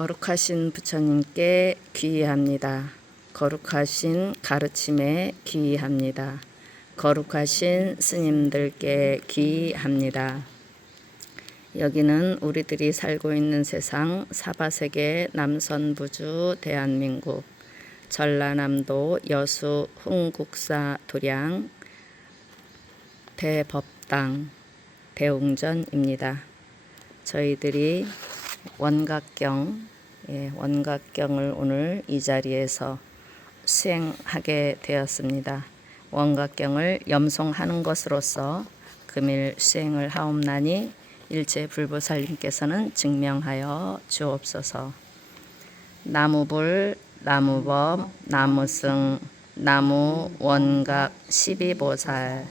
거룩하신 부처님께 귀의합니다. 거룩하신 가르침에 귀의합니다. 거룩하신 스님들께 귀의합니다. 여기는 우리들이 살고 있는 세상 사바세계 남선부주 대한민국 전라남도 여수 흥국사 도량 대법당 대웅전입니다. 저희들이 원각경을 오늘 이 자리에서 수행하게 되었습니다. 원각경을 염송하는 것으로서 금일 수행을 하옵나니 일체불보살님께서는 증명하여 주옵소서. 나무불, 나무법, 나무승, 나무원각 12보살,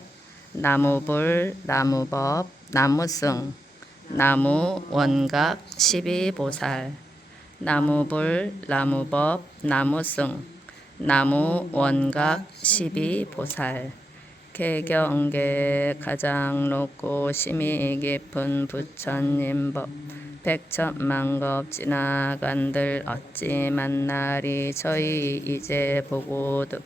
나무불, 나무법, 나무승, 나무원각 12보살, 나무불, 나무법, 나무승, 나무원각 12보살. 개경계 가장 높고 심이 깊은 부처님 법 백천만겁 지나간들 어찌 만나리. 저희 이제 보고득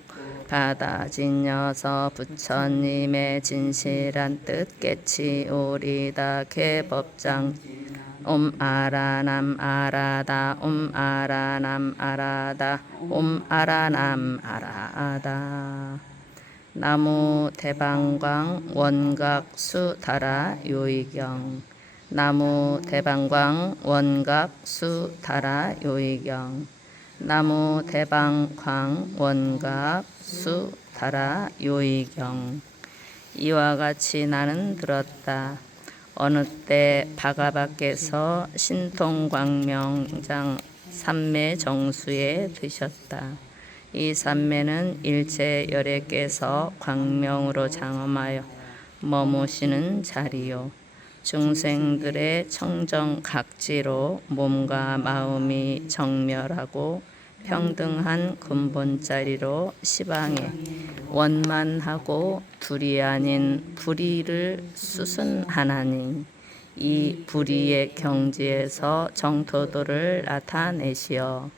받아지녀서 부처님의 진실한 뜻 깨치오리다. 개법장 옴아라남 아라다 옴아라남 아라다 옴아라남 아라다. 나무 대방광 원각 수다라 요의경, 나무 대방광 원각 수다라 요의경, 나무 대방광 원각 수다라 요의경. 이와 같이 나는 들었다. 어느 때 바가바께서 신통광명장 삼매 정수에 드셨다. 이 삼매는 일체 열애께서 광명으로 장엄하여 머무시는 자리요, 중생들의 청정각지로 몸과 마음이 정멸하고 평등한 근본자리로 시방에 원만하고 둘이 아닌 불의를 수순하나니, 이 불의의 경지에서 정토도를 나타내시어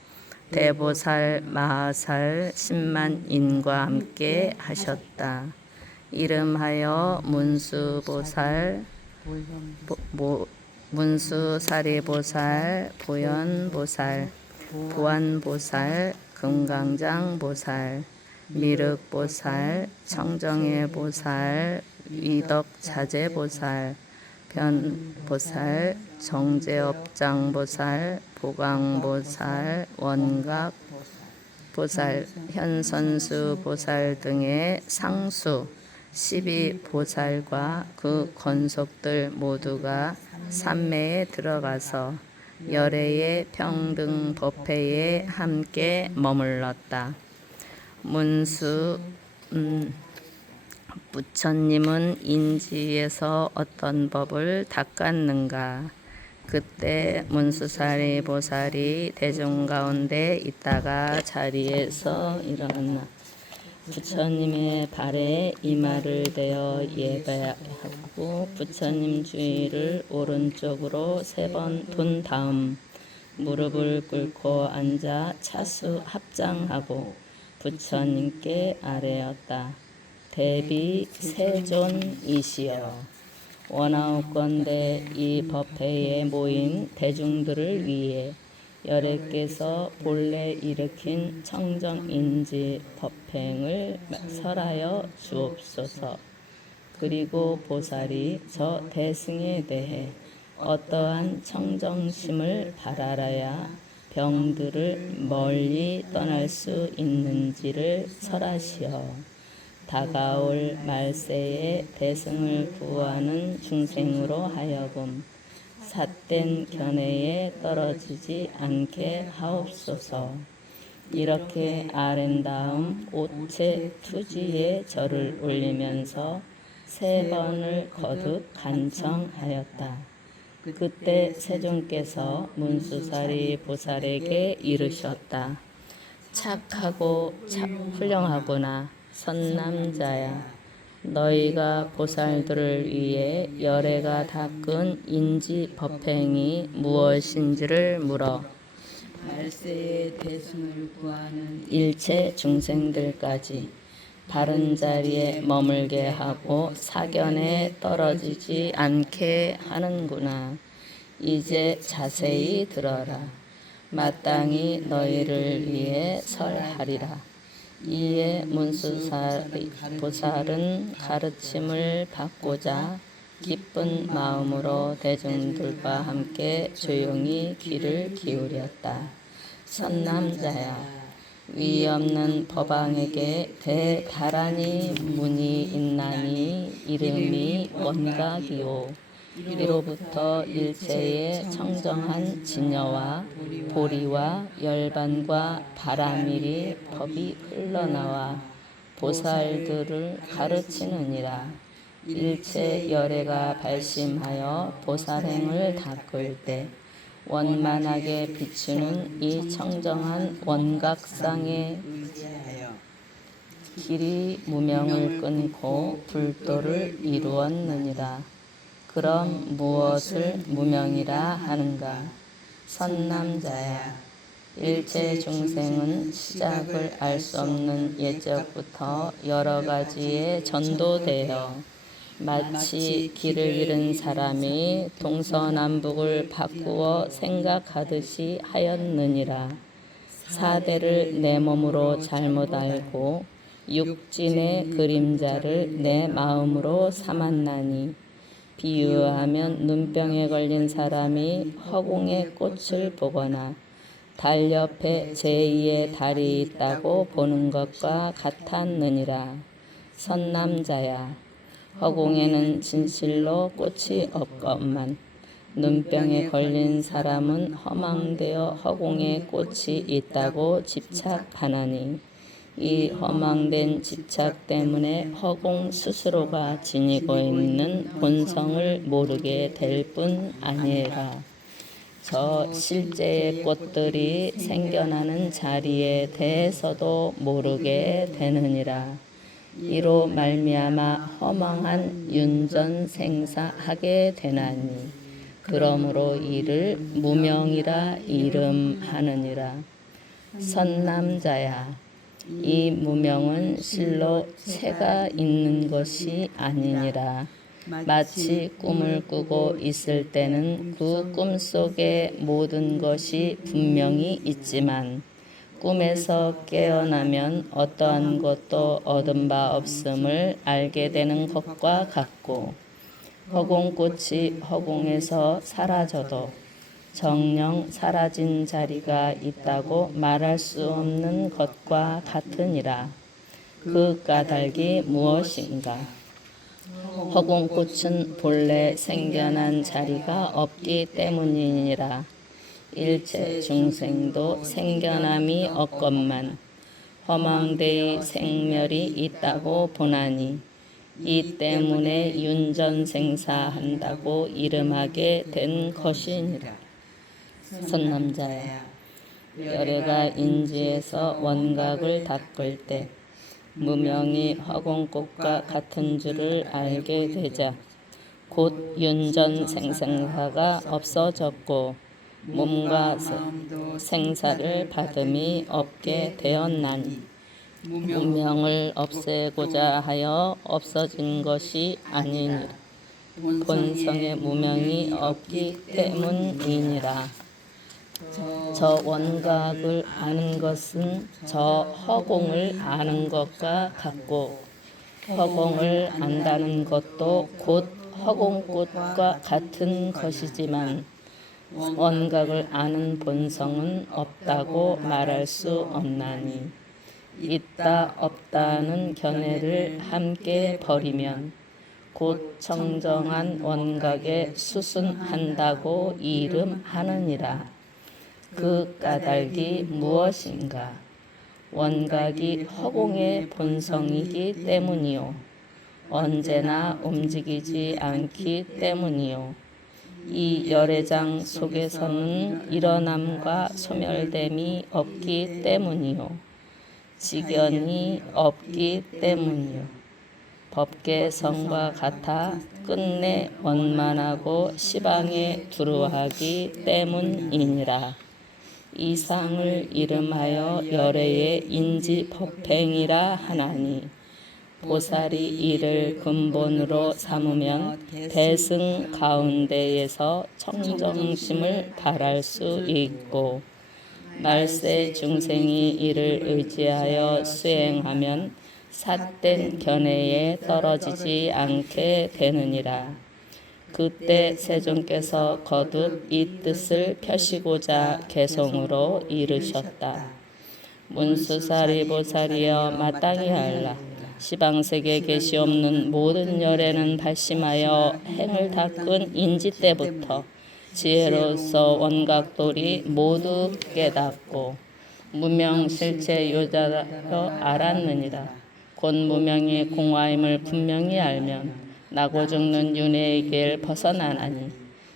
대보살 마하살 10만인과 함께 하셨다. 이름하여 문수보살, 문수사리보살, 보현보살, 부안보살, 금강장보살, 미륵보살, 청정해보살, 위덕자재보살, 변보살, 정제업장보살, 보강보살, 원각보살, 현선수보살 등의 상수 12보살과 그 권속들 모두가 삼매에 들어가서 열애의 평등법회에 함께 머물렀다. 부처님은 인지에서 어떤 법을 닦았는가? 그때 문수사리 보살이 대중 가운데 있다가 자리에서 일어났나. 부처님의 발에 이마를 대어 예배하고 부처님 주위를 오른쪽으로 3번 돈 다음 무릎을 꿇고 앉아 차수 합장하고 부처님께 아뢰었다. 대비 세존이시여, 원하옵건대 이 법회에 모인 대중들을 위해 열애께서 본래 일으킨 청정인지 법행을 설하여 주옵소서. 그리고 보살이 저 대승에 대해 어떠한 청정심을 바라야 병들을 멀리 떠날 수 있는지를 설하시어 다가올 말세에 대승을 구하는 중생으로 하여금 삿된 견해에 떨어지지 않게 하옵소서. 이렇게 아랜 다음 오체 투지에 절을 올리면서 3번을 거듭 간청하였다. 그때 세존께서 문수사리 보살에게 이르셨다. 착하고 훌륭하구나. 선남자야, 너희가 보살들을 위해 열애가 닦은 인지 법행이 무엇인지를 물어. 말세의 대승을 구하는 일체 중생들까지 바른 자리에 머물게 하고 사견에 떨어지지 않게 하는구나. 이제 자세히 들어라. 마땅히 너희를 위해 설하리라. 이에 문수보살은 가르침을 받고자 기쁜 마음으로 대중들과 함께 조용히 귀를 기울였다. 선남자야, 위 없는 법왕에게 대다란히 문이 있나니 이름이 원각이요. 이로부터 일체의 청정한 진여와 보리와 열반과 바람일이 법이 흘러나와 보살들을 가르치느니라. 일체 열애가 발심하여 보살행을 닦을 때 원만하게 비추는 이 청정한 원각상에 의지하여 길이 무명을 끊고 불도를 이루었느니라. 그럼 무엇을 무명이라 하는가? 선남자야, 일체 중생은 시작을 알 수 없는 옛적부터 여러 가지에 전도되어 마치 길을 잃은 사람이 동서남북을 바꾸어 생각하듯이 하였느니라. 사대를 내 몸으로 잘못 알고 육진의 그림자를 내 마음으로 삼았나니 비유하면 눈병에 걸린 사람이 허공의 꽃을 보거나 달 옆에 제2의 달이 있다고 보는 것과 같았느니라. 선남자야, 허공에는 진실로 꽃이 없건만 눈병에 걸린 사람은 허망되어 허공에 꽃이 있다고 집착하나니 이 허망된 집착 때문에 허공 스스로가 지니고 있는 본성을 모르게 될 뿐 아니라 저 실제의 꽃들이 생겨나는 자리에 대해서도 모르게 되느니라. 이로 말미암아 허망한 윤전생사하게 되나니 그러므로 이를 무명이라 이름하느니라. 선남자야, 이 무명은 실로 체가 있는 것이 아니니라. 마치 꿈을 꾸고 있을 때는 그 꿈 속에 모든 것이 분명히 있지만 꿈에서 깨어나면 어떠한 것도 얻은 바 없음을 알게 되는 것과 같고 허공꽃이 허공에서 사라져도 정녕 사라진 자리가 있다고 말할 수 없는 것과 같으니라. 그 까닭이 무엇인가? 허공꽃은 본래 생겨난 자리가 없기 때문이니라. 일체 중생도 생겨남이 없건만 허망되이 생멸이 있다고 보나니 이 때문에 윤전생사한다고 이름하게 된 것이니라. 선남자야, 열애가 인지에서 원각을 닦을 때 무명이 허공꽃과 같은 줄을 알게 되자 곧 윤전생사가 없어졌고 몸과 생사를 받음이 없게 되었나니 무명을 없애고자 하여 없어진 것이 아니니라. 본성의 무명이 없기 때문이니라. 저 원각을 아는 것은 저 허공을 아는 것과 같고 허공을 안다는 것도 곧 허공꽃과 같은 것이지만 원각을 아는 본성은 없다고 말할 수 없나니 있다 없다는 견해를 함께 버리면 곧 청정한 원각에 수순한다고 이름하느니라. 그 까닭이 무엇인가? 원각이 허공의 본성이기 때문이요 언제나 움직이지 않기 때문이요 이 열애장 속에서는 일어남과 소멸됨이 없기 때문이요 지견이 없기 때문이요 법계성과 같아 끝내 원만하고 시방에 두루하기 때문이니라. 이상을 이름하여 열애의 인지 법행이라 하나니 보살이 이를 근본으로 삼으면 대승 가운데에서 청정심을 발할 수 있고 말세 중생이 이를 의지하여 수행하면 삿된 견해에 떨어지지 않게 되느니라. 그때 세존께서 거듭 이 뜻을 펴시고자 개성으로 이르셨다. 문수사리보살이여 마땅히 알라. 시방세계에 계시옵는 모든 열애는 발심하여 행을 닦은 인지 때부터 지혜로서 원각돌이 모두 깨닫고 무명실체 요자여 알았느니라. 곧 무명이 공화임을 분명히 알면 나고 죽는 윤회의 길 벗어나나니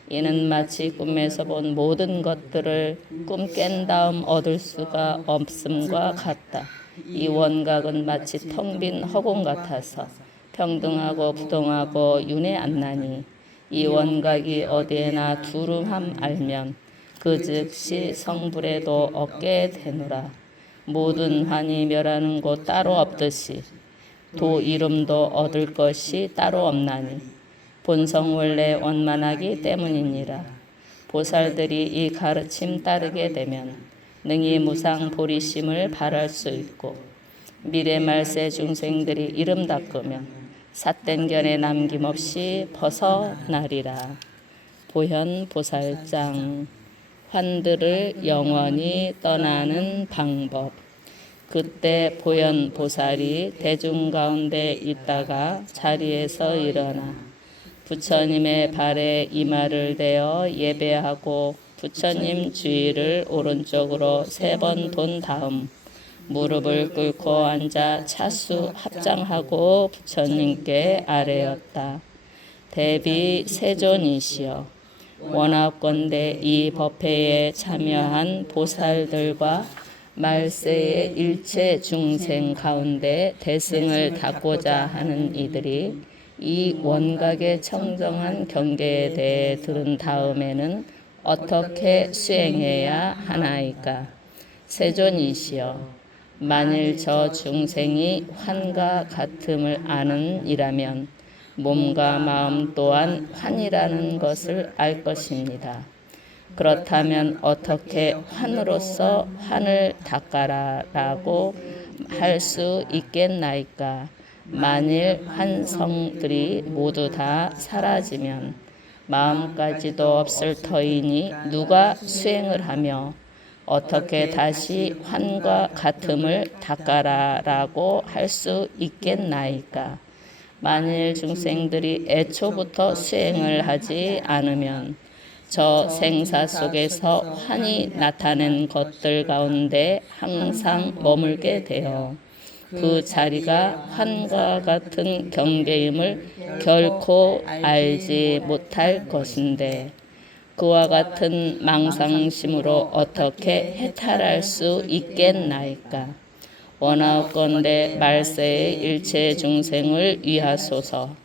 이는 마치 꿈에서 본 모든 것들을 꿈 깬 다음 얻을 수가 없음과 같다. 이 원각은 마치 텅 빈 허공 같아서 평등하고 부동하고 윤회 안 나니 이 원각이 어디에나 두루함 알면 그 즉시 성불에도 얻게 되노라. 모든 환이 멸하는 곳 따로 없듯이 도 이름도 얻을 것이 따로 없나니 본성 원래 원만하기 때문이니라. 보살들이 이 가르침 따르게 되면 능히 무상 보리심을 발할 수 있고 미래 말세 중생들이 이름 닦으면 삿된 견에 남김없이 벗어나리라. 보현 보살장 환들을 영원히 떠나는 방법. 그때 보현 보살이 대중 가운데 있다가 자리에서 일어나 부처님의 발에 이마를 대어 예배하고 부처님 주위를 오른쪽으로 3번 돈 다음 무릎을 꿇고 앉아 차수 합장하고 부처님께 아뢰었다. 대비 세존이시여, 원하건대 이 법회에 참여한 보살들과 말세의 일체 중생 가운데 대승을 닦고자 하는 이들이 이 원각의 청정한 경계에 대해 들은 다음에는 어떻게 수행해야 하나이까? 세존이시여, 만일 저 중생이 환과 같음을 아는 이라면 몸과 마음 또한 환이라는 것을 알 것입니다. 그렇다면 어떻게 환으로서 환을 닦아라라고 할 수 있겠나이까? 만일 환성들이 모두 다 사라지면 마음까지도 없을 터이니 누가 수행을 하며 어떻게 다시 환과 같음을 닦아라라고 할 수 있겠나이까? 만일 중생들이 애초부터 수행을 하지 않으면 저 생사 속에서 환이 나타낸 것들 가운데 항상 머물게 되어 그 자리가 환과 같은 경계임을 결코 알지 못할 것인데 그와 같은 망상심으로 어떻게 해탈할 수 있겠나이까? 원하건대 말세의 일체 중생을 위하소서.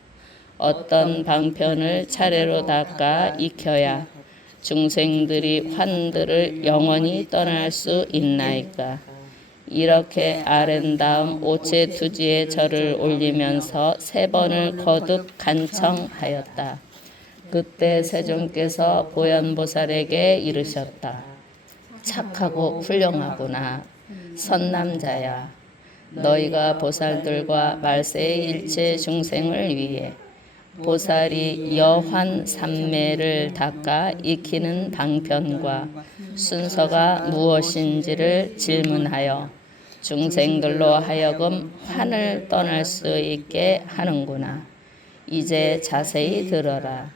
어떤 방편을 차례로 닦아 익혀야 중생들이 환들을 영원히 떠날 수 있나이까? 이렇게 아랜 다음 오체 투지에 절을 올리면서 3번을 거듭 간청하였다. 그때 세존께서 보현보살에게 이르셨다. 착하고 훌륭하구나. 선남자야. 너희가 보살들과 말세의 일체 중생을 위해 보살이 여환 삼매를 닦아 익히는 방편과 순서가 무엇인지를 질문하여 중생들로 하여금 환을 떠날 수 있게 하는구나. 이제 자세히 들어라.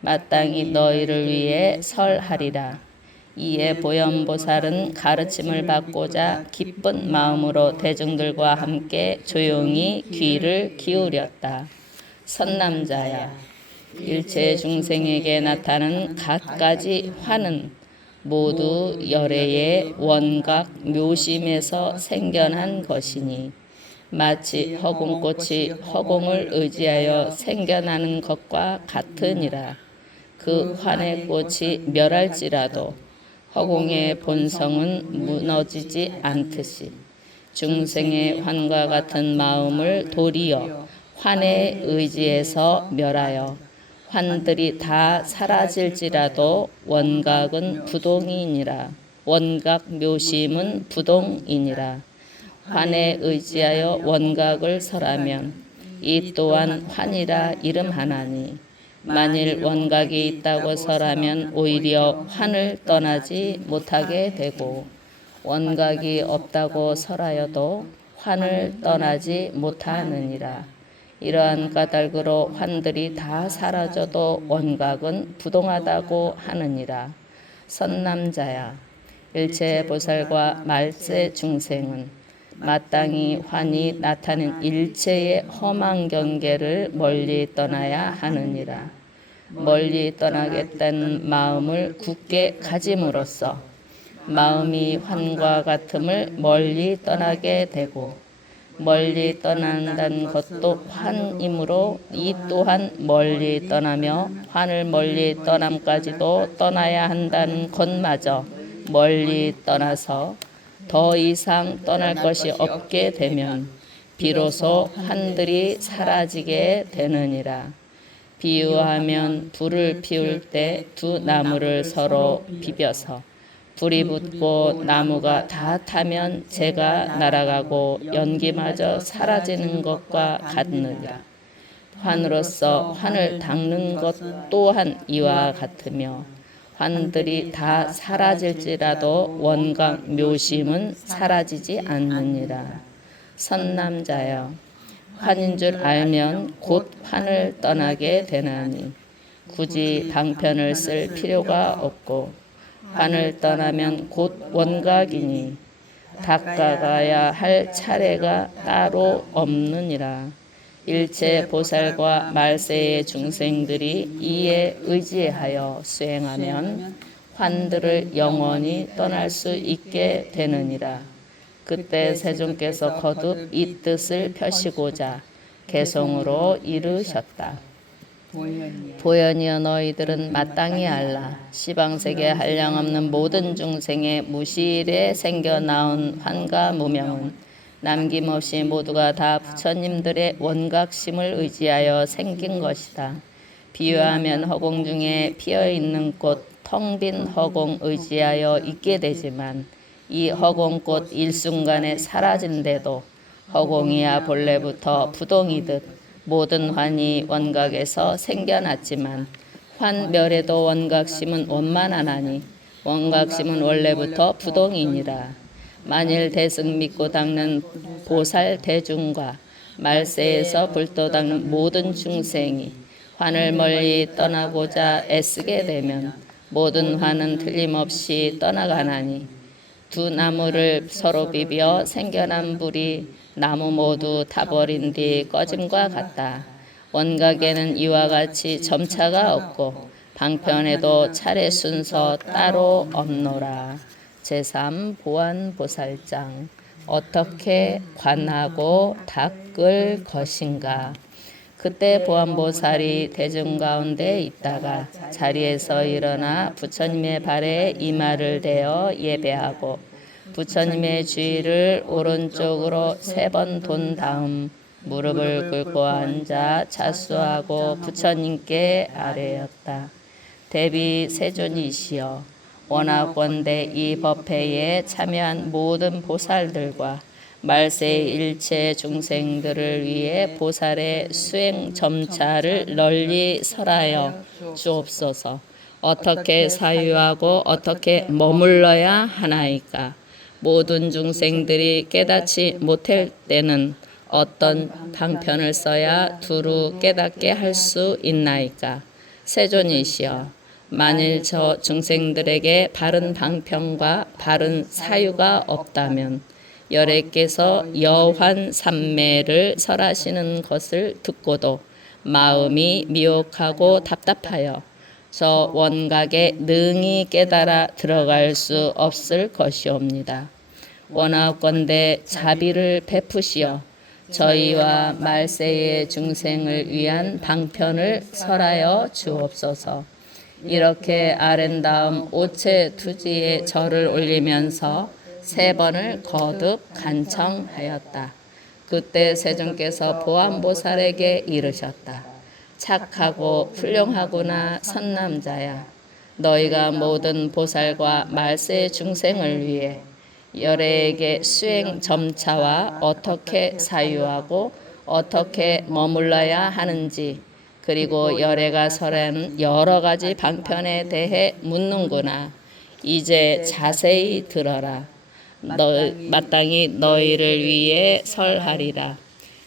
마땅히 너희를 위해 설하리라. 이에 보현보살은 가르침을 받고자 기쁜 마음으로 대중들과 함께 조용히 귀를 기울였다. 선남자야, 일체 중생에게 나타나는 갖가지 환은 모두 열애의 원각 묘심에서 생겨난 것이니 마치 허공꽃이 허공을 의지하여 생겨나는 것과 같으니라. 그 환의 꽃이 멸할지라도 허공의 본성은 무너지지 않듯이 중생의 환과 같은 마음을 도리어 환에 의지해서 멸하여 환들이 다 사라질지라도 원각은 부동이니라. 원각 묘심은 부동이니라. 환에 의지하여 원각을 설하면 이 또한 환이라 이름하나니 만일 원각이 있다고 설하면 오히려 환을 떠나지 못하게 되고 원각이 없다고 설하여도 환을 떠나지 못하느니라. 이러한 까닭으로 환들이 다 사라져도 원각은 부동하다고 하느니라. 선남자야, 일체 보살과 말세 중생은 마땅히 환이 나타낸 일체의 험한 경계를 멀리 떠나야 하느니라. 멀리 떠나겠다는 마음을 굳게 가짐으로써 마음이 환과 같음을 멀리 떠나게 되고 멀리 떠난다는 것도 환이므로 이 또한 멀리 떠나며 환을 멀리 떠남까지도 떠나야 한다는 것마저 멀리 떠나서 더 이상 떠날 것이 없게 되면 비로소 환들이 사라지게 되느니라. 비유하면 불을 피울 때 두 나무를 서로 비벼서 불이 붙고 나무가 다 타면 재가 날아가고 연기마저 사라지는 것과 같느니라. 환으로서 환을 닦는 것 또한 이와 같으며 환들이 다 사라질지라도 원각 묘심은 사라지지 않느니라. 선남자여, 환인 줄 알면 곧 환을 떠나게 되나니 굳이 방편을 쓸 필요가 없고 환을 떠나면 곧 원각이니 닦아가야 할 차례가 따로 없느니라. 일체 보살과 말세의 중생들이 이에 의지하여 수행하면 환들을 영원히 떠날 수 있게 되느니라. 그때 세존께서 거듭 이 뜻을 펴시고자 개성으로 이르셨다. 보현이여, 너희들은 마땅히 알라. 시방세계 한량없는 모든 중생의 무실에 생겨나온 환과 무명은 남김없이 모두가 다 부처님들의 원각심을 의지하여 생긴 것이다. 비유하면 허공 중에 피어있는 꽃, 텅 빈 허공 의지하여 있게 되지만 이 허공꽃 일순간에 사라진데도 허공이야 본래부터 부동이듯 모든 환이 원각에서 생겨났지만 환멸에도 원각심은 원만하나니 원각심은 원래부터 부동이니라. 만일 대승 믿고 닦는 보살 대중과 말세에서 불도 닦는 모든 중생이 환을 멀리 떠나고자 애쓰게 되면 모든 환은 틀림없이 떠나가나니 두 나무를 서로 비벼 생겨난 불이 나무 모두 타버린 뒤 꺼짐과 같다. 원각에는 이와 같이 점차가 없고 방편에도 차례 순서 따로 없노라. 제3보안보살장. 어떻게 관하고 닦을 것인가. 그때 보안보살이 대중 가운데 있다가 자리에서 일어나 부처님의 발에 이마를 대어 예배하고 부처님의 주위를 오른쪽으로 3번 돈 다음 무릎을 꿇고 앉아 자수하고 부처님께 아뢰었다. 대비 세존이시여, 원하건대 이 법회에 참여한 모든 보살들과 말세의 일체 중생들을 위해 보살의 수행 점차를 널리 설하여 주옵소서. 어떻게 사유하고 어떻게 머물러야 하나이까? 모든 중생들이 깨닫지 못할 때는 어떤 방편을 써야 두루 깨닫게 할 수 있나이까? 세존이시여, 만일 저 중생들에게 바른 방편과 바른 사유가 없다면 열애께서 여환 삼매를 설하시는 것을 듣고도 마음이 미혹하고 답답하여 저 원각에 능히 깨달아 들어갈 수 없을 것이옵니다. 원하건대 자비를 베푸시어 저희와 말세의 중생을 위한 방편을 설하여 주옵소서. 이렇게 아랜다음 오체 투지에 절을 올리면서 3번을 거듭 간청하였다. 그때 세존께서 보안보살에게 이르셨다. 착하고 훌륭하구나 선남자야. 너희가 모든 보살과 말세 중생을 위해 열애에게 수행 점차와 어떻게 사유하고 어떻게 머물러야 하는지, 그리고 열애가 설하는 여러 가지 방편에 대해 묻는구나. 이제 자세히 들어라. 마땅히 너희를 위해 설하리라.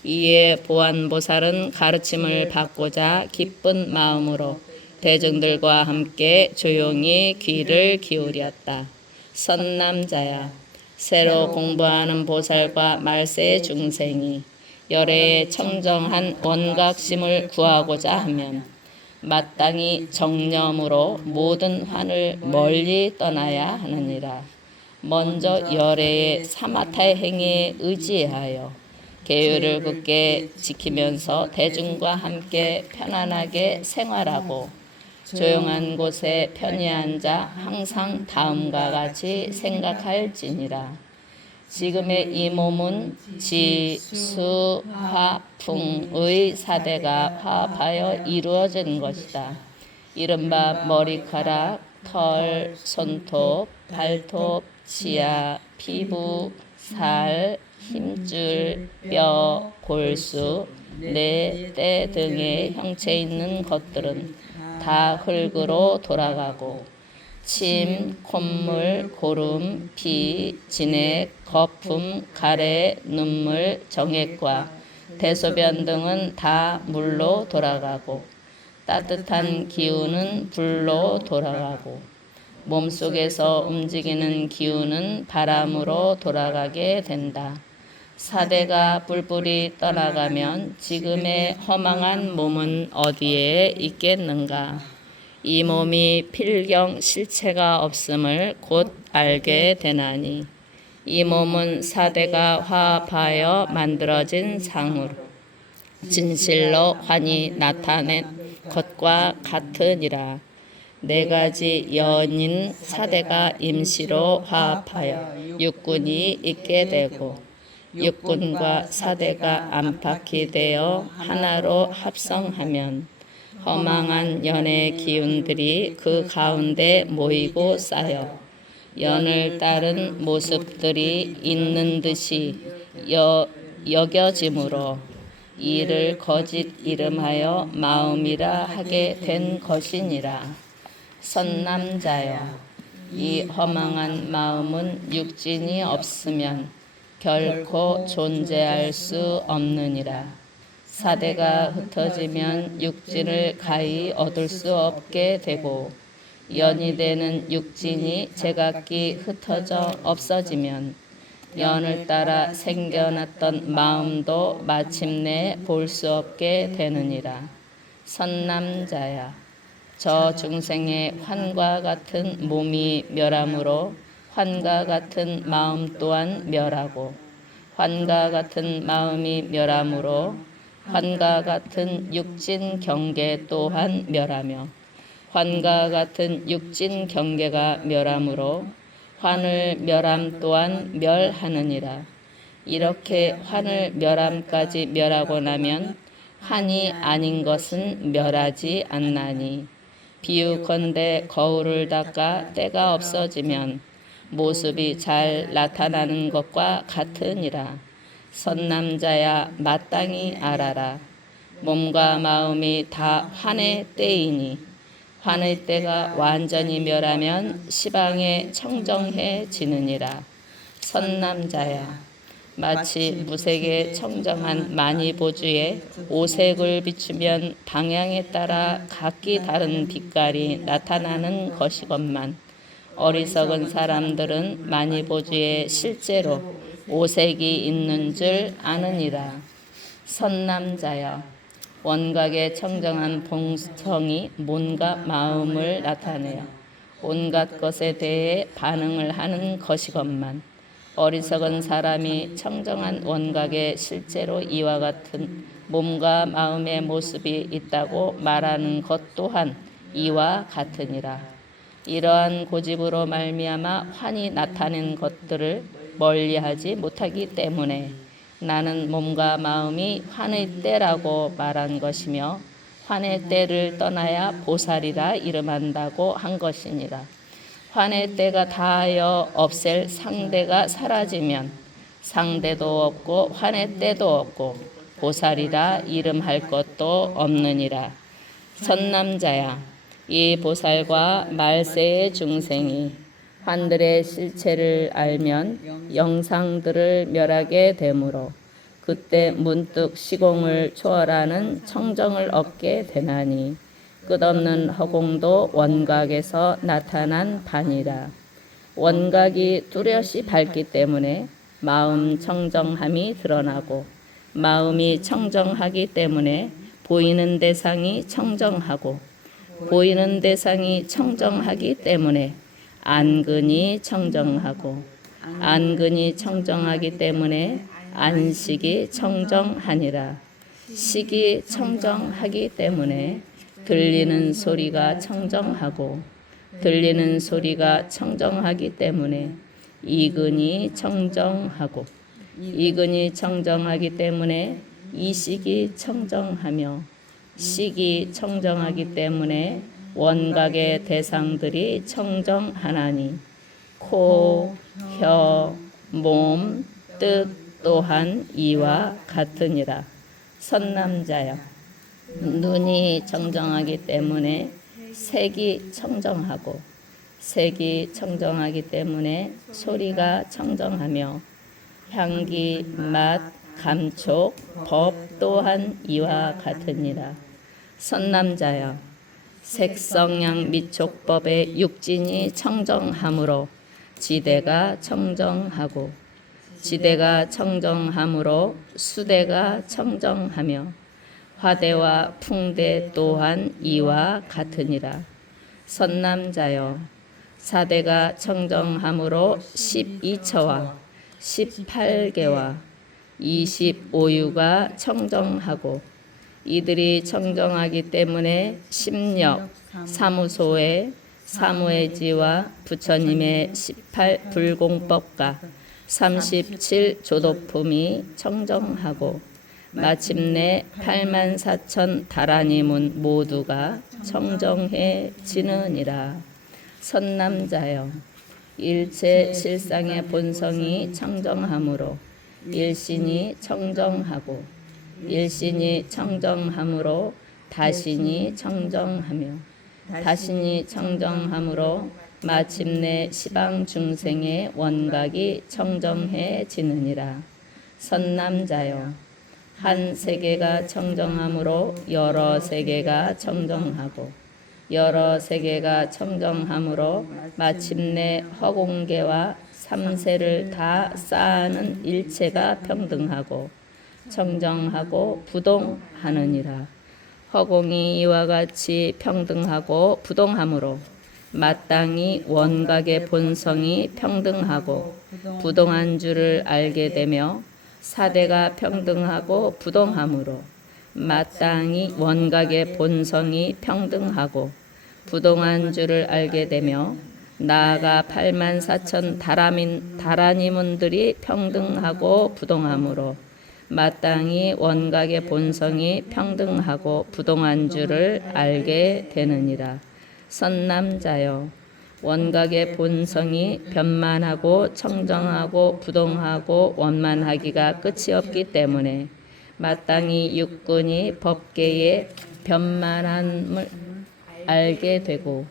이에 보안보살은 가르침을 받고자 기쁜 마음으로 대중들과 함께 조용히 귀를 기울였다. 선남자야, 새로 공부하는 보살과 말세 중생이 열애의 청정한 원각심을 구하고자 하면 마땅히 정념으로 모든 환을 멀리 떠나야 하느니라. 먼저 열애의 사마타 행위에 의지하여 계율을 굳게 지키면서 대중과 함께 편안하게 생활하고 조용한 곳에 편히 앉아 항상 다음과 같이 생각할지니라. 지금의 이 몸은 지, 수, 화, 풍의 4대가 화합하여 이루어진 것이다. 이른바 머리카락, 털, 손톱, 발톱, 치아, 피부, 살, 힘줄, 뼈, 골수, 뇌, 때 등의 형체 있는 것들은 다 흙으로 돌아가고 침, 콧물, 고름, 피, 진액, 거품, 가래, 눈물, 정액과 대소변 등은 다 물로 돌아가고 따뜻한 기운은 불로 돌아가고 몸속에서 움직이는 기운은 바람으로 돌아가게 된다. 4대가 뿔뿔이 떠나가면 지금의 허망한 몸은 어디에 있겠는가? 이 몸이 필경 실체가 없음을 곧 알게 되나니 이 몸은 4대가 화합하여 만들어진 상으로 진실로 환히 나타낸 것과 같으니라. 4가지 연인 4대가 임시로 화합하여 육군이 있게 되고 육군과 4대가 안팎이 되어 하나로 합성하면 허망한 연의 기운들이 그 가운데 모이고 쌓여 연을 따른 모습들이 있는 듯이 여겨지므로 이를 거짓 이름하여 마음이라 하게 된 것이니라. 선남자여, 이 허망한 마음은 육진이 없으면 결코 존재할 수 없느니라. 4대가 흩어지면 육진을 가히 얻을 수 없게 되고 연이 되는 육진이 제각기 흩어져 없어지면 연을 따라 생겨났던 마음도 마침내 볼 수 없게 되느니라. 선남자야, 저 중생의 환과 같은 몸이 멸함으로 환과 같은 마음 또한 멸하고 환과 같은 마음이 멸함으로 환과 같은 육진 경계 또한 멸하며 환과 같은 육진 경계가 멸함으로 환을 멸함 또한 멸하느니라. 이렇게 환을 멸함까지 멸하고 나면 환이 아닌 것은 멸하지 않나니 비유컨대 거울을 닦아 때가 없어지면 모습이 잘 나타나는 것과 같으니라. 선남자야, 마땅히 알아라. 몸과 마음이 다 환의 때이니 환의 때가 완전히 멸하면 시방에 청정해지느니라. 선남자야, 마치 무색에 청정한 마니보주에 오색을 비추면 방향에 따라 각기 다른 빛깔이 나타나는 것이건만 어리석은 사람들은 마니보주에 실제로 오색이 있는 줄 아느니라. 선남자여, 원각의 청정한 본성이 온갖 마음을 나타내어 온갖 것에 대해 반응을 하는 것이건만 어리석은 사람이 청정한 원각에 실제로 이와 같은 몸과 마음의 모습이 있다고 말하는 것 또한 이와 같으니라. 이러한 고집으로 말미암아 환이 나타낸 것들을 멀리하지 못하기 때문에 나는 몸과 마음이 환의 때라고 말한 것이며 환의 때를 떠나야 보살이라 이름한다고 한 것이니라. 환의 때가 다하여 없앨 상대가 사라지면 상대도 없고 환의 때도 없고 보살이라 이름할 것도 없느니라. 선남자야, 이 보살과 말세의 중생이 환들의 실체를 알면 영상들을 멸하게 되므로 그때 문득 시공을 초월하는 청정을 얻게 되나니 끝없는 허공도 원각에서 나타난 바니라. 원각이 뚜렷이 밝기 때문에 마음 청정함이 드러나고 마음이 청정하기 때문에 보이는 대상이 청정하고 보이는 대상이 청정하기 때문에 안근이 청정하고 안근이 청정하기 때문에 안식이 청정하니라. 식이 청정하기 때문에 들리는 소리가 청정하고 들리는 소리가 청정하기 때문에 이근이 청정하고 이근이 청정하기 때문에 이식이 청정하며 식이 청정하기 때문에 원각의 대상들이 청정하나니 코, 혀, 몸, 뜻 또한 이와 같으니라. 선남자여, 눈이 청정하기 때문에 색이 청정하고 색이 청정하기 때문에 소리가 청정하며 향기, 맛, 감촉, 법 또한 이와 같으니라. 선남자여, 색성향 미촉법의 육진이 청정하므로 지대가 청정하고 지대가 청정하므로 수대가 청정하며 화대와 풍대 또한 이와 같으니라. 선남자여, 사대가 청정하므로 12처와 18개와 25유가 청정하고 이들이 청정하기 때문에 심력, 사무소의 사무의지와 부처님의 18불공법과 37 조도품이 청정하고 마침내 84,000 다라니문 모두가 청정해지느니라. 선남자여, 일체 실상의 본성이 청정하므로 일신이 청정하고 일신이 청정하므로 다신이 청정하며 다신이 청정하므로 마침내 시방 중생의 원각이 청정해지느니라. 선남자여, 한 세계가 청정하므로 여러 세계가 청정하고 여러 세계가 청정하므로 마침내 허공계와 삼세를 다 쌓아는 일체가 평등하고 청정하고 부동하느니라. 허공이 이와 같이 평등하고 부동하므로 마땅히 원각의 본성이 평등하고 부동한 줄을 알게 되며 사대가 평등하고 부동하므로 마땅히 원각의 본성이 평등하고 부동한 줄을 알게 되며 나아가 84,000 다라니문들이 평등하고 부동하므로 마땅히 원각의 본성이 평등하고 부동한 줄을 알게 되느니라. 선남자여, 원각의 본성이 변만하고 청정하고 부동하고 원만하기가 끝이 없기 때문에 마땅히 육군이 법계의 변만함을 알게 되고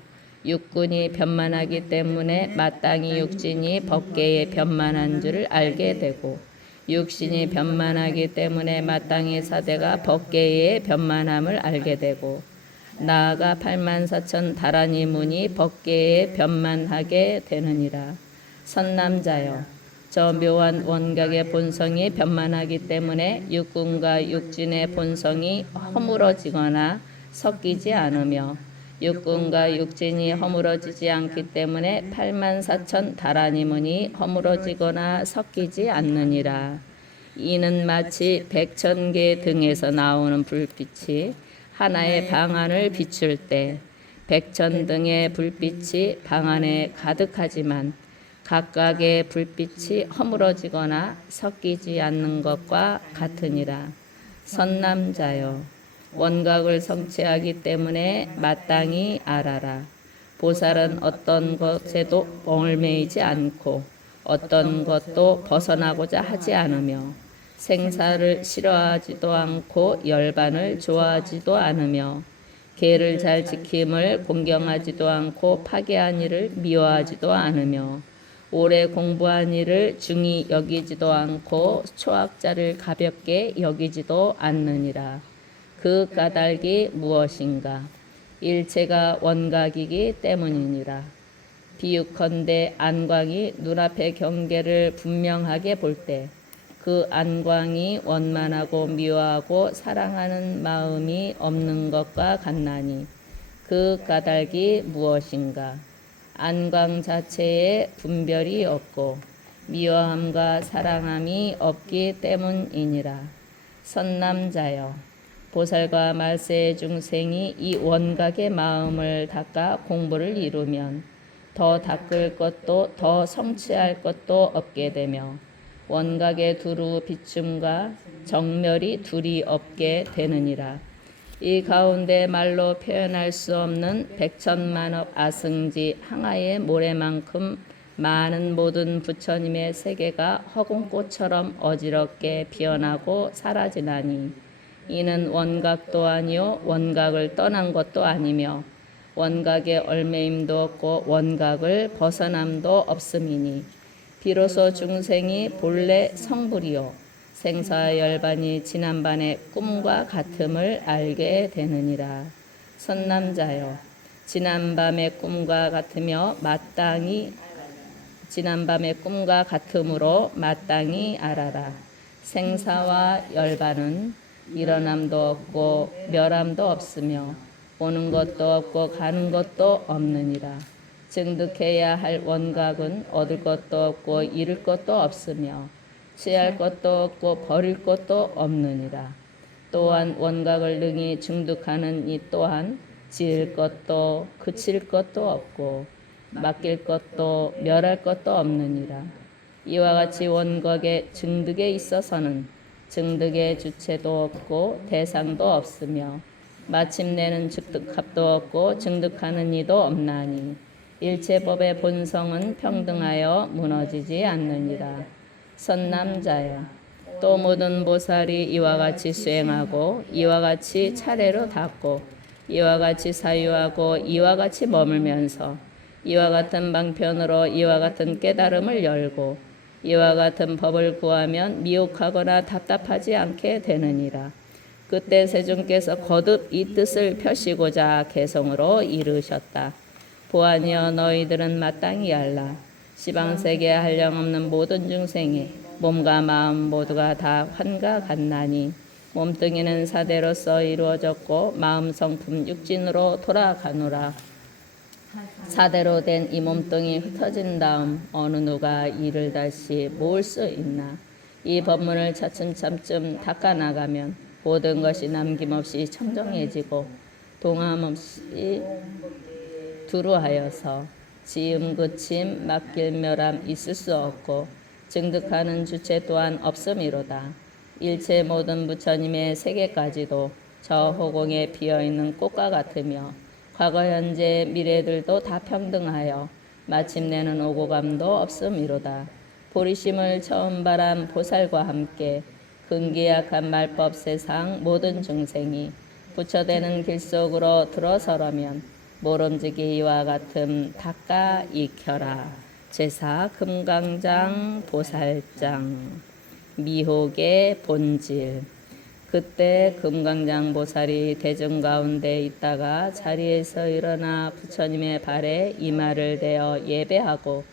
육군이 변만하기 때문에 마땅히 육진이 법계의 변만한 줄을 알게 되고 육신이 변만하기 때문에 마땅히 사대가 법계의 변만함을 알게 되고 나아가 84,000 다라니문이 법계에 변만하게 되느니라. 선남자여, 저 묘한 원각의 본성이 변만하기 때문에 육군과 육진의 본성이 허물어지거나 섞이지 않으며 육군과 육진이 허물어지지 않기 때문에 84,000 다라니문이 허물어지거나 섞이지 않느니라. 이는 마치 100,000개 등에서 나오는 불빛이 하나의 방안을 비출 때 백천 등의 불빛이 방 안에 가득하지만 각각의 불빛이 허물어지거나 섞이지 않는 것과 같으니라. 선남자여, 원각을 성취하기 때문에 마땅히 알아라. 보살은 어떤 것에도 얽매이지 않고 어떤 것도 벗어나고자 하지 않으며 생사를 싫어하지도 않고 열반을 좋아하지도 않으며 계를 잘 지킴을 공경하지도 않고 파괴한 일을 미워하지도 않으며 오래 공부한 일을 중히 여기지도 않고 초학자를 가볍게 여기지도 않느니라. 그 까닭이 무엇인가? 일체가 원각이기 때문이니라. 비유컨대 안광이 눈앞의 경계를 분명하게 볼 때 그 안광이 원만하고 미워하고 사랑하는 마음이 없는 것과 같나니 그 까닭이 무엇인가? 안광 자체에 분별이 없고 미워함과 사랑함이 없기 때문이니라. 선남자여, 보살과 말세의 중생이 이 원각의 마음을 닦아 공부를 이루면 더 닦을 것도 더 성취할 것도 없게 되며 원각의 두루 비춤과 정멸이 둘이 없게 되느니라. 이 가운데 말로 표현할 수 없는 백천만억 아승지 항아의 모래만큼 많은 모든 부처님의 세계가 허공꽃처럼 어지럽게 피어나고 사라지나니 이는 원각도 아니요 원각을 떠난 것도 아니며 원각의 얽매임도 없고 원각을 벗어남도 없음이니 비로소 중생이 본래 성불이요 생사 열반이 지난밤의 꿈과 같음을 알게 되느니라. 선남자여, 지난밤의 꿈과 같으며 지난밤의 꿈과 같음으로 마땅히 알아라. 생사와 열반은 일어남도 없고 멸함도 없으며 오는 것도 없고 가는 것도 없느니라. 증득해야 할 원각은 얻을 것도 없고 잃을 것도 없으며 취할 것도 없고 버릴 것도 없느니라. 또한 원각을 능히 증득하는 이 또한 지을 것도 그칠 것도 없고 맡길 것도 멸할 것도 없느니라. 이와 같이 원각의 증득에 있어서는 증득의 주체도 없고 대상도 없으며 마침내는 증득합도 없고 증득하는 이도 없나니 일체법의 본성은 평등하여 무너지지 않느니라. 선남자여, 또 모든 보살이 이와 같이 수행하고 이와 같이 차례로 닦고 이와 같이 사유하고 이와 같이 머물면서 이와 같은 방편으로 이와 같은 깨달음을 열고 이와 같은 법을 구하면 미혹하거나 답답하지 않게 되느니라. 그때 세존께서 거듭 이 뜻을 펴시고자 개성으로 이르셨다. 보아니여, 너희들은 마땅히 알라. 시방세계에 한량없는 모든 중생이 몸과 마음 모두가 다 환과 같나니 몸뚱이는 사대로서 이루어졌고 마음 성품 육진으로 돌아가노라. 사대로 된 이 몸뚱이 흩어진 다음 어느 누가 이를 다시 모을 수 있나? 이 법문을 차츰차츰 닦아나가면 모든 것이 남김없이 청정해지고 동함없이 두루하여서 지음 그침 맡길 멸함 있을 수 없고 증득하는 주체 또한 없음이로다. 일체 모든 부처님의 세계까지도 저 허공에 피어있는 꽃과 같으며 과거 현재 미래들도 다 평등하여 마침내는 오고감도 없음이로다. 보리심을 처음 바란 보살과 함께 근기약한 말법 세상 모든 중생이 부처되는 길 속으로 들어서려면 모름지기 이와 같음 닦아 익혀라. 제사 금강장 보살장 미혹의 본질. 그때 금강장 보살이 대중 가운데 있다가 자리에서 일어나 부처님의 발에 이마를 대어 예배하고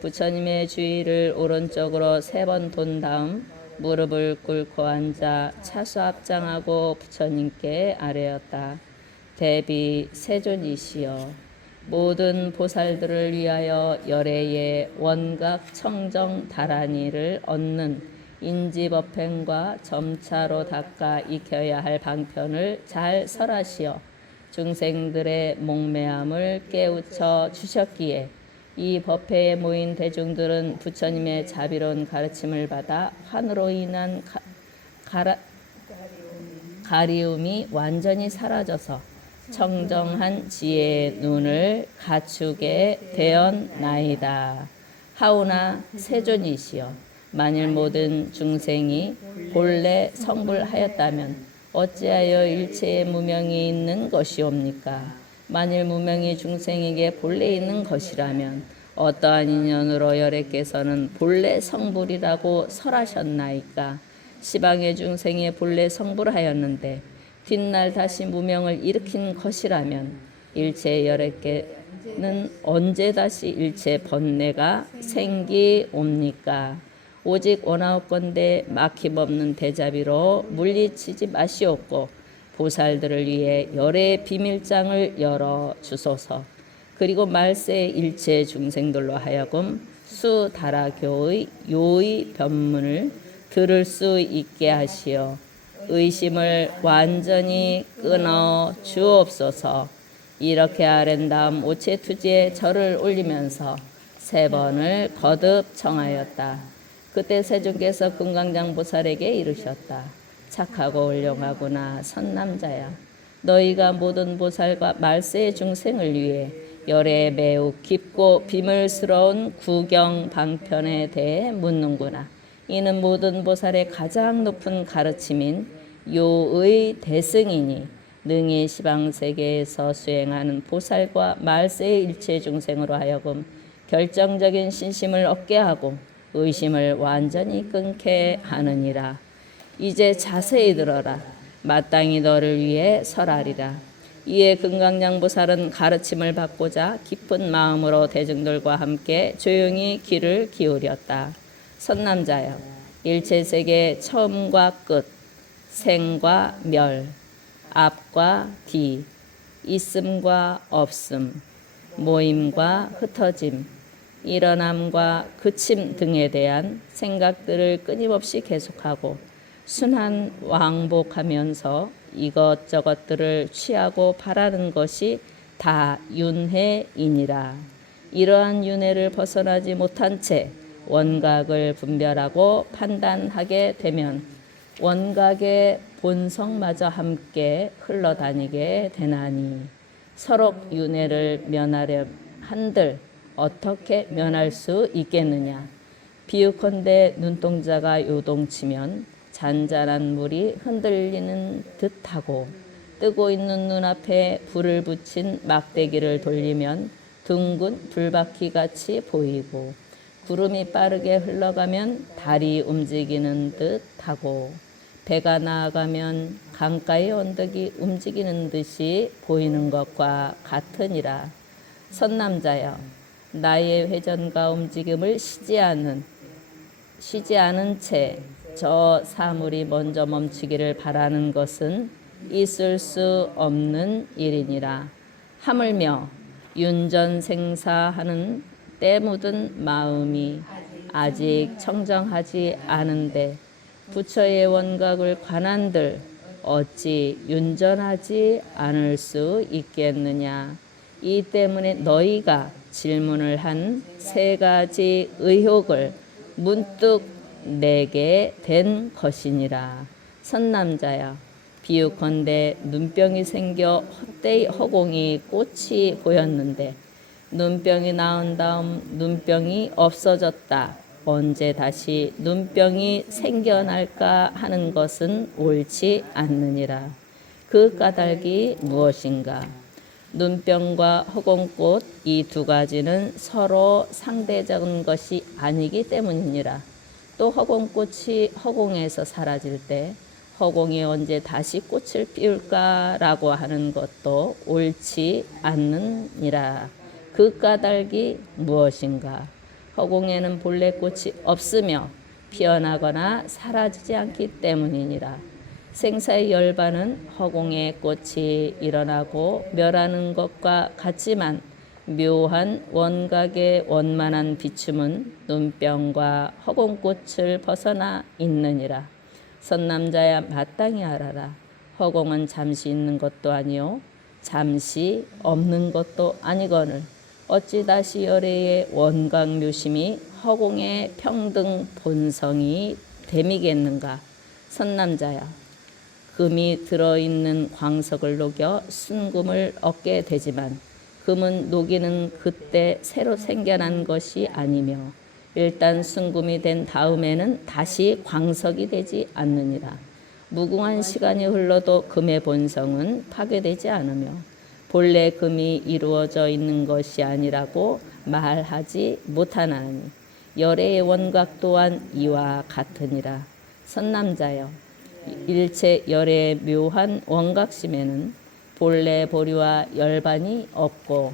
부처님의 주위를 오른쪽으로 3번 돈 다음 무릎을 꿇고 앉아 차수 합장하고 부처님께 아뢰었다. 대비 세존이시여, 모든 보살들을 위하여 열애의 원각 청정 다란이를 얻는 인지법행과 점차로 닦아 익혀야 할 방편을 잘 설하시어 중생들의 목매함을 깨우쳐 주셨기에 이 법회에 모인 대중들은 부처님의 자비로운 가르침을 받아 환으로 인한 가리움이 완전히 사라져서 청정한 지혜의 눈을 갖추게 되었나이다. 하오나 세존이시여, 만일 모든 중생이 본래 성불하였다면 어찌하여 일체의 무명이 있는 것이옵니까? 만일 무명이 중생에게 본래 있는 것이라면 어떠한 인연으로 열애께서는 본래 성불이라고 설하셨나이까? 시방의 중생이 본래 성불하였는데 뒷날 다시 무명을 일으킨 것이라면 일체 열애께는 언제 다시 일체 번뇌가 생기옵니까? 오직 원하옵건대 막힘없는 대자비로 물리치지 마시옵고 보살들을 위해 열의 비밀장을 열어 주소서. 그리고 말세 일체 중생들로 하여금 수다라교의 요의 변문을 들을 수 있게 하시어 의심을 완전히 끊어 주옵소서. 이렇게 아랜 다음 오체투지에 절을 올리면서 3번을 거듭 청하였다. 그때 세존께서 금강장보살에게 이르셨다. 착하고 훌륭하구나 선남자야. 너희가 모든 보살과 말세의 중생을 위해 열에 매우 깊고 비밀스러운 구경 방편에 대해 묻는구나. 이는 모든 보살의 가장 높은 가르침인 요의 대승이니 능히 시방세계에서 수행하는 보살과 말세의 일체 중생으로 하여금 결정적인 신심을 얻게 하고 의심을 완전히 끊게 하느니라. 이제 자세히 들어라. 마땅히 너를 위해 설하리라. 이에 금강장보살은 가르침을 받고자 깊은 마음으로 대중들과 함께 조용히 귀를 기울였다. 선남자여, 일체세계 처음과 끝, 생과 멸, 앞과 뒤, 있음과 없음, 모임과 흩어짐, 일어남과 그침 등에 대한 생각들을 끊임없이 계속하고 순한 왕복하면서 이것저것들을 취하고 바라는 것이 다 윤회이니라. 이러한 윤회를 벗어나지 못한 채 원각을 분별하고 판단하게 되면 원각의 본성마저 함께 흘러다니게 되나니 서로 윤회를 면하려 한들 어떻게 면할 수 있겠느냐. 비유컨대 눈동자가 요동치면 잔잔한 물이 흔들리는 듯하고 뜨고 있는 눈앞에 불을 붙인 막대기를 돌리면 둥근 불바퀴같이 보이고 구름이 빠르게 흘러가면 달이 움직이는 듯하고 배가 나아가면 강가의 언덕이 움직이는 듯이 보이는 것과 같으니라. 선남자여, 나의 회전과 움직임을 쉬지 않은 채 저 사물이 먼저 멈추기를 바라는 것은 있을 수 없는 일이니라. 하물며 윤전생사하는 때 묻은 마음이 아직 청정하지 않은데 부처의 원각을 관한들 어찌 윤전하지 않을 수 있겠느냐. 이 때문에 너희가 질문을 한 3가지 의혹을 문득 내게 된 것이니라. 선남자야, 비유컨대 눈병이 생겨 헛되이 허공이 꽃이 보였는데 눈병이 나은 다음 눈병이 없어졌다. 언제 다시 눈병이 생겨날까 하는 것은 옳지 않느니라. 그 까닭이 무엇인가? 눈병과 허공꽃 이 2가지는 서로 상대적인 것이 아니기 때문이니라. 또 허공꽃이 허공에서 사라질 때 허공이 언제 다시 꽃을 피울까라고 하는 것도 옳지 않느니라. 그 까닭이 무엇인가? 허공에는 본래 꽃이 없으며 피어나거나 사라지지 않기 때문이니라. 생사의 열반은 허공에 꽃이 일어나고 멸하는 것과 같지만 묘한 원각의 원만한 비춤은 눈병과 허공꽃을 벗어나 있느니라. 선남자야, 마땅히 알아라. 허공은 잠시 있는 것도 아니요 잠시 없는 것도 아니거늘 어찌 다시 열애의 원광묘심이 허공의 평등 본성이 됨이겠는가. 선남자야, 금이 들어있는 광석을 녹여 순금을 얻게 되지만 금은 녹이는 그때 새로 생겨난 것이 아니며 일단 순금이 된 다음에는 다시 광석이 되지 않느니라. 무궁한 시간이 흘러도 금의 본성은 파괴되지 않으며 본래 금이 이루어져 있는 것이 아니라고 말하지 못하나니 열애의 원각 또한 이와 같으니라. 선남자여, 일체 열애의 묘한 원각심에는 본래 보류와 열반이 없고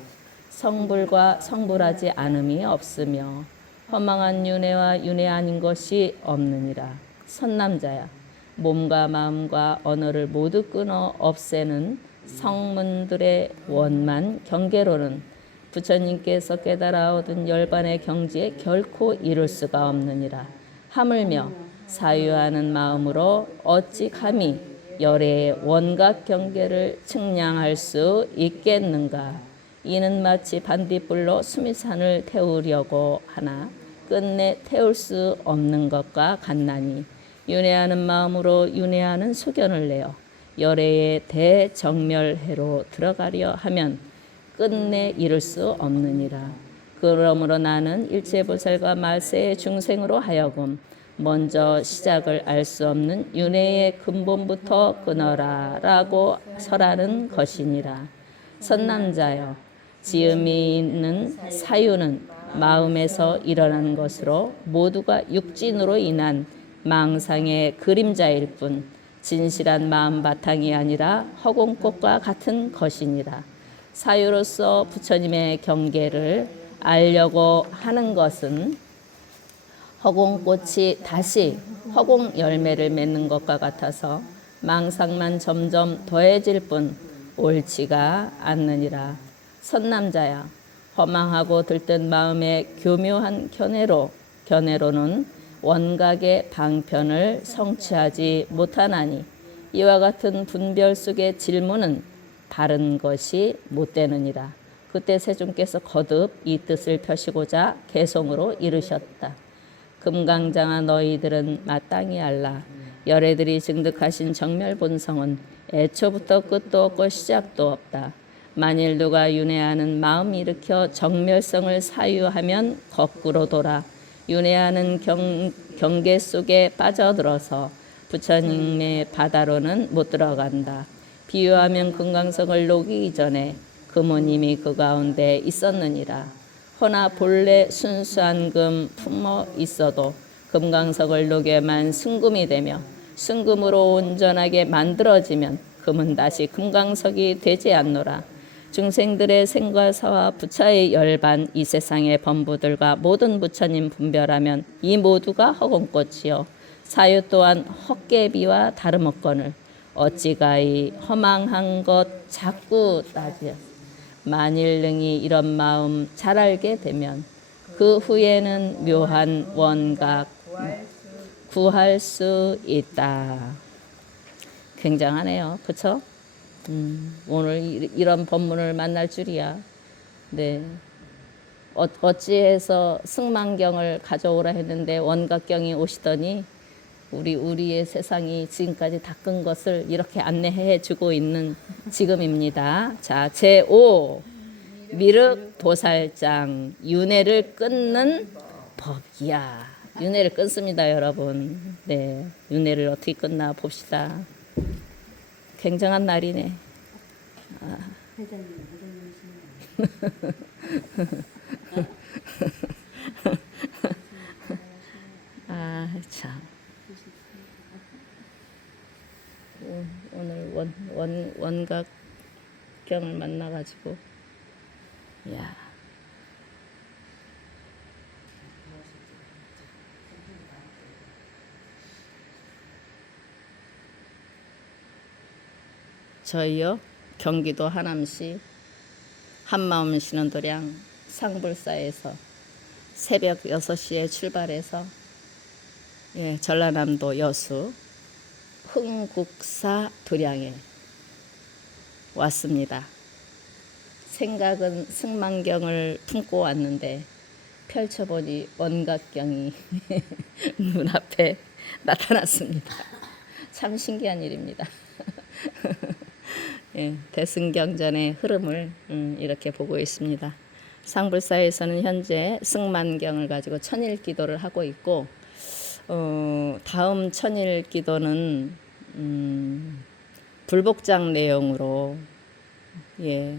성불과 성불하지 않음이 없으며 허망한 윤회와 윤회 아닌 것이 없느니라. 선남자야, 몸과 마음과 언어를 모두 끊어 없애는 성문들의 원만 경계로는 부처님께서 깨달아 얻은 열반의 경지에 결코 이룰 수가 없느니라. 하물며 사유하는 마음으로 어찌 감히 열의 원각 경계를 측량할 수 있겠는가. 이는 마치 반딧불로 수미산을 태우려고 하나 끝내 태울 수 없는 것과 같나니 윤회하는 마음으로 윤회하는 소견을 내어 열애의 대정멸해로 들어가려 하면 끝내 이룰 수 없느니라. 그러므로 나는 일체보살과 말세의 중생으로 하여금 먼저 시작을 알 수 없는 윤회의 근본부터 끊어라 라고 설하는 것이니라. 선남자여, 지음이 있는 사유는 마음에서 일어나는 것으로 모두가 육진으로 인한 망상의 그림자일 뿐 진실한 마음 바탕이 아니라 허공꽃과 같은 것이니라. 사유로서 부처님의 경계를 알려고 하는 것은 허공꽃이 다시 허공 열매를 맺는 것과 같아서 망상만 점점 더해질 뿐 옳지가 않느니라. 선남자야, 허망하고 들뜬 마음의 교묘한 견해로는 원각의 방편을 성취하지 못하나니 이와 같은 분별 속의 질문은 바른 것이 못 되느니라. 그때 세존께서 거듭 이 뜻을 펴시고자 개성으로 이르셨다. 금강장아, 너희들은 마땅히 알라. 열애들이 증득하신 정멸 본성은 애초부터 끝도 없고 시작도 없다. 만일 누가 윤회하는 마음 일으켜 정멸성을 사유하면 거꾸로 돌아 윤회하는 경계 속에 빠져들어서 부처님의 바다로는 못 들어간다. 비유하면 금강석을 녹이기 전에 금은 이미 그 가운데 있었느니라. 허나 본래 순수한 금 품어 있어도 금강석을 녹여만 순금이 되며 순금으로 온전하게 만들어지면 금은 다시 금강석이 되지 않노라. 중생들의 생과 사와 부처의 열반, 이 세상의 범부들과 모든 부처님 분별하면 이 모두가 허공꽃이요 사유 또한 헛개비와 다름없거늘 어찌가 이 허망한 것 자꾸 따지어. 만일 능히 이런 마음 잘 알게 되면 그 후에는 묘한 원각 구할 수 있다. 굉장하네요. 그렇죠? 오늘 이런 법문을 만날 줄이야. 네. 어찌해서 승만경을 가져오라 했는데 원각경이 오시더니 우리의 세상이 지금까지 다 끈 것을 이렇게 안내해 주고 있는 지금입니다. 자, 제5 미륵 도살장, 윤회를 끊는 법이야. 윤회를 끊습니다, 여러분. 네, 윤회를 어떻게 끊나 봅시다. 굉장한 날이네. 참. 오늘 원각경을 만나가지고, 야. 저희요, 경기도 하남시 한마음 신원도량 상불사에서 새벽 6시에 출발해서 전라남도 여수 흥국사 도량에 왔습니다. 생각은 승만경을 품고 왔는데 펼쳐보니 원각경이 눈앞에 나타났습니다. 참 신기한 일입니다. 예, 대승경전의 흐름을 이렇게 보고 있습니다. 상불사에서는 현재 승만경을 가지고 천일 기도를 하고 있고 다음 천일 기도는 불복장 내용으로 예,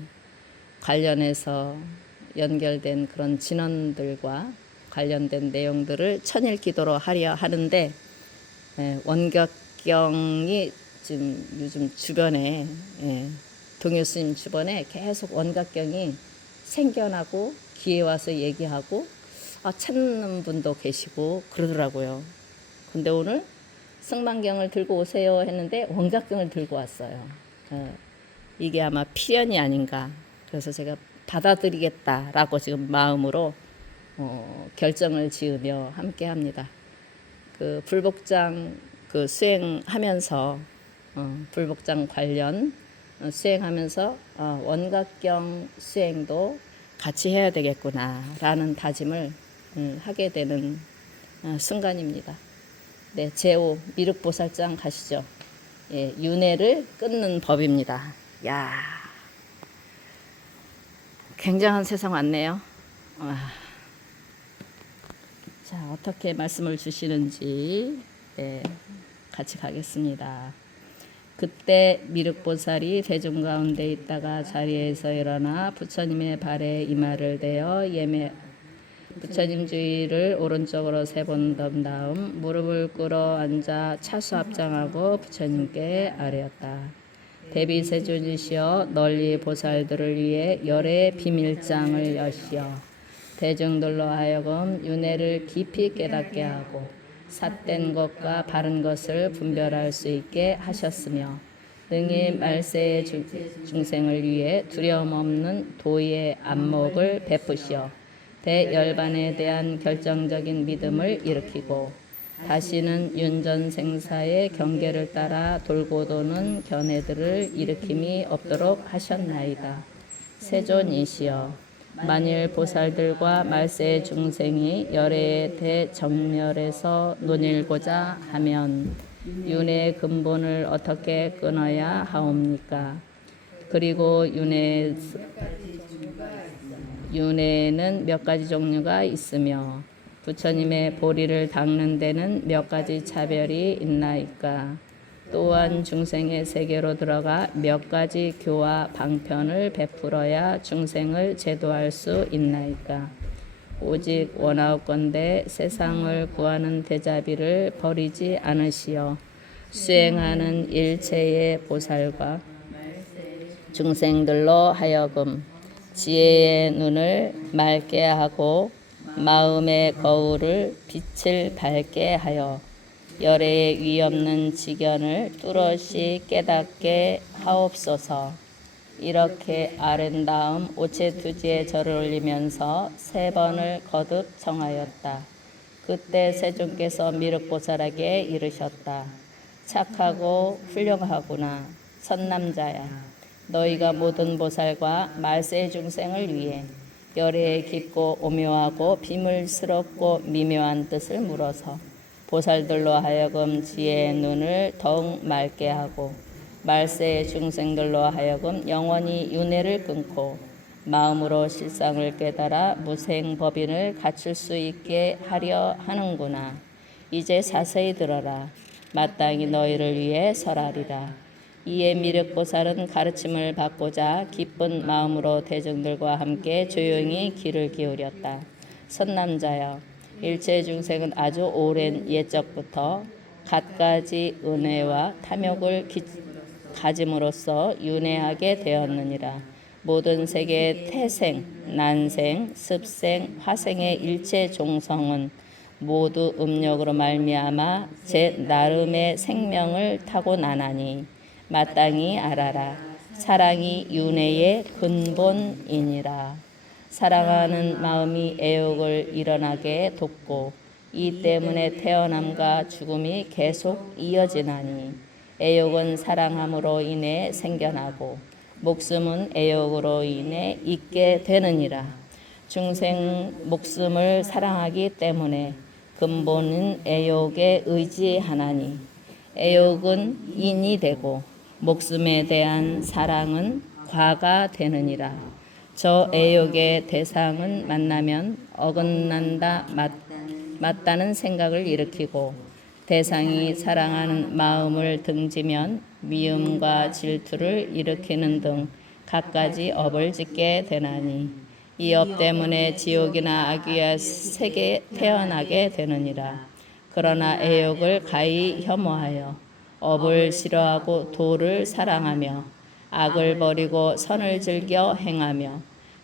관련해서 연결된 그런 진언들과 관련된 내용들을 천일 기도로 하려 하는데 예, 원각경이 지금 요즘 주변에 예, 동요 스님 주변에 계속 원각경이 생겨나고 기회 와서 얘기하고 찾는 분도 계시고 그러더라고요. 근데 오늘 승만경을 들고 오세요 했는데 원각경을 들고 왔어요. 이게 아마 필연이 아닌가. 그래서 제가 받아들이겠다라고 지금 마음으로 결정을 지으며 함께 합니다. 그 불복장 그 수행하면서 불복장 관련 수행하면서 원각경 수행도 같이 해야 되겠구나라는 다짐을 하게 되는 순간입니다. 네, 제5 미륵보살장 가시죠. 예, 윤회를 끊는 법입니다. 야, 굉장한 세상 왔네요. 자, 어떻게 말씀을 주시는지 네, 같이 가겠습니다. 그때 미륵보살이 대중 가운데 있다가 자리에서 일어나 부처님의 발에 이마를 대어 부처님 주위를 오른쪽으로 세 번 던 다음 무릎을 꿇어 앉아 차수 합장하고 부처님께 아뢰었다. 대비세존이시여 널리 보살들을 위해 열의 비밀장을 여시어 대중들로 하여금 윤회를 깊이 깨닫게 하고 삿된 것과 바른 것을 분별할 수 있게 하셨으며 능히 말세의 중생을 위해 두려움 없는 도의 안목을 베푸시어 대열반에 대한 결정적인 믿음을 일으키고 다시는 윤전생사의 경계를 따라 돌고 도는 견해들을 일으킴이 없도록 하셨나이다. 세존이시여 만일 보살들과 말세의 중생이 열애의 대정멸에서 논일고자 하면 윤회의 근본을 어떻게 끊어야 하옵니까? 그리고 윤회에는 몇 가지 종류가 있으며 부처님의 보리를 닦는 데는 몇 가지 차별이 있나이까? 또한 중생의 세계로 들어가 몇 가지 교화 방편을 베풀어야 중생을 제도할 수 있나이까? 오직 원하옵건대 세상을 구하는 대자비를 버리지 않으시어 수행하는 일체의 보살과 중생들로 하여금 지혜의 눈을 맑게 하고 마음의 거울을 빛을 밝게 하여 열애의 위없는 지견을 뚜렷이 깨닫게 하옵소서. 이렇게 아랜 다음 오체투지에 절을 올리면서 3번을 거듭 청하였다. 그때 세존께서 미륵보살에게 이르셨다. 착하고 훌륭하구나. 선남자야. 너희가 모든 보살과 말세 중생을 위해 열애의 깊고 오묘하고 비밀스럽고 미묘한 뜻을 물어서 보살들로 하여금 지혜의 눈을 더욱 맑게 하고 말세의 중생들로 하여금 영원히 윤회를 끊고 마음으로 실상을 깨달아 무생법인을 갖출 수 있게 하려 하는구나. 이제 자세히 들어라. 마땅히 너희를 위해 설하리라. 이에 미륵보살은 가르침을 받고자 기쁜 마음으로 대중들과 함께 조용히 귀를 기울였다. 선남자여, 일체 중생은 아주 오랜 옛적부터 갖가지 은혜와 탐욕을 가짐으로써 윤회하게 되었느니라. 모든 세계의 태생, 난생, 습생, 화생의 일체 종성은 모두 음력으로 말미암아 제 나름의 생명을 타고나나니 마땅히 알아라. 사랑이 윤회의 근본이니라. 사랑하는 마음이 애욕을 일어나게 돕고 이 때문에 태어남과 죽음이 계속 이어지나니 애욕은 사랑함으로 인해 생겨나고 목숨은 애욕으로 인해 잊게 되느니라. 중생 목숨을 사랑하기 때문에 근본은 애욕에 의지하나니 애욕은 인이 되고 목숨에 대한 사랑은 과가 되느니라. 저 애욕의 대상은 만나면 어긋난다 맞다는 생각을 일으키고 대상이 사랑하는 마음을 등지면 미움과 질투를 일으키는 등 갖가지 업을 짓게 되나니 이 업 때문에 지옥이나 악귀의 세계에 태어나게 되느니라. 그러나 애욕을 가히 혐오하여 업을 싫어하고 도를 사랑하며 악을 버리고 선을 즐겨 행하며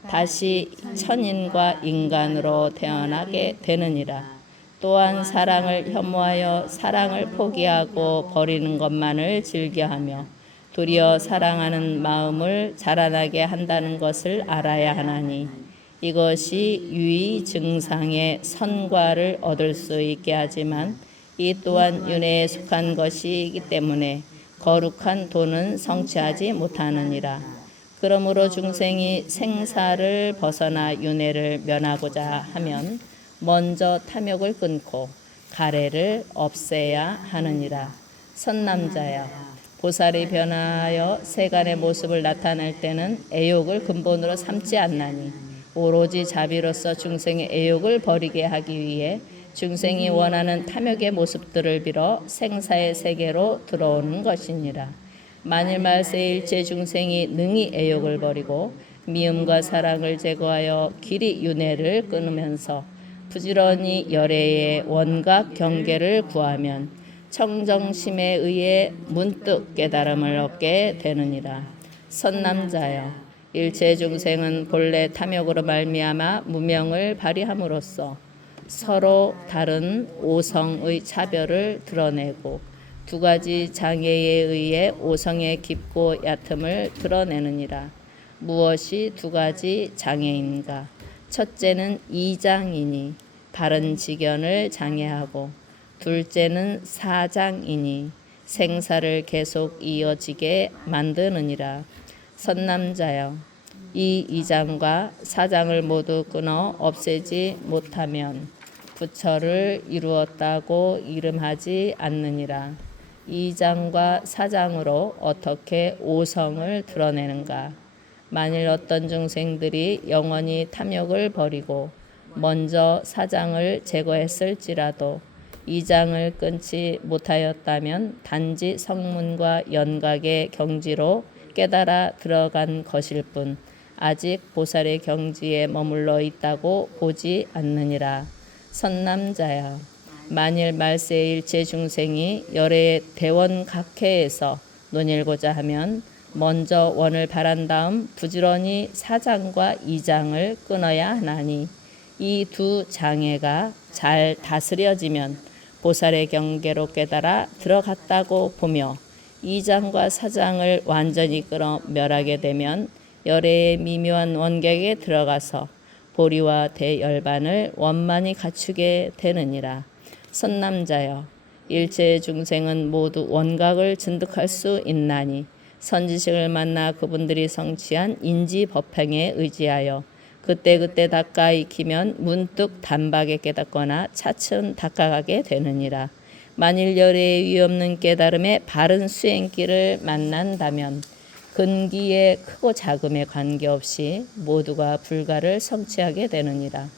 다시 천인과 인간으로 태어나게 되느니라. 또한 사랑을 혐오하여 사랑을 포기하고 버리는 것만을 즐겨하며 도리어 사랑하는 마음을 자라나게 한다는 것을 알아야 하나니 이것이 유의 증상의 선과를 얻을 수 있게 하지만 이 또한 윤회에 속한 것이기 때문에 거룩한 도는 성취하지 못하느니라. 그러므로 중생이 생사를 벗어나 윤회를 면하고자 하면 먼저 탐욕을 끊고 가래를 없애야 하느니라. 선남자야, 보살이 변화하여 세간의 모습을 나타낼 때는 애욕을 근본으로 삼지 않나니 오로지 자비로서 중생의 애욕을 버리게 하기 위해 중생이 원하는 탐욕의 모습들을 빌어 생사의 세계로 들어오는 것이니라. 만일 말세 일체 중생이 능히 애욕을 버리고 미움과 사랑을 제거하여 길이 윤회를 끊으면서 부지런히 열애의 원각 경계를 구하면 청정심에 의해 문득 깨달음을 얻게 되느니라. 선남자여, 일체 중생은 본래 탐욕으로 말미암아 무명을 발휘함으로써 서로 다른 오성의 차별을 드러내고 두 가지 장애에 의해 오성의 깊고 얕음을 드러내느니라. 무엇이 두 가지 장애인가? 첫째는 이장이니 바른 지견을 장애하고 둘째는 사장이니 생사를 계속 이어지게 만드느니라. 선남자여, 이 이장과 사장을 모두 끊어 없애지 못하면 부처를 이루었다고 이름하지 않느니라. 이장과 사장으로 어떻게 오성을 드러내는가? 만일 어떤 중생들이 영원히 탐욕을 버리고 먼저 사장을 제거했을지라도 이장을 끊지 못하였다면 단지 성문과 연각의 경지로 깨달아 들어간 것일 뿐 아직 보살의 경지에 머물러 있다고 보지 않느니라. 선남자야, 만일 말세 일체 중생이 열의 대원각해에서 논일고자 하면 먼저 원을 바란 다음 부지런히 사장과 이장을 끊어야 하나니 이 두 장애가 잘 다스려지면 보살의 경계로 깨달아 들어갔다고 보며 이장과 사장을 완전히 끊어 멸하게 되면 열애의 미묘한 원격에 들어가서 보리와 대열반을 원만히 갖추게 되느니라. 선남자여, 일체 중생은 모두 원각을 증득할 수 있나니 선지식을 만나 그분들이 성취한 인지법행에 의지하여 그때그때 닦아 익히면 문득 단박에 깨닫거나 차츰 닦아가게 되느니라. 만일 열애의 위없는 깨달음의 바른 수행길을 만난다면 근기에 크고 작음에 관계없이 모두가 불가를 성취하게 되느니라.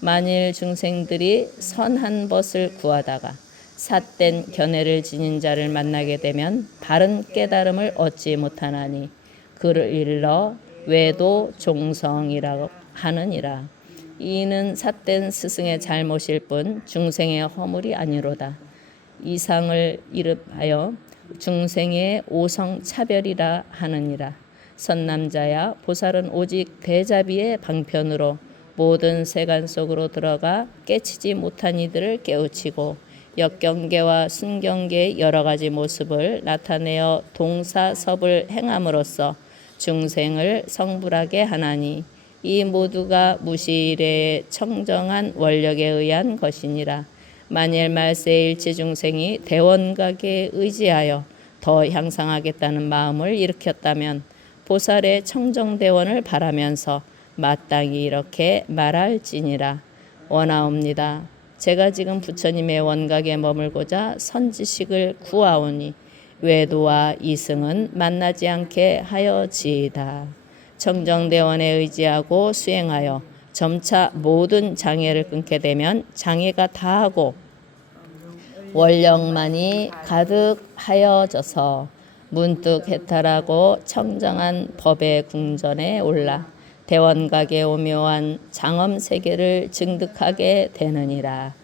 만일 중생들이 선한 벗을 구하다가 삿된 견해를 지닌 자를 만나게 되면 바른 깨달음을 얻지 못하나니 그를 일러 외도 종성이라고 하느니라. 이는 삿된 스승의 잘못일 뿐 중생의 허물이 아니로다. 이상을 이름하여 중생의 오성 차별이라 하느니라. 선남자야, 보살은 오직 대자비의 방편으로 모든 세간 속으로 들어가 깨치지 못한 이들을 깨우치고 역경계와 순경계의 여러 가지 모습을 나타내어 동사섭을 행함으로써 중생을 성불하게 하나니 이 모두가 무시일의 청정한 원력에 의한 것이니라. 만일 말세 일체 중생이 대원각에 의지하여 더 향상하겠다는 마음을 일으켰다면 보살의 청정대원을 바라면서 마땅히 이렇게 말할지니라. 원하옵니다. 제가 지금 부처님의 원각에 머물고자 선지식을 구하오니 외도와 이승은 만나지 않게 하여지이다. 청정대원에 의지하고 수행하여 점차 모든 장애를 끊게 되면 장애가 다하고 원력만이 가득하여져서 문득 해탈하고 청정한 법의 궁전에 올라 대원각의 오묘한 장엄세계를 증득하게 되느니라.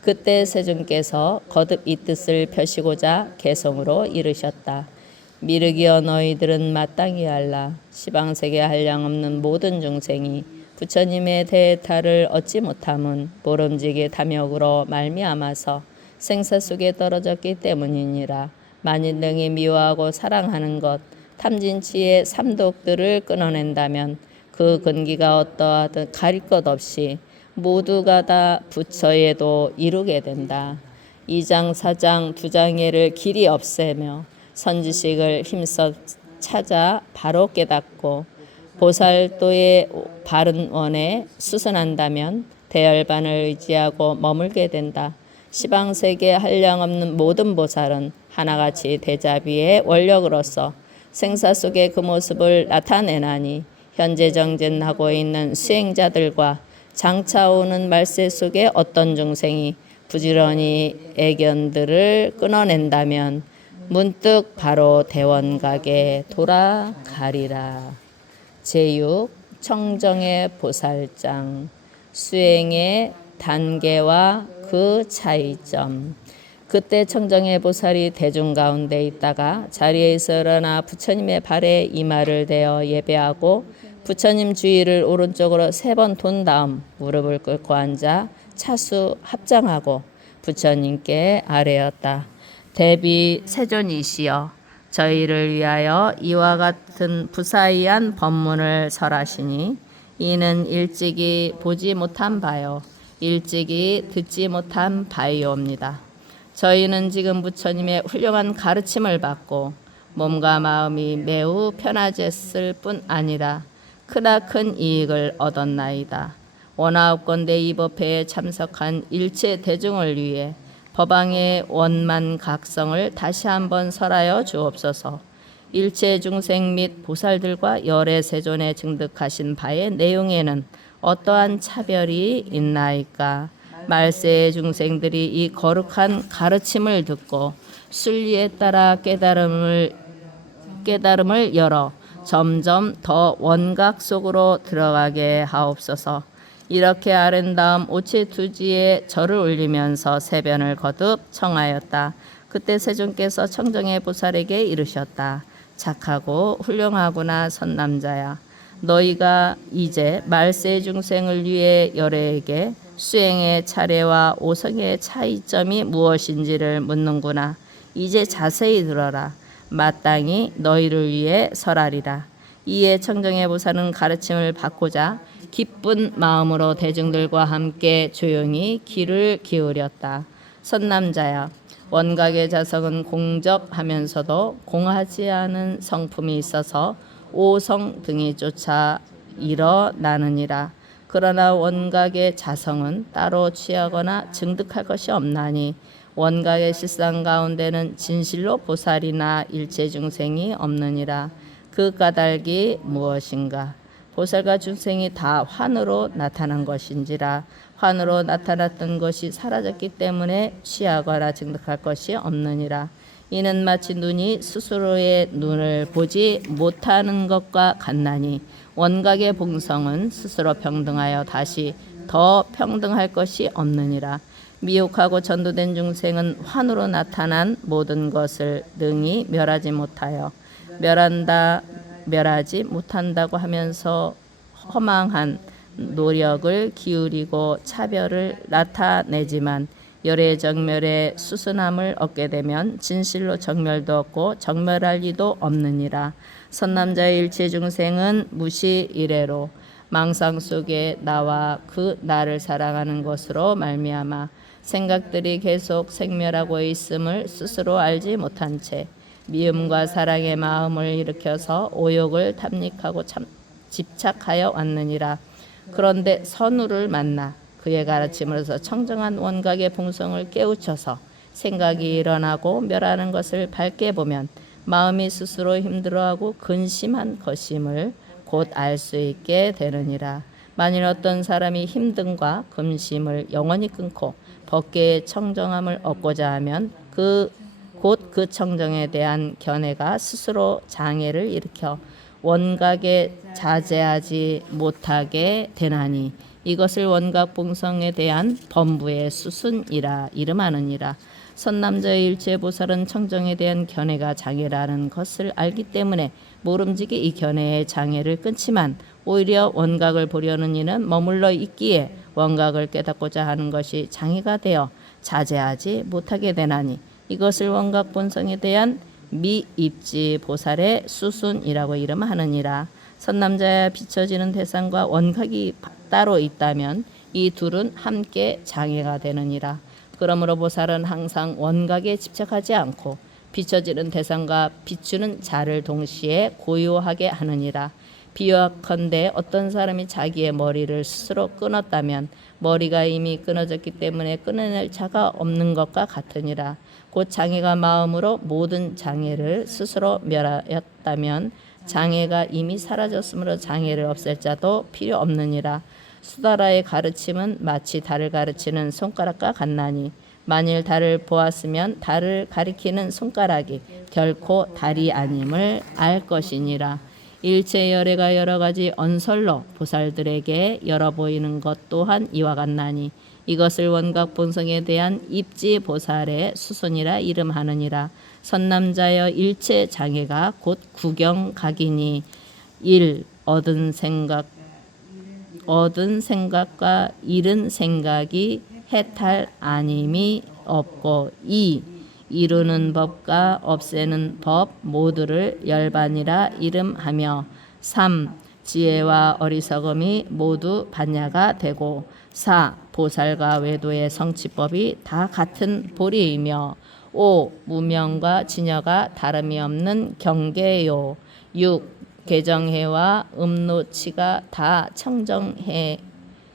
그때 세존께서 거듭 이 뜻을 펴시고자 개성으로 이르셨다. 미르기어 너희들은 마땅히 알라. 시방세계 한량없는 모든 중생이 부처님의 대타를 얻지 못함은 모름지기 탐욕으로 말미암아서 생사 속에 떨어졌기 때문이니라. 만일 능히 미워하고 사랑하는 것 탐진치의 삼독들을 끊어낸다면 그 근기가 어떠하든 가릴 것 없이 모두가 다 부처에도 이루게 된다. 2장 4장 2장애를 길이 없애며 선지식을 힘써 찾아 바로 깨닫고 보살도의 바른 원에 수선한다면 대열반을 의지하고 머물게 된다. 시방세계 한량없는 모든 보살은 하나같이 대자비의 원력으로서 생사 속의 그 모습을 나타내나니 현재 정진하고 있는 수행자들과 장차 오는 말세 속에 어떤 중생이 부지런히 애견들을 끊어낸다면 문득 바로 대원각에 돌아가리라. 제6 청정의 보살장 수행의 단계와 그 차이점. 그때 청정의 보살이 대중 가운데 있다가 자리에서 일어나 부처님의 발에 이마를 대어 예배하고 부처님 주위를 오른쪽으로 3번 돈 다음 무릎을 꿇고 앉아 차수 합장하고 부처님께 아뢰었다. 대비 세존이시여, 저희를 위하여 이와 같은 부사이한 법문을 설하시니 이는 일찍이 보지 못한 바요 일찍이 듣지 못한 바이옵니다. 저희는 지금 부처님의 훌륭한 가르침을 받고 몸과 마음이 매우 편해졌을 뿐 아니라 크나큰 이익을 얻었나이다. 원하옵건대 이 법회에 참석한 일체 대중을 위해 법왕의 원만 각성을 다시 한번 설하여 주옵소서. 일체 중생 및 보살들과 열애 세존에 증득하신 바의 내용에는 어떠한 차별이 있나이까? 말세의 중생들이 이 거룩한 가르침을 듣고 순리에 따라 깨달음을 열어 점점 더 원각 속으로 들어가게 하옵소서. 이렇게 아랜 다음 오체투지에 절을 올리면서 세변을 거듭 청하였다. 그때 세존께서 청정의 보살에게 이르셨다. 착하고 훌륭하구나 선남자야. 너희가 이제 말세 중생을 위해 열애에게 수행의 차례와 오성의 차이점이 무엇인지를 묻는구나. 이제 자세히 들어라. 마땅히 너희를 위해 설하리라. 이에 청정의 보살은 가르침을 받고자 기쁜 마음으로 대중들과 함께 조용히 귀를 기울였다. 선남자야, 원각의 자성은 공적하면서도 공하지 않은 성품이 있어서 오성 등이 쫓아 일어나느니라. 그러나 원각의 자성은 따로 취하거나 증득할 것이 없나니 원각의 실상 가운데는 진실로 보살이나 일체 중생이 없느니라. 그 까닭이 무엇인가? 보살과 중생이 다 환으로 나타난 것인지라. 환으로 나타났던 것이 사라졌기 때문에 취하거나 증득할 것이 없느니라. 이는 마치 눈이 스스로의 눈을 보지 못하는 것과 같나니 원각의 봉성은 스스로 평등하여 다시 더 평등할 것이 없느니라. 미혹하고 전도된 중생은 환으로 나타난 모든 것을 능히 멸하지 못하여 멸하지 못한다고 하면서 허망한 노력을 기울이고 차별을 나타내지만 열의 정멸의 수순함을 얻게 되면 진실로 정멸도 없고 정멸할 리도 없느니라. 선남자의 일체 중생은 무시 이래로 망상 속에 나와 그 나를 사랑하는 것으로 말미암아 생각들이 계속 생멸하고 있음을 스스로 알지 못한 채 미움과 사랑의 마음을 일으켜서 오욕을 탐닉하고 집착하여 왔느니라. 그런데 선우를 만나 그의 가르침으로서 청정한 원각의 본성을 깨우쳐서 생각이 일어나고 멸하는 것을 밝게 보면 마음이 스스로 힘들어하고 근심한 것임을 곧 알 수 있게 되느니라. 만일 어떤 사람이 힘듦과 근심을 영원히 끊고 법계의 청정함을 얻고자 하면 곧 그 청정에 대한 견해가 스스로 장애를 일으켜 원각에 자제하지 못하게 되나니 이것을 원각 본성에 대한 범부의 수순이라 이름하느니라. 선남자의 일체보살은 청정에 대한 견해가 장애라는 것을 알기 때문에 모름지기 이 견해의 장애를 끊지만 오히려 원각을 보려는 이는 머물러 있기에 원각을 깨닫고자 하는 것이 장애가 되어 자제하지 못하게 되나니 이것을 원각 본성에 대한 미입지 보살의 수순이라고 이름하느니라. 선남자야 비춰지는 대상과 원각이 따로 있다면 이 둘은 함께 장애가 되느니라. 그러므로 보살은 항상 원각에 집착하지 않고 비춰지는 대상과 비추는 자를 동시에 고요하게 하느니라. 비유컨대 어떤 사람이 자기의 머리를 스스로 끊었다면 머리가 이미 끊어졌기 때문에 끊어낼 자가 없는 것과 같으니라. 곧 장애가 마음으로 모든 장애를 스스로 멸하였다면 장애가 이미 사라졌으므로 장애를 없앨 자도 필요 없느니라. 수다라의 가르침은 마치 달을 가르치는 손가락과 같나니 만일 달을 보았으면 달을 가리키는 손가락이 결코 달이 아님을 알 것이니라. 일체 열애가 여러 가지 언설로 보살들에게 열어 보이는 것 또한 이와 같나니 이것을 원각 본성에 대한 입지 보살의 수순이라 이름하느니라. 선남자여 일체 장애가 곧 구경각이니 1. 얻은 생각과 잃은 생각이 해탈 아님이 없고 2. 이루는 법과 없애는 법 모두를 열반이라 이름하며 3. 지혜와 어리석음이 모두 반야가 되고 4. 보살과 외도의 성취법이 다 같은 보리이며 5. 무명과 진여가 다름이 없는 경계요 6. 개정해와 음노치가 다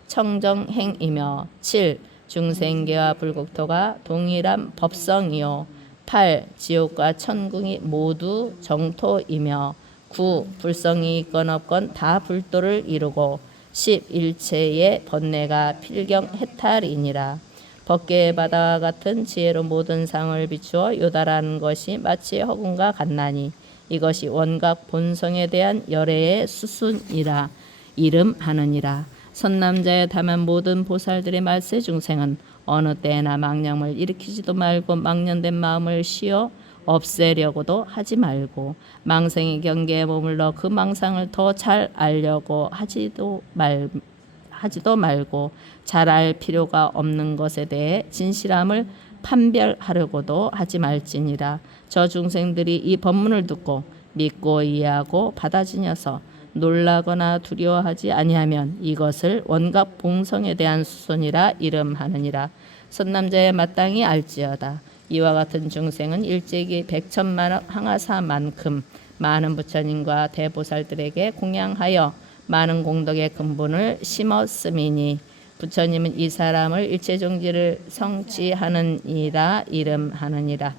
청정행이며 7. 중생계와 불국토가 동일한 법성이요 8. 지옥과 천궁이 모두 정토이며 9. 불성이 있건 없건 다 불도를 이루고 10. 일체의 번뇌가 필경 해탈이니라. 법계의 바다와 같은 지혜로 모든 상을 비추어 요달하는 것이 마치 허공과 같나니 이것이 원각 본성에 대한 열애의 수순이라 이름하느니라. 선남자에 다만 모든 보살들의 말세 중생은 어느 때나 망념을 일으키지도 말고 망념된 마음을 쉬어 없애려고도 하지 말고 망생의 경계에 머물러 그 망상을 더 잘 알려고 하지도 말고 잘 알 필요가 없는 것에 대해 진실함을 판별하려고도 하지 말지니라. 저 중생들이 이 법문을 듣고 믿고 이해하고 받아들여서 놀라거나 두려워하지 아니하면 이것을 원각 본성에 대한 수순이라 이름하느니라. 선남자의 마땅히 알지어다. 이와 같은 중생은 일제기 100천만억 항아사만큼 많은 부처님과 대보살들에게 공양하여 많은 공덕의 근본을 심었음이니 부처님은 이 사람을 일체종지를 성취하느니라 이름하느니라.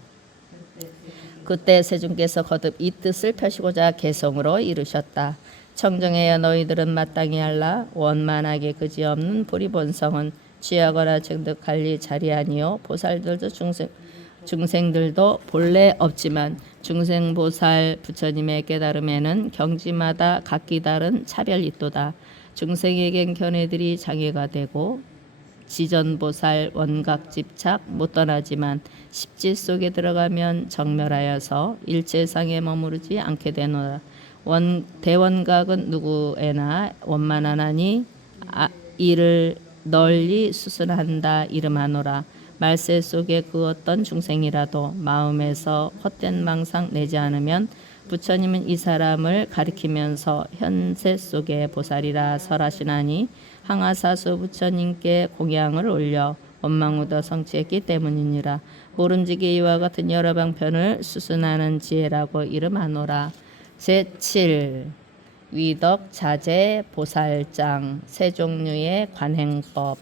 그때 세존께서 거듭 이 뜻을 펴시고자 개성으로 이르셨다. 청정하여 너희들은 마땅히 알라. 원만하게 그지없는 보리본성은 취하거나 증득할 리 자리 아니요 보살들도 중생들도 본래 없지만 중생보살 부처님의 깨달음에는 경지마다 각기 다른 차별이 있도다. 중생에겐 견해들이 장애가 되고 지전보살 원각집착 못 떠나지만 십지 속에 들어가면 정멸하여서 일체상에 머무르지 않게 되노라. 대원각은 누구에나 원만하나니 이를 널리 수순한다 이름하노라. 말세 속에 그 어떤 중생이라도 마음에서 헛된 망상 내지 않으면 부처님은 이 사람을 가리키면서 현세 속에 보살이라 설하시나니 항아사수 부처님께 공양을 올려 원망우도 성취했기 때문이니라. 모름지기 이와 같은 여러 방편을 수순하는 지혜라고 이름하노라. 제7 위덕 자재 보살장 세 종류의 관행법.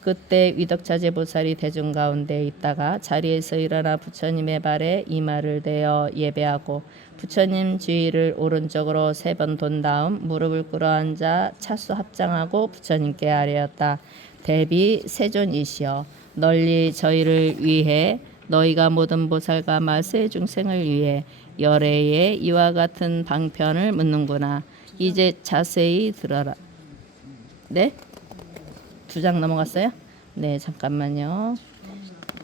그때 위덕자재 보살이 대중 가운데 있다가 자리에서 일어나 부처님의 발에 이마를 대어 예배하고 부처님 주위를 오른쪽으로 3번 돈 다음 무릎을 꿇어앉아 차수 합장하고 부처님께 아뢰었다. 대비 세존이시여, 널리 저희를 위해 너희가 모든 보살과 마세 중생을 위해 열애에 이와 같은 방편을 묻는구나. 이제 자세히 들어라. 네? 2장 넘어갔어요? 네, 잠깐만요.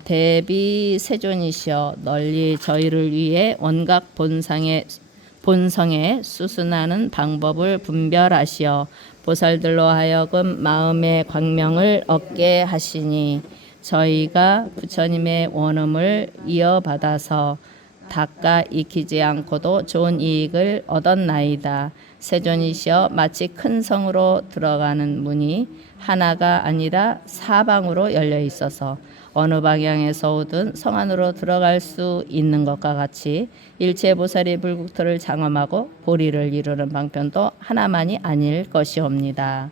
대비 세존이시여, 널리 저희를 위해 원각 본성에 수순하는 방법을 분별하시어 보살들로 하여금 마음의 광명을 얻게 하시니 저희가 부처님의 원음을 이어받아서 닦아 익히지 않고도 좋은 이익을 얻었나이다. 세존이시여, 마치 큰 성으로 들어가는 문이 하나가 아니라 사방으로 열려 있어서 어느 방향에서 오든 성 안으로 들어갈 수 있는 것과 같이 일체 보살이 불국토를 장엄하고 보리를 이루는 방편도 하나만이 아닐 것이옵니다.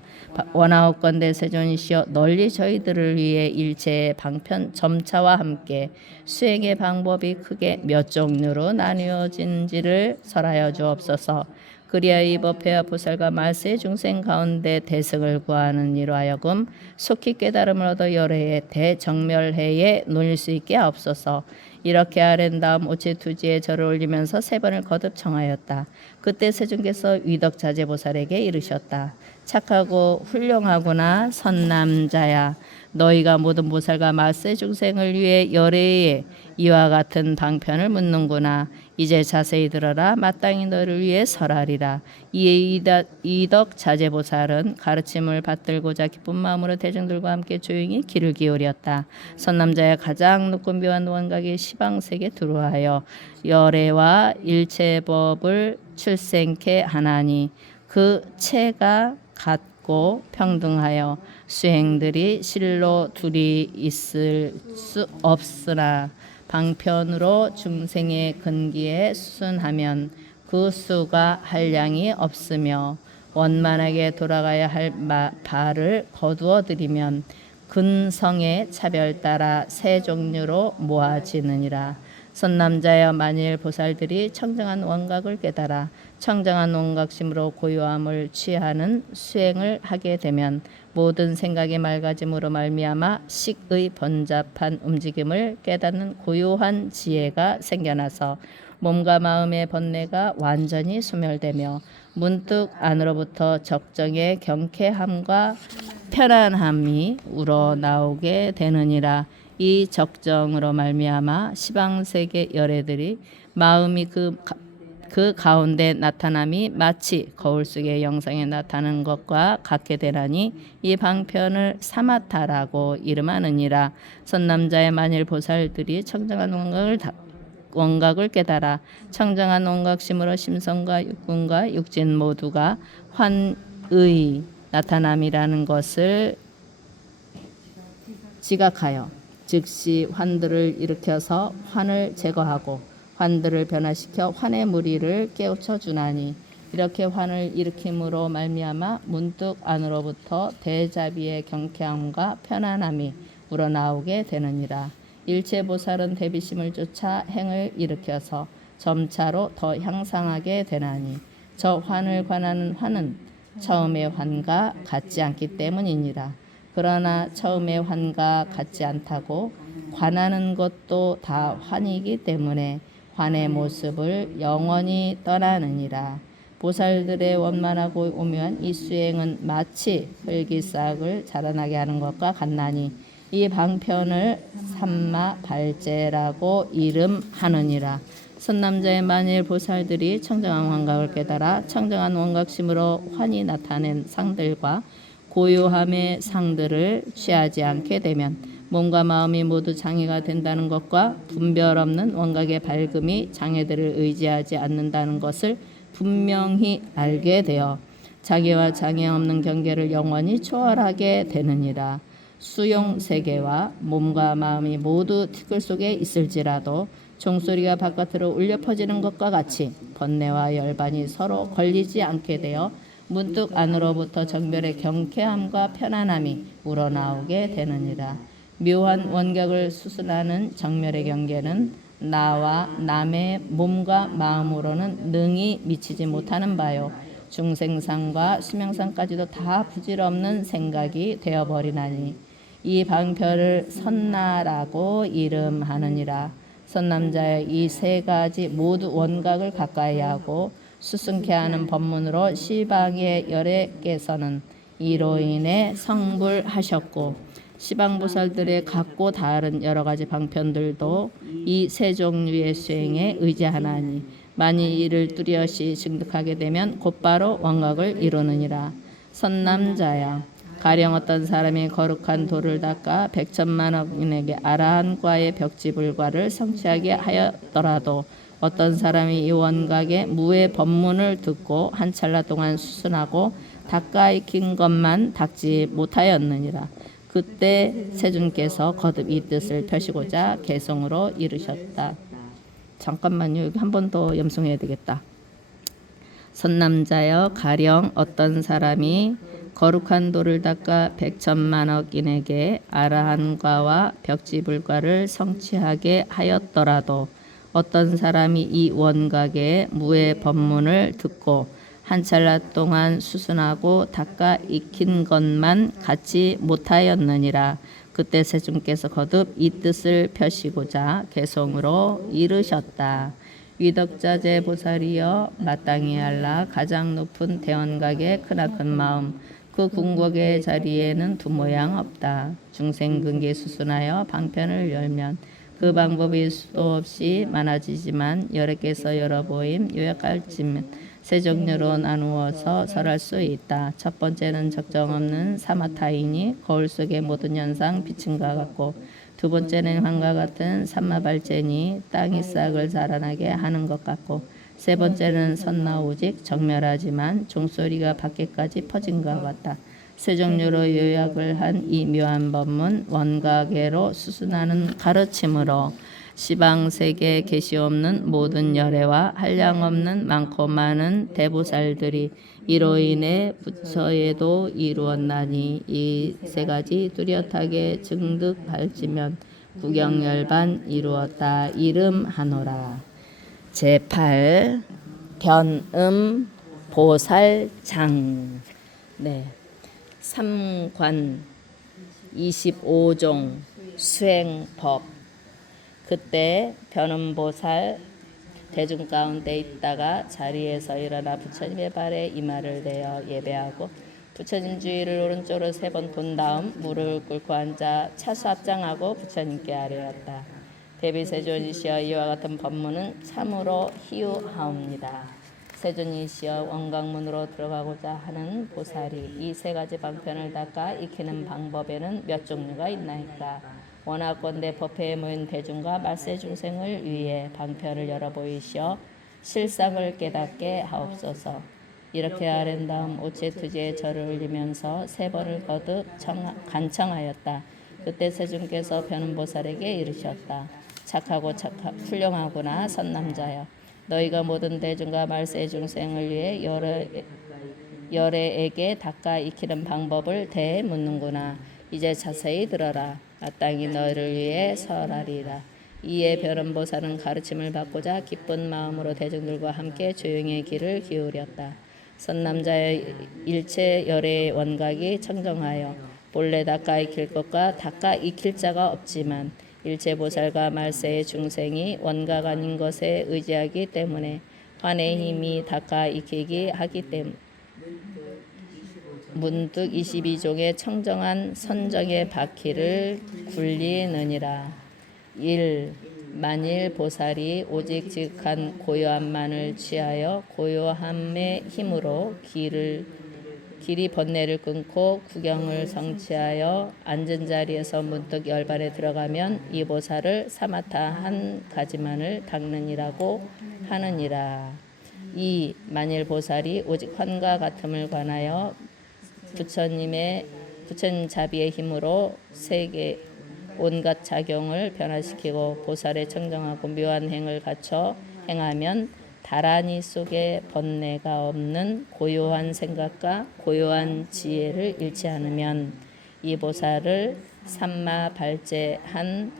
원하옵건대 세존이시여, 널리 저희들을 위해 일체의 방편 점차와 함께 수행의 방법이 크게 몇 종류로 나뉘어진지를 설하여 주옵소서. 그리하여 이 법회와 보살과 말세 중생 가운데 대승을 구하는 이로 하여금 속히 깨달음을 얻어 열애의 대정멸회에 놓일 수 있게 하옵소서. 이렇게 아랜 다음 오체투지에 절을 올리면서 3번을 거듭 청하였다. 그때 세존께서 위덕자재보살에게 이르셨다. 착하고 훌륭하구나 선남자야. 너희가 모든 보살과 마세 중생을 위해 열애에 이와 같은 방편을 묻는구나. 이제 자세히 들어라. 마땅히 너를 위해 설하리라. 이에 이덕 자재보살은 가르침을 받들고자 기쁜 마음으로 대중들과 함께 조용히 귀를 기울였다. 선남자의 가장 높은 묘한 원각이 시방색에 들어하여 열애와 일체법을 출생케 하나니 그 체가 같고 평등하여 수행들이 실로 둘이 있을 수 없으나 방편으로 중생의 근기에 수순하면 그 수가 한량이 없으며 원만하게 돌아가야 할 바를 거두어 드리면 근성의 차별 따라 3종류로 모아지느니라. 선남자여, 만일 보살들이 청정한 원각을 깨달아 청정한 원각심으로 고요함을 취하는 수행을 하게 되면 모든 생각의 맑아짐으로 말미암아 식의 번잡한 움직임을 깨닫는 고요한 지혜가 생겨나서 몸과 마음의 번뇌가 완전히 소멸되며 문득 안으로부터 적정의 경쾌함과 편안함이 우러나오게 되느니라. 이 적정으로 말미암아 시방세계 열애들이 마음이 그 가운데 나타남이 마치 거울 속의 영상에 나타나는 것과 같게 되나니 이 방편을 사마타라고 이름하느니라. 선남자의 만일 보살들이 청정한 원각을 깨달아 청정한 원각심으로 심성과 육군과 육진 모두가 환의 나타남이라는 것을 지각하여 즉시 환들을 일으켜서 환을 제거하고 환들을 변화시켜 환의 무리를 깨우쳐 주나니 이렇게 환을 일으킴으로 말미암아 문득 안으로부터 대자비의 경쾌함과 편안함이 우러나오게 되느니라. 일체보살은 대비심을 쫓아 행을 일으켜서 점차로 더 향상하게 되나니 저 환을 관하는 환은 처음의 환과 같지 않기 때문이니라. 그러나 처음의 환과 같지 않다고 관하는 것도 다 환이기 때문에 환의 모습을 영원히 떠나느니라. 보살들의 원만하고 오묘한 이 수행은 마치 흙이싹을 자라나게 하는 것과 같나니 이 방편을 삼마발제라고 이름하느니라. 선남자의 만일 보살들이 청정한 원각을 깨달아 청정한 원각심으로 환이 나타낸 상들과 고요함의 상들을 취하지 않게 되면 몸과 마음이 모두 장애가 된다는 것과 분별 없는 원각의 밝음이 장애들을 의지하지 않는다는 것을 분명히 알게 되어 자기와 장애 없는 경계를 영원히 초월하게 되느니라. 수용 세계와 몸과 마음이 모두 티끌 속에 있을지라도 종소리가 바깥으로 울려 퍼지는 것과 같이 번뇌와 열반이 서로 걸리지 않게 되어 문득 안으로부터 정별의 경쾌함과 편안함이 우러나오게 되느니라. 묘한 원격을 수순하는 정멸의 경계는 나와 남의 몸과 마음으로는 능히 미치지 못하는 바요. 중생상과 수명상까지도 다 부질없는 생각이 되어버리나니 이 방편을 선나라고 이름하느니라. 선남자의 이 세 가지 모두 원각을 가까이 하고 수승케 하는 법문으로 시방의 열애께서는 이로 인해 성불하셨고 시방보살들의 각고 다른 여러 가지 방편들도 이 세 종류의 수행에 의지하나니 만일 이를 뚜렷이 증득하게 되면 곧바로 원각을 이루느니라. 선남자야, 가령 어떤 사람이 거룩한 돌을 닦아 백천만억인에게 아라한과의 벽지불과를 성취하게 하였더라도 어떤 사람이 이 원각의 무의 법문을 듣고 한 찰나 동안 수순하고 닦아 익힌 것만 닦지 못하였느니라. 그때 세존께서 거듭 이 뜻을 펴시고자 개성으로 이르셨다. 잠깐만요. 여기 한 번 더 염송해야 되겠다. 선남자여, 가령 어떤 사람이 거룩한 돌을 닦아 백천만억인에게 아라한과와 벽지불과를 성취하게 하였더라도 어떤 사람이 이 원각의 무의 법문을 듣고 한 찰나 동안 수순하고 닦아 익힌 것만 갖지 못하였느니라. 그때 세존께서 거듭 이 뜻을 펴시고자 개성으로 이르셨다. 위덕자재 보살이여, 마땅히 알라. 가장 높은 대원각의 크나큰 마음, 그 궁극의 자리에는 두 모양 없다. 중생근기 수순하여 방편을 열면 그 방법이 수도 없이 많아지지만 여러께서 여러 보임 요약할지면 세 종류로 나누어서 설할 수 있다. 첫 번째는 적정 없는 사마타이니 거울 속의 모든 현상 비침과 같고, 두 번째는 황과 같은 삼마발제니 땅이 싹을 자라나게 하는 것 같고, 세 번째는 선나오직 정멸하지만 종소리가 밖에까지 퍼진 것 같다. 세 종류로 요약을 한 이 묘한 법문 원각계로 수순하는 가르침으로 시방세계에 계시없는 모든 열애와 한량없는 많고 많은 대보살들이 이로 인해 부처에도 이루었나니 이 세 가지 뚜렷하게 증득할지면 구경열반 이루었다 이름하노라. 제8 변음 보살장. 네. 3관 25종 수행법. 그때 변음보살 대중 가운데 있다가 자리에서 일어나 부처님의 발에 이마를 대어 예배하고 부처님 주위를 오른쪽으로 3번 돈 다음 무릎을 꿇고 앉아 차수 합장하고 부처님께 아뢰었다. 대비세존이시여, 이와 같은 법문은 참으로 희유하옵니다. 세존이시여, 원각문으로 들어가고자 하는 보살이 이 세 가지 방편을 닦아 익히는 방법에는 몇 종류가 있나이까? 원하건대 법회에 모인 대중과 말세 중생을 위해 방편을 열어 보이시어 실상을 깨닫게 하옵소서. 이렇게 아랜 다음 오체투지에 절을 올리면서 3번을 거듭 간청하였다. 그때 세존께서 변음보살에게 이르셨다. 착하고 훌륭하구나 선남자여. 너희가 모든 대중과 말세 중생을 위해 열애에게 닦아 익히는 방법을 대해 묻는구나. 이제 자세히 들어라. 마땅히 너희를 위해 설하리라. 이에 변음보살은 가르침을 받고자 기쁜 마음으로 대중들과 함께 조용히 귀를 기울였다. 선남자의 일체 열애의 원각이 청정하여 본래 닦아 익힐 것과 닦아 익힐 자가 없지만 일체 보살과 말세의 중생이 원각 아닌 것에 의지하기 때문에 환의 힘이 닦아 익히기 하기 때문에 문득 22종의 청정한 선정의 바퀴를 굴리느니라. 1. 만일 보살이 오직 지극한 고요함만을 취하여 고요함의 힘으로 길이 번뇌를 끊고 구경을 성취하여 앉은 자리에서 문득 열반에 들어가면 이 보살을 사마타 한 가지만을 닦느니라고 하느니라. 2. 만일 보살이 오직 환과 같음을 관하여 부처님의 부처님 자비의 힘으로 세계 온갖 작용을 변화시키고 보살의 청정하고 묘한 행을 갖춰 행하면 다라니 속에 번뇌가 없는 고요한 생각과 고요한 지혜를 잃지 않으면 이 보살을 삼마발제 한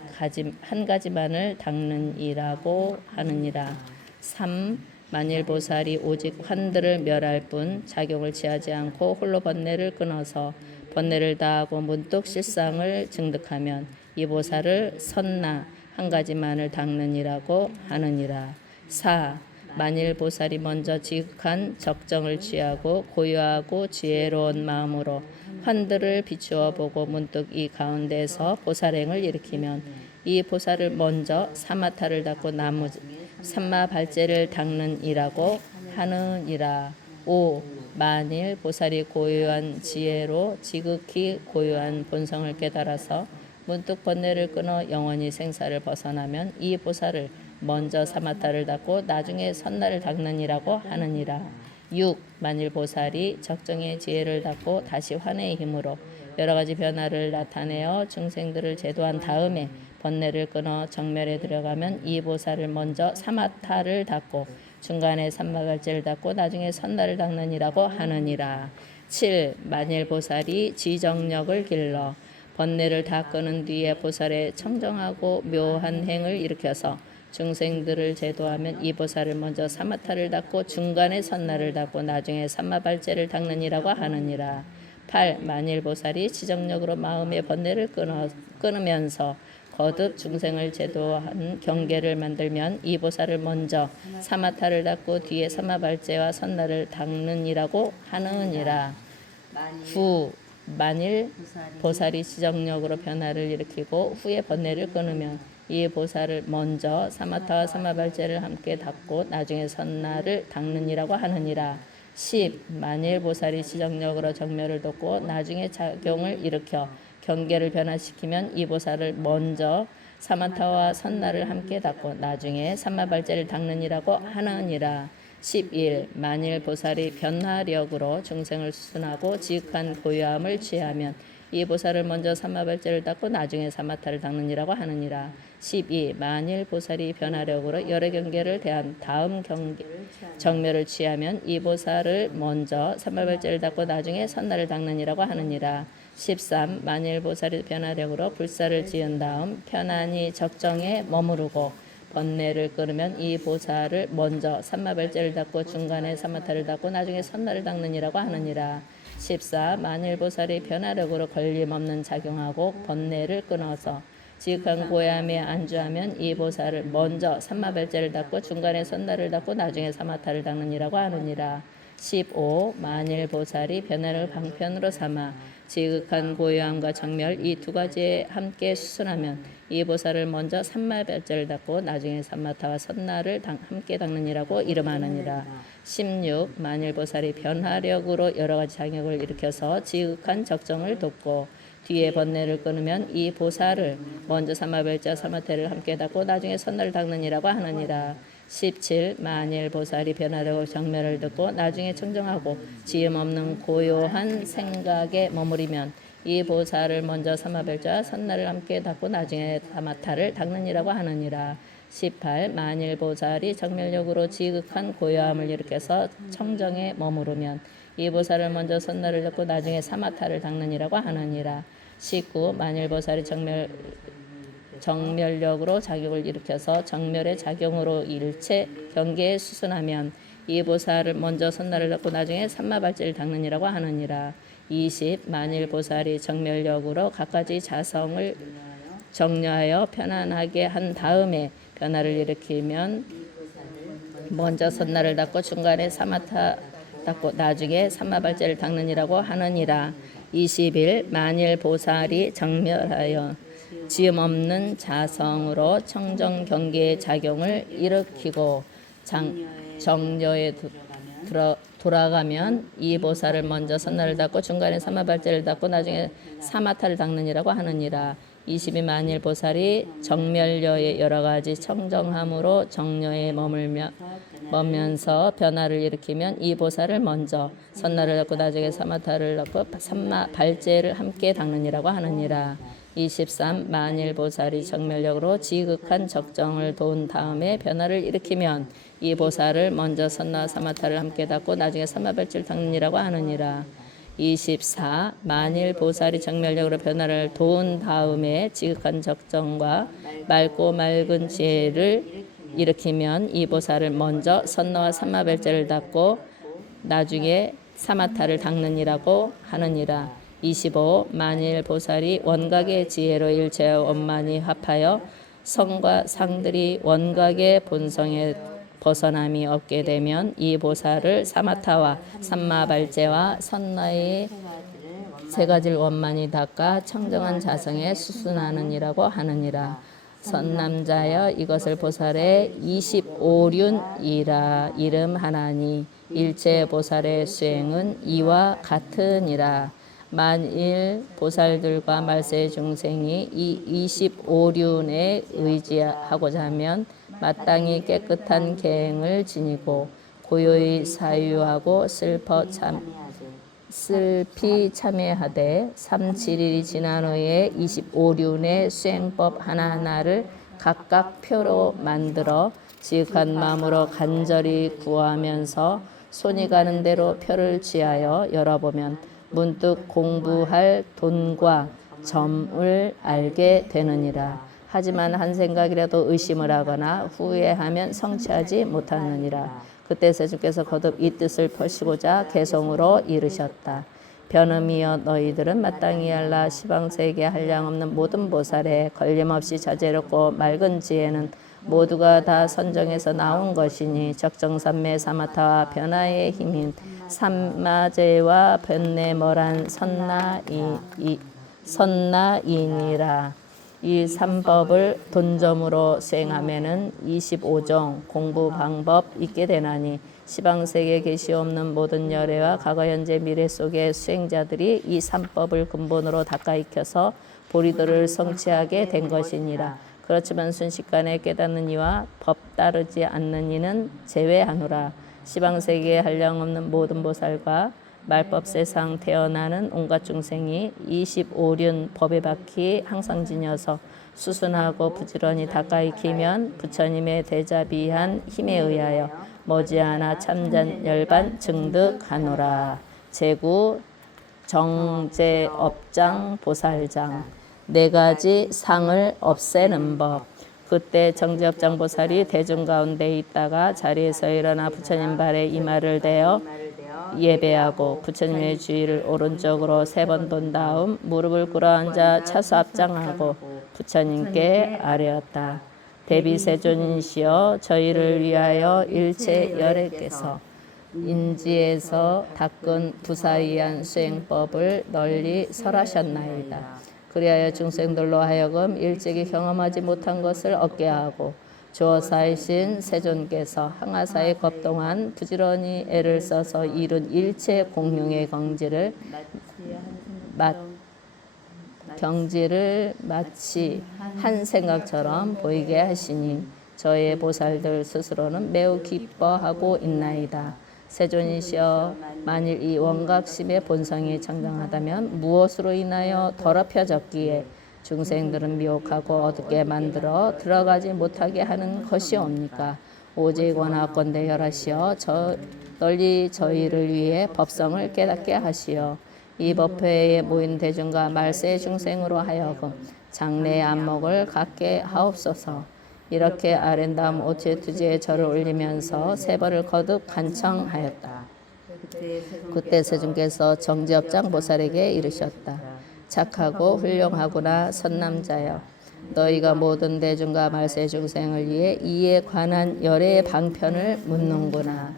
가지만을 닦는 이라고 하느니라. 3. 만일 보살이 오직 환들을 멸할 뿐 작용을 취하지 않고 홀로 번뇌를 끊어서 번뇌를 다하고 문득 실상을 증득하면 이 보살을 선나 한 가지만을 닦는 이라고 하느니라. 4. 만일 보살이 먼저 지극한 적정을 취하고 고요하고 지혜로운 마음으로 환들을 비추어 보고 문득 이 가운데서 보살행을 일으키면 이 보살을 먼저 사마타를 닦고 나머지 삼마발제를 닦는 이라고 하느니라. 5. 만일 보살이 고요한 지혜로 지극히 고요한 본성을 깨달아서 문득 번뇌를 끊어 영원히 생사를 벗어나면 이 보살을 먼저 사마타를 닦고 나중에 선나를 닦느니라고 하느니라. 6. 만일 보살이 적정의 지혜를 닦고 다시 환의 힘으로 여러 가지 변화를 나타내어 중생들을 제도한 다음에 번뇌를 끊어 정멸에 들어가면 이 보살을 먼저 사마타를 닦고 중간에 삼마발제를 닦고 나중에 선나를 닦느니라고 하느니라. 7. 만일 보살이 지정력을 길러 번뇌를 다 끄는 뒤에 보살의 청정하고 묘한 행을 일으켜서 중생들을 제도하면 이 보살을 먼저 사마타를 닦고 중간에 선나를 닦고 나중에 삼마발제를 닦느니라고 하느니라. 8. 만일 보살이 지정력으로 마음의 번뇌를 끊으면서 거듭 중생을 제도한 경계를 만들면 이 보살을 먼저 사마타를 닦고 뒤에 삼마발제와 선나를 닦느니라고 하느니라. 9. 만일 보살이 지정력으로 변화를 일으키고 후에 번뇌를 끊으면 이 보살을 먼저 사마타와 삼마발제를 함께 닦고 나중에 선나를 닦느니라고 하느니라. 10. 만일 보살이 지정력으로 정멸을 돕고 나중에 작용을 일으켜 경계를 변화시키면 이 보살을 먼저 사마타와 선나를 함께 닦고 나중에 삼마발제를 닦느니라고 하느니라. 11. 만일 보살이 변화력으로 중생을 수순하고 지극한 고요함을 취하면 이 보살을 먼저 삼마발제를 닦고 나중에 사마타를 닦느니라고 하느니라. 12. 만일 보살이 변화력으로 여러 경계를 대한 다음 경계 정멸을 취하면 이 보살을 먼저 삼마발제를 닦고 나중에 선나를 닦느니라고 하느니라. 13. 만일 보살이 변화력으로 불사를 지은 다음 편안히 적정에 머무르고 번뇌를 끊으면 이 보살을 먼저 삼마발제를 닦고 중간에 사마타를 닦고 나중에 선나를 닦느니라고 하느니라. 14. 만일 보살이 변화력으로 걸림없는 작용하고 번뇌를 끊어서 지극한 고요함에 안주하면 이 보살을 먼저 삼마발제를 닦고 중간에 선나를 닦고 나중에 사마타를 닦느니라고 하느니라. 15. 만일 보살이 변화를 방편으로 삼아 지극한 고요함과 정멸 이 두 가지에 함께 수순하면 이 보살을 먼저 삼마발제를 닦고 나중에 삼마타와 선나를 함께 닦느니라고 이름하느니라. 16. 만일 보살이 변화력으로 여러 가지 장역을 일으켜서 지극한 적정을 돕고 뒤에 번뇌를 끊으면 이 보살을 먼저 삼마발제와 사마타를 함께 닦고 나중에 선나를 닦느니라고 하느니라. 17. 만일 보살이 변화력으로 정멸을 듣고 나중에 청정하고 지음 없는 고요한 생각에 머무르면 이 보살을 먼저 삼마발제와 선나를 함께 닦고 나중에 사마타를 닦느니라고 하느니라. 18. 만일 보살이 정멸력으로 지극한 고요함을 일으켜서 청정에 머무르면 이 보살을 먼저 선나를 닦고 나중에 사마타를 닦느니라고 하느니라. 19. 만일 보살이 정멸력으로 작용을 일으켜서 정멸의 작용으로 일체 경계에 수순하면 이 보살을 먼저 선나를 닦고 나중에 삼마발제를 닦느니라고 하느니라. 20. 만일 보살이 정멸력으로 갖가지 자성을 정려하여 편안하게 한 다음에 변화를 일으키면 먼저 선나를 닦고 중간에 사마타 닦고 나중에 삼마발제를 닦느니라고 하느니라. 21. 만일 보살이 정멸하여 지음 없는 자성으로 청정 경계의 작용을 일으키고 정려에 돌아가면 이 보살을 먼저 선나를 닦고 중간에 삼마발제를 닦고 나중에 사마타를 닦느니라고 하느니라. 22만일 보살이 정멸녀의 여러 가지 청정함으로 정녀에 머면서 변화를 일으키면 이 보살을 먼저 선나를 넣고 나중에 사마타를 넣고 삼마 발제를 함께 닦느니라고 하느니라. 23. 만일 보살이 정멸력으로 지극한 적정을 도운 다음에 변화를 일으키면 이 보살을 먼저 선나 사마타를 함께 닦고 나중에 삼마발제를 닦느니라고 하느니라. 24. 만일 보살이 정멸력으로 변화를 도운 다음에 지극한 적정과 맑고 맑은 지혜를 일으키면 이 보살을 먼저 선나와 삼마발제를 닦고 나중에 사마타를 닦느니라고 하느니라. 25. 만일 보살이 원각의 지혜로 일체와 원만히 합하여 성과 상들이 원각의 본성에 벗어남이 없게 되면 이 보살을 사마타와 삼마발제와 선나의 세 가지를 원만히 닦아 청정한 자성에 수순하느니라고 하느니라. 선남자여 이것을 보살의 25륜이라 이름하나니 일체 보살의 수행은 이와 같으니라. 만일 보살들과 말세 중생이 이 25륜에 의지하고자 하면 마땅히 깨끗한 계행을 지니고 고요히 사유하고 슬피 참회하되 3, 7일이 지난 후에 25륜의 수행법 하나하나를 각각 표로 만들어 지극한 마음으로 간절히 구하면서 손이 가는 대로 표를 쥐하여 열어보면 문득 공부할 돈과 점을 알게 되느니라. 하지만 한 생각이라도 의심을 하거나 후회하면 성취하지 못하느니라. 그때 세주께서 거듭 이 뜻을 펴시고자 개성으로 이르셨다. 변음이여 너희들은 마땅히 알라. 시방세계 한량없는 모든 보살에 걸림없이 자제롭고 맑은 지혜는 모두가 다 선정에서 나온 것이니 적정삼매 사마타와 변화의 힘인 삼마제와 변내머란 선나이니라. 이 삼법을 돈점으로 수행하면은 25종 공부 방법 있게 되나니 시방세계에 계시 없는 모든 열애와 과거 현재 미래 속의 수행자들이 이 삼법을 근본으로 닦아 익혀서 보리도를 성취하게 된 것이니라. 그렇지만 순식간에 깨닫는 이와 법 따르지 않는 이는 제외하노라. 시방세계에 한량없는 모든 보살과 말법 세상 태어나는 온갖 중생이 25륜 법에 박히 항상 지녀서 수순하고 부지런히 닦아 익히면 부처님의 대자비한 힘에 의하여 머지않아 참잔 열반 증득하노라. 제구 정제업장 보살장 네 가지 상을 없애는 법. 그때 정제업장 보살이 대중 가운데 있다가 자리에서 일어나 부처님 발에 이마를 대어 예배하고 부처님의 주의를 오른쪽으로 3번 돈 다음 무릎을 꿇어 앉아 차수 앞장하고 부처님께 아뢰었다. 대비세존이시여 저희를 위하여 일체 열애께서 인지에서 닦은 부사위한 수행법을 널리 설하셨나이다. 그리하여 중생들로 하여금 일찍이 경험하지 못한 것을 얻게 하고 조사이신 세존께서 항아사의 겁동안 부지런히 애를 써서 이룬 일체 공용의 경지를 마치 한 생각처럼 보이게 하시니 저의 보살들 스스로는 매우 기뻐하고 있나이다. 세존이시여 만일 이 원각심의 본성이 청정하다면 무엇으로 인하여 더럽혀졌기에 중생들은 미혹하고 어둡게 만들어 들어가지 못하게 하는 것이옵니까? 오직 원하건대 혈하시어 널리 저희를 위해 법성을 깨닫게 하시어 이 법회에 모인 대중과 말세 중생으로 하여금 장래의 안목을 갖게 하옵소서. 이렇게 아랜다음 오체투지에 절을 올리면서 3번을 거듭 간청하였다. 그때 세존께서 정지업장 보살에게 이르셨다. 착하고 훌륭하구나 선남자여. 너희가 모든 대중과 말세 중생을 위해 이에 관한 열애의 방편을 묻는구나.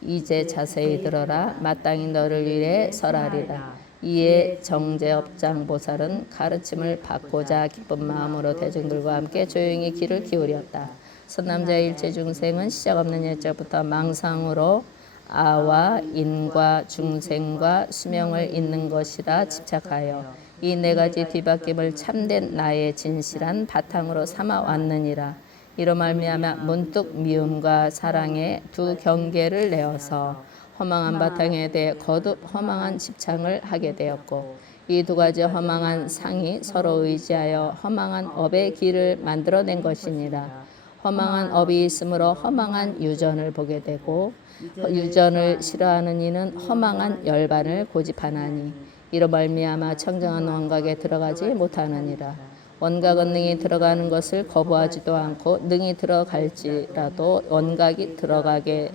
이제 자세히 들어라. 마땅히 너를 위해 설하리라. 이에 정제업장 보살은 가르침을 받고자 기쁜 마음으로 대중들과 함께 조용히 귀를 기울였다. 선남자의 일체 중생은 시작 없는 예적부터 망상으로 아와 인과 중생과 수명을 잇는 것이라 집착하여 이 네 가지 뒤바뀜을 참된 나의 진실한 바탕으로 삼아 왔느니라. 이로 말미암아 문득 미움과 사랑의 두 경계를 내어서 허망한 바탕에 대해 거듭 허망한 집착을 하게 되었고, 이 두 가지 허망한 상이 서로 의지하여 허망한 업의 길을 만들어낸 것이니라. 허망한 업이 있으므로 허망한 유전을 보게 되고, 유전을 싫어하는 이는 허망한 열반을 고집하나니, 이로 말미암아 청정한 원각에 들어가지 못하느니라. 원각은 능히 들어가는 것을 거부하지도 않고, 능히 들어갈지라도 원각이 들어가게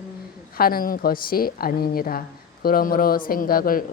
하는 것이 아니니라. 그러므로 생각을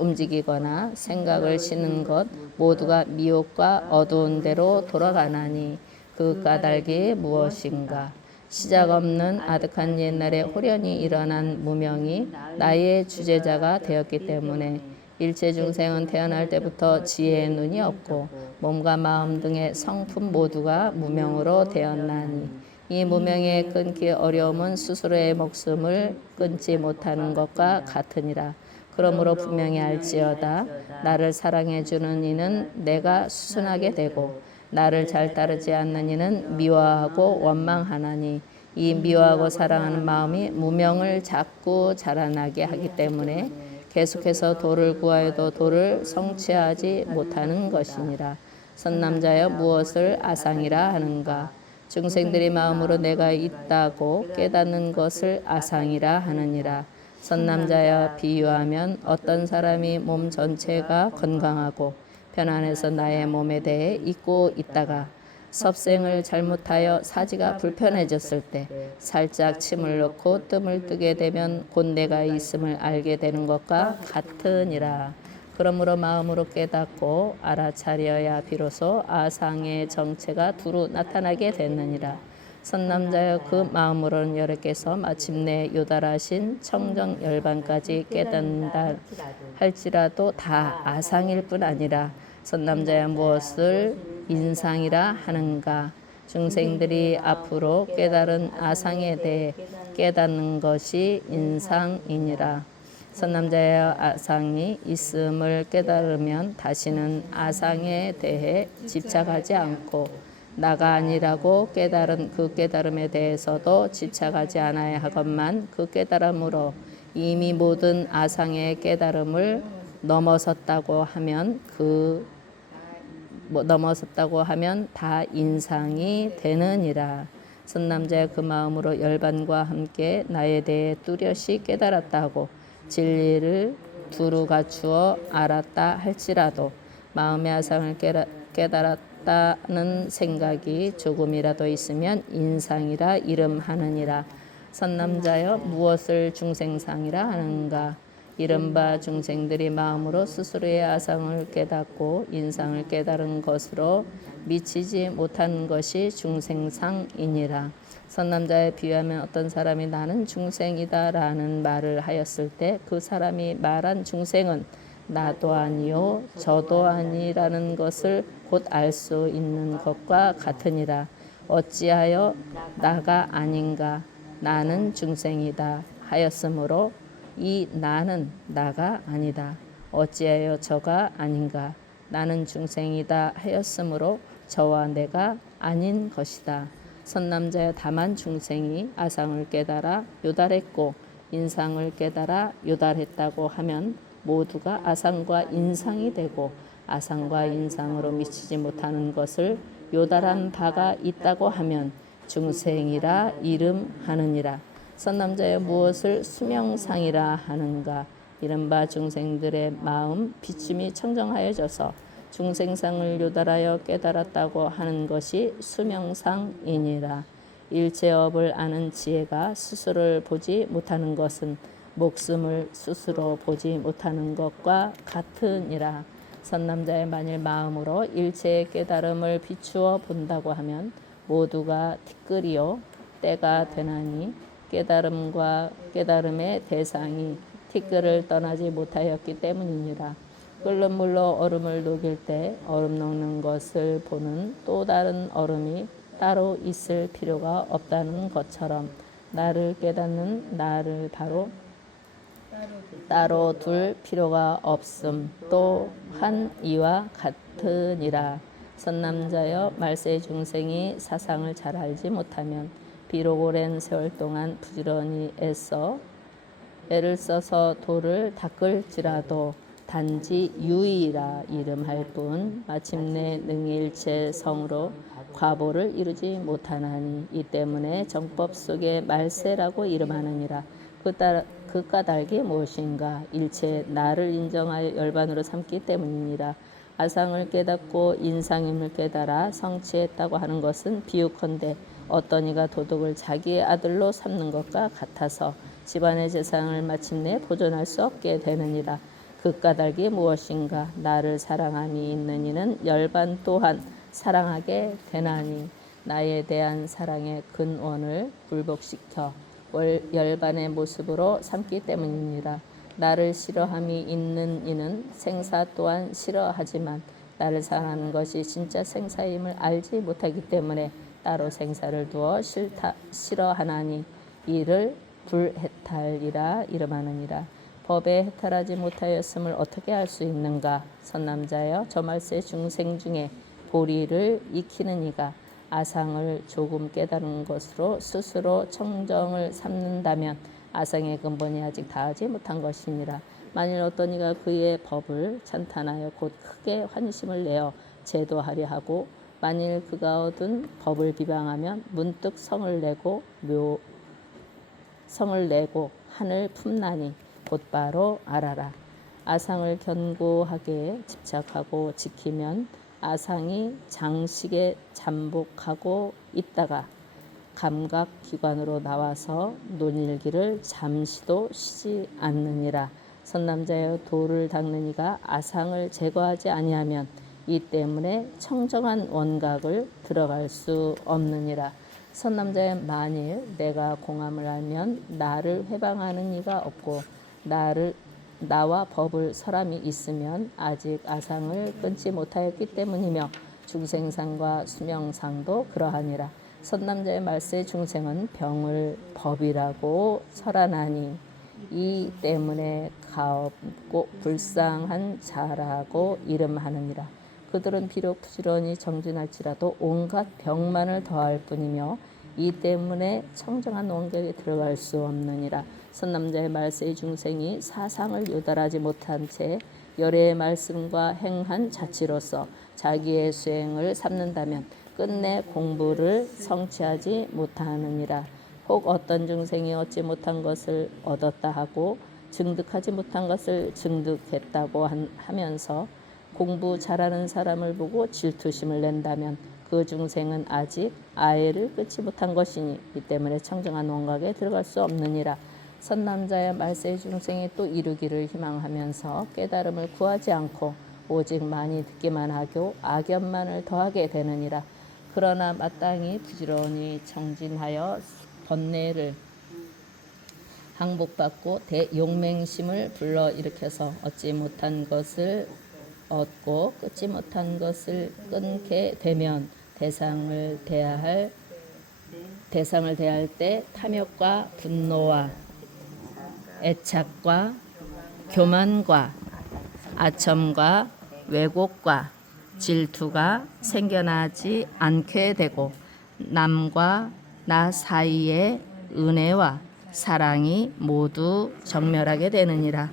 움직이거나 생각을 쉬는 것 모두가 미혹과 어두운 데로 돌아가나니, 그 까닭이 무엇인가? 시작 없는 아득한 옛날에 호련히 일어난 무명이 나의 주제자가 되었기 때문에, 일체 중생은 태어날 때부터 지혜의 눈이 없고 몸과 마음 등의 성품 모두가 무명으로 되었나니, 이 무명에 끊기 어려움은 스스로의 목숨을 끊지 못하는 것과 같으니라. 그러므로 분명히 알지어다. 나를 사랑해 주는 이는 내가 수순하게 되고, 나를 잘 따르지 않는 이는 미워하고 원망하나니, 이 미워하고 사랑하는 마음이 무명을 자꾸 자라나게 하기 때문에 계속해서 도를 구하여도 도를 성취하지 못하는 것이니라. 선남자여, 무엇을 아상이라 하는가? 중생들이 마음으로 내가 있다고 깨닫는 것을 아상이라 하느니라. 선남자여, 비유하면 어떤 사람이 몸 전체가 건강하고 편안해서 나의 몸에 대해 잊고 있다가 섭생을 잘못하여 사지가 불편해졌을 때 살짝 침을 넣고 뜸을 뜨게 되면 곧 내가 있음을 알게 되는 것과 같으니라. 그러므로 마음으로 깨닫고 알아차려야 비로소 아상의 정체가 두루 나타나게 됐느니라. 선남자여, 그 마음으로는 여러께서 마침내 요달하신 청정 열반까지 깨닫는다 할지라도 다 아상일 뿐 아니라, 선남자여, 무엇을 인상이라 하는가? 중생들이 앞으로 깨달은 아상에 대해 깨닫는 것이 인상이니라. 선남자의 아상이 있음을 깨달으면 다시는 아상에 대해 집착하지 않고, 나가 아니라고 깨달은 그 깨달음에 대해서도 집착하지 않아야 하건만, 그 깨달음으로 이미 모든 아상의 깨달음을 넘어섰다고 하면 다 인상이 되느니라. 선남자의 그 마음으로 열반과 함께 나에 대해 뚜렷이 깨달았다 하고 진리를 두루 갖추어 알았다 할지라도, 마음의 아상을 깨달았다는 생각이 조금이라도 있으면 인상이라 이름하느니라. 선남자여, 무엇을 중생상이라 하는가? 이른바 중생들이 마음으로 스스로의 아상을 깨닫고 인상을 깨달은 것으로 미치지 못하는 것이 중생상이니라. 선남자에 비유하면 어떤 사람이 나는 중생이다 라는 말을 하였을 때, 그 사람이 말한 중생은 나도 아니요 저도 아니라는 것을 곧 알 수 있는 것과 같으니라. 어찌하여 나가 아닌가? 나는 중생이다 하였으므로 이 나는 나가 아니다. 어찌하여 저가 아닌가? 나는 중생이다 하였으므로 저와 내가 아닌 것이다. 선남자여, 다만 중생이 아상을 깨달아 요달했고 인상을 깨달아 요달했다고 하면 모두가 아상과 인상이 되고, 아상과 인상으로 미치지 못하는 것을 요달한 바가 있다고 하면 중생이라 이름하느니라. 선남자여, 무엇을 수명상이라 하는가? 이른바 중생들의 마음 비춤이 청정하여져서 중생상을 요달하여 깨달았다고 하는 것이 수명상이니라. 일체업을 아는 지혜가 스스로를 보지 못하는 것은 목숨을 스스로 보지 못하는 것과 같으니라. 선남자의 만일 마음으로 일체의 깨달음을 비추어 본다고 하면 모두가 티끌이요 때가 되나니, 깨달음과 깨달음의 대상이 티끌을 떠나지 못하였기 때문이니라. 끓는 물로 얼음을 녹일 때 얼음 녹는 것을 보는 또 다른 얼음이 따로 있을 필요가 없다는 것처럼, 나를 깨닫는 나를 바로 따로 둘 필요가 없음. 또 한 이와 같으니라. 선남자여 말세 중생이 사상을 잘 알지 못하면 비록 오랜 세월 동안 부지런히 애를 써서 돌을 닦을지라도 단지 유의라 이름할 뿐 마침내 능일체 성으로 과보를 이루지 못하나니 이 때문에 정법 속에 말세라고 이름하느니라. 그 까닭이 무엇인가? 일체 나를 인정하여 열반으로 삼기 때문이니라. 아상을 깨닫고 인상임을 깨달아 성취했다고 하는 것은 비유컨대 어떤 이가 도덕을 자기의 아들로 삼는 것과 같아서 집안의 재산을 마침내 보존할 수 없게 되느니라. 그 까닭이 무엇인가? 나를 사랑함이 있는 이는 열반 또한 사랑하게 되나니 나에 대한 사랑의 근원을 불복시켜 열반의 모습으로 삼기 때문이니라. 나를 싫어함이 있는 이는 생사 또한 싫어하지만 나를 사랑하는 것이 진짜 생사임을 알지 못하기 때문에 따로 생사를 두어 싫어하나니 이를 불해탈이라 이름하느니라. 법에 해탈하지 못하였음을 어떻게 알 수 있는가? 선남자여 저 말세 중생 중에 보리를 익히는 이가 아상을 조금 깨달은 것으로 스스로 청정을 삼는다면 아상의 근본이 아직 다하지 못한 것이니라. 만일 어떤 이가 그의 법을 찬탄하여 곧 크게 환심을 내어 제도하려 하고 만일 그가 얻은 법을 비방하면 문득 성을 내고 한을 품나니 곧바로 알아라. 아상을 견고하게 집착하고 지키면 아상이 장식에 잠복하고 있다가 감각기관으로 나와서 논일기를 잠시도 쉬지 않느니라. 선남자여 돌을 닦는 이가 아상을 제거하지 아니하면 이 때문에 청정한 원각을 들어갈 수 없느니라. 선남자여 만일 내가 공함을 알면 나를 회방하는 이가 없고 나와 법을 설함이 있으면 아직 아상을 끊지 못하였기 때문이며 중생상과 수명상도 그러하니라. 선남자의 말세 중생은 병을 법이라고 설하나니 이 때문에 가없고 불쌍한 자라고 이름하느니라. 그들은 비록 부지런히 정진할지라도 온갖 병만을 더할 뿐이며 이 때문에 청정한 원각에 들어갈 수 없느니라. 선남자의 말세의 중생이 사상을 요달하지 못한 채 열애의 말씀과 행한 자치로서 자기의 수행을 삼는다면 끝내 공부를 성취하지 못하느니라. 혹 어떤 중생이 얻지 못한 것을 얻었다 하고 증득하지 못한 것을 증득했다고 하면서 공부 잘하는 사람을 보고 질투심을 낸다면 그 중생은 아직 아예를 끊지 못한 것이니 이 때문에 청정한 원각에 들어갈 수 없느니라. 선남자의 말세의 중생이 또 이루기를 희망하면서 깨달음을 구하지 않고 오직 많이 듣기만 하고 악연만을 더하게 되느니라. 그러나 마땅히 부지런히 정진하여 번뇌를 항복받고 대용맹심을 불러일으켜서 얻지 못한 것을 얻고 끊지 못한 것을 끊게 되면 대상을 대할 때 탐욕과 분노와 애착과 교만과 아첨과 왜곡과 질투가 생겨나지 않게 되고 남과 나 사이의 은혜와 사랑이 모두 정멸하게 되느니라.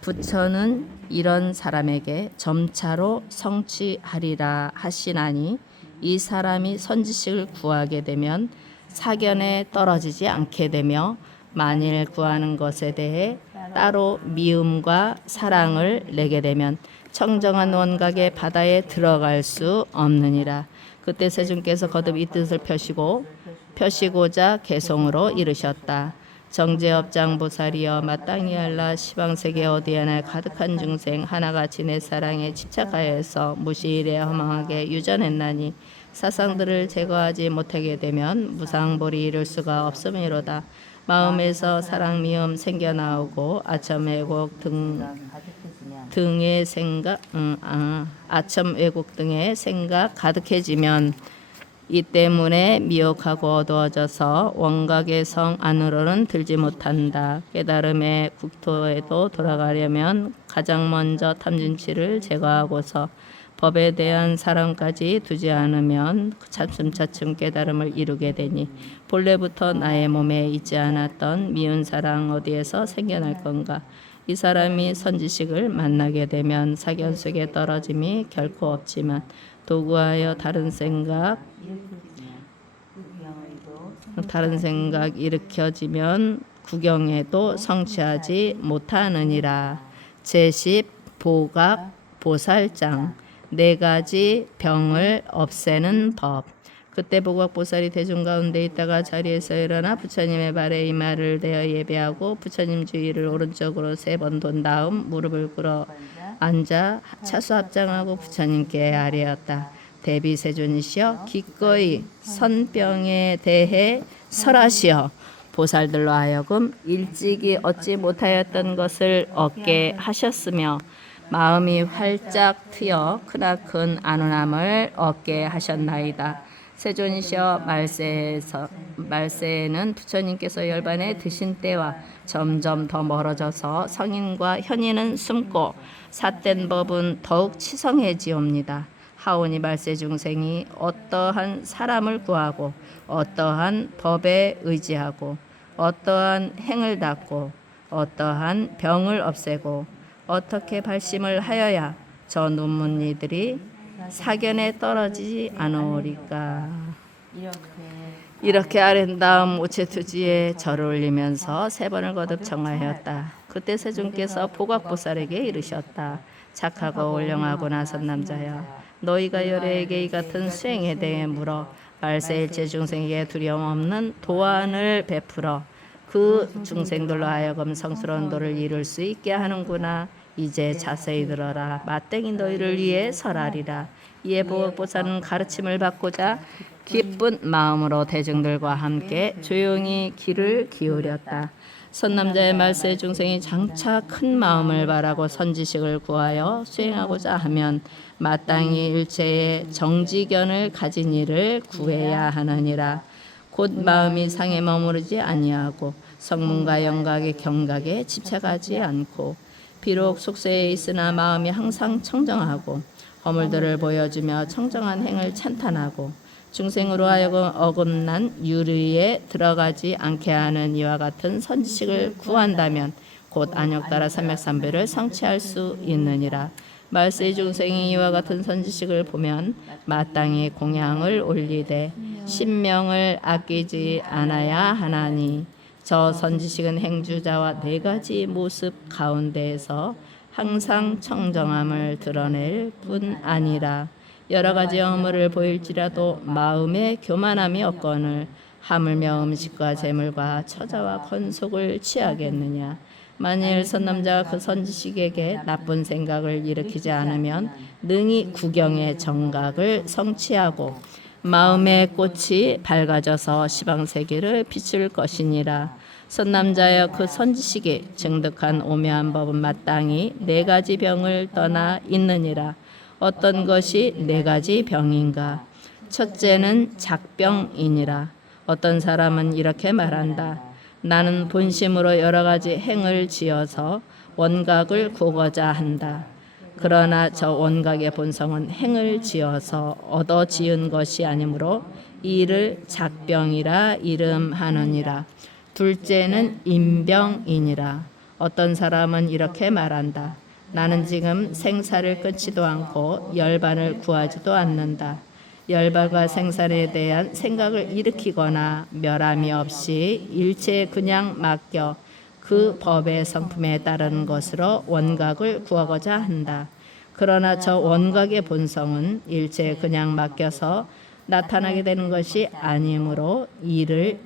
부처는 이런 사람에게 점차로 성취하리라 하시나니 이 사람이 선지식을 구하게 되면 사견에 떨어지지 않게 되며 만일 구하는 것에 대해 따로 미움과 사랑을 내게 되면 청정한 원각의 바다에 들어갈 수 없느니라. 그때 세존께서 거듭 이 뜻을 펴시고자 개송으로 이르셨다. 정제업장보살이여 마땅히 알라. 시방세계 어디에나 가득한 중생 하나같이 내 사랑에 집착하여서 무시일에 허망하게 유전했나니 사상들을 제거하지 못하게 되면 무상볼이 이룰 수가 없음이로다. 마음에서 사랑 미움 생겨나오고 아첨 왜곡 등의 생각 가득해지면 이 때문에 미혹하고 어두워져서 원각의 성 안으로는 들지 못한다. 깨달음의 국토에도 돌아가려면 가장 먼저 탐진치를 제거하고서 법에 대한 사랑까지 두지 않으면 차츰차츰 깨달음을 이루게 되니 본래부터 나의 몸에 있지 않았던 미운 사랑 어디에서 생겨날 건가. 이 사람이 선지식을 만나게 되면 사견 속에 떨어짐이 결코 없지만 도구하여 다른 생각 일으켜지면 구경에도 성취하지 못하느니라. 제10 보각 보살장 네 가지 병을 없애는 법. 그때 보각보살이 대중 가운데 있다가 자리에서 일어나 부처님의 발에 이마를 대어 예배하고 부처님 주위를 오른쪽으로 3번 돈 다음 무릎을 꿇어 앉아 차수합장하고 부처님께 아뢰었다. 대비 세존이시여 기꺼이 선병에 대해 설하시어 보살들로 하여금 일찍이 얻지 못하였던 것을 얻게 하셨으며 마음이 활짝 트여 크나큰 안온함을 얻게 하셨나이다. 세존이시여 말세에는 부처님께서 열반에 드신 때와 점점 더 멀어져서 성인과 현인은 숨고 삿된 법은 더욱 치성해지옵니다. 하오니 말세 중생이 어떠한 사람을 구하고 어떠한 법에 의지하고 어떠한 행을 닦고 어떠한 병을 없애고 어떻게 발심을 하여야 저 눈문이들이 사견에 떨어지지 않으리까. 이렇게 아랜 다음 우체투지에 절을 올리면서 3번을 거듭 청하였다. 그때 세존께서 보각보살에게 이르셨다. 착하고 올영하고 나선 남자여, 너희가 열애에게 이 같은 수행에 대해 물어 말세일체 중생에게 두려움 없는 도안을 베풀어 그 중생들로 하여금 성스러운 도를 이룰 수 있게 하는구나. 이제 자세히 들어라. 마땅히 너희를 위해 설하리라. 이에 보각보살은 가르침을 받고자 기쁜 마음으로 대중들과 함께 조용히 귀를 기울였다. 선남자의 말세 중생이 장차 큰 마음을 바라고 선지식을 구하여 수행하고자 하면 마땅히 일체의 정지견을 가진 이를 구해야 하느니라. 곧 마음이 상에 머무르지 아니하고 성문과 영각의 경각에 집착하지 않고 비록 속세에 있으나 마음이 항상 청정하고 허물들을 보여주며 청정한 행을 찬탄하고 중생으로 하여금 어긋난 유리에 들어가지 않게 하는 이와 같은 선지식을 구한다면 곧 안욕따라 삼맥삼배를 성취할 수 있느니라. 말세 중생이 이와 같은 선지식을 보면 마땅히 공양을 올리되 신명을 아끼지 않아야 하나니 저 선지식은 행주자와 4가지 모습 가운데에서 항상 청정함을 드러낼 뿐 아니라 여러 가지 허물을 보일지라도 마음에 교만함이 없거늘 하물며 음식과 재물과 처자와 건속을 취하겠느냐. 만일 선남자가 그 선지식에게 나쁜 생각을 일으키지 않으면 능히 구경의 정각을 성취하고 마음의 꽃이 밝아져서 시방세계를 비출 것이니라. 선남자여 그 선지식이 증득한 오묘한 법은 마땅히 4가지 병을 떠나 있느니라. 어떤 것이 4가지 병인가? 첫째는 작병이니라. 어떤 사람은 이렇게 말한다. 나는 본심으로 여러 가지 행을 지어서 원각을 구하고자 한다. 그러나 저 원각의 본성은 행을 지어서 얻어 지은 것이 아니므로 이를 작병이라 이름하느니라. 둘째는 인병이니라. 어떤 사람은 이렇게 말한다. 나는 지금 생사를 끊지도 않고 열반을 구하지도 않는다. 열반과 생사에 대한 생각을 일으키거나 멸함이 없이 일체에 그냥 맡겨 그 법의 성품에 따르는 것으로 원각을 구하고자 한다. 그러나 저 원각의 본성은 일체에 그냥 맡겨서 나타나게 되는 것이 아니므로 이를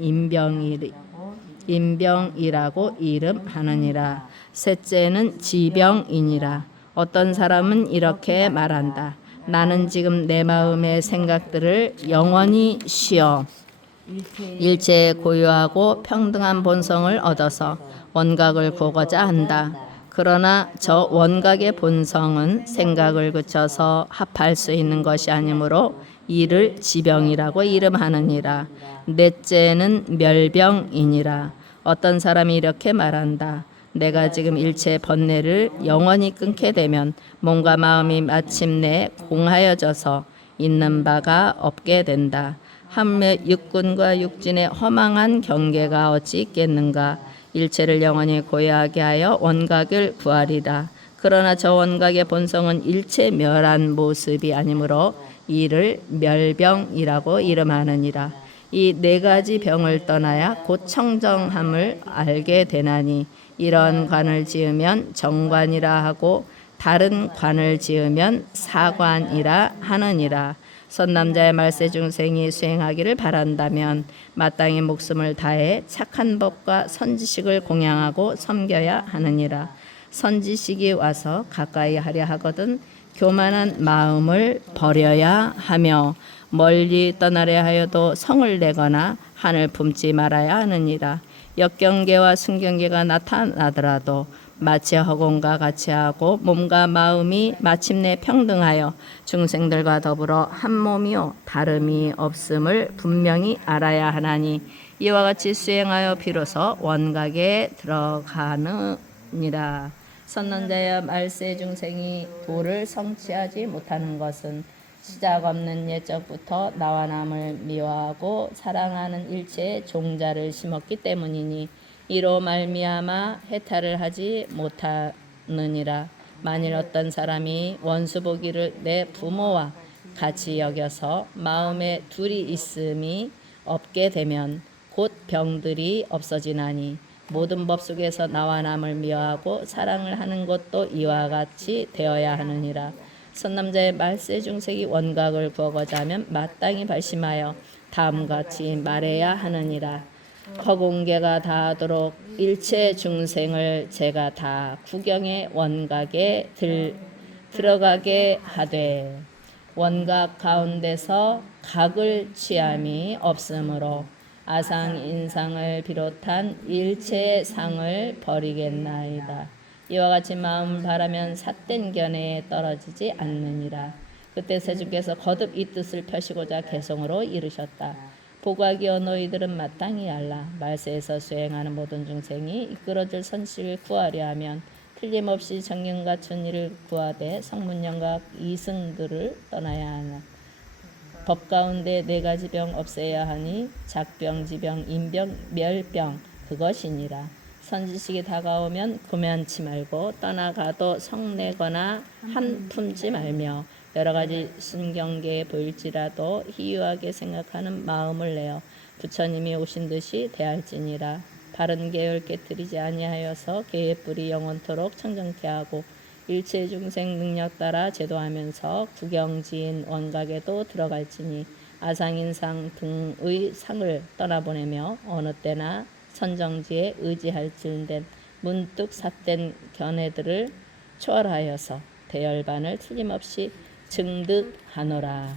인병이라고 이름하느니라. 셋째는 지병이니라. 어떤 사람은 이렇게 말한다. 나는 지금 내 마음의 생각들을 영원히 쉬어 일체에 고유하고 평등한 본성을 얻어서 원각을 구하고자 한다. 그러나 저 원각의 본성은 생각을 그쳐서 합할 수 있는 것이 아니므로 이를 지병이라고 이름하느니라. 넷째는 멸병이니라. 어떤 사람이 이렇게 말한다. 내가 지금 일체 번뇌를 영원히 끊게 되면 몸과 마음이 마침내 공하여져서 있는 바가 없게 된다. 하물며 육군과 육진의 허망한 경계가 어찌 있겠는가. 일체를 영원히 고요하게 하여 원각을 구하리라. 그러나 저 원각의 본성은 일체 멸한 모습이 아니므로 이를 멸병이라고 이름하느니라. 이 네 가지 병을 떠나야 곧 청정함을 알게 되나니 이런 관을 지으면 정관이라 하고 다른 관을 지으면 사관이라 하느니라. 선남자의 말세 중생이 수행하기를 바란다면 마땅히 목숨을 다해 착한 법과 선지식을 공양하고 섬겨야 하느니라. 선지식이 와서 가까이 하려 하거든 교만한 마음을 버려야 하며 멀리 떠나려 하여도 성을 내거나 한을 품지 말아야 하느니라. 역경계와 순경계가 나타나더라도 마치 허공과 같이 하고 몸과 마음이 마침내 평등하여 중생들과 더불어 한 몸이요 다름이 없음을 분명히 알아야 하나니 이와 같이 수행하여 비로소 원각에 들어가느니라. 선론자여 말세 중생이 도를 성취하지 못하는 것은 시작 없는 옛적부터 나와 남을 미워하고 사랑하는 일체의 종자를 심었기 때문이니 이로 말미암아 해탈을 하지 못하느니라. 만일 어떤 사람이 원수 보기를 내 부모와 같이 여겨서 마음에 둘이 있음이 없게 되면 곧 병들이 없어지나니 모든 법 속에서 나와 남을 미워하고 사랑을 하는 것도 이와 같이 되어야 하느니라. 선남자의 말세 중생이 원각을 구하고자 하면 마땅히 발심하여 다음과 같이 말해야 하느니라. 허공계가 다하도록 일체 중생을 제가 다 구경의 원각에 들어가게 하되 원각 가운데서 각을 취함이 없으므로 아상 인상을 비롯한 일체의 상을 버리겠나이다. 이와 같이 마음을 바라면 삿된 견해에 떨어지지 않느니라. 그때 세주께서 거듭 이 뜻을 펴시고자 개성으로 이르셨다. 보각이여 너희들은 마땅히 알라. 말세에서 수행하는 모든 중생이 이끌어줄 선식을 구하려 하면 틀림없이 정령 갖춘 이를 구하되 성문영각 이승들을 떠나야 하나. 법 가운데 네 가지 병 없애야 하니 작병, 지병, 인병, 멸병 그것이니라. 선지식이 다가오면 구면치 말고 떠나가도 성내거나 한 품지 말며 여러 가지 순경계에 보일지라도 희유하게 생각하는 마음을 내어 부처님이 오신 듯이 대할지니라. 바른 계율 깨뜨리지 아니하여서 계의 뿌리 영원토록 청정케 하고 일체 중생 능력 따라 제도하면서 구경지인 원각에도 들어갈지니 아상인상 등의 상을 떠나보내며 어느 때나 선정지에 의지할진된 문득 삿된 견해들을 초월하여서 대열반을 틀림없이 증득하노라.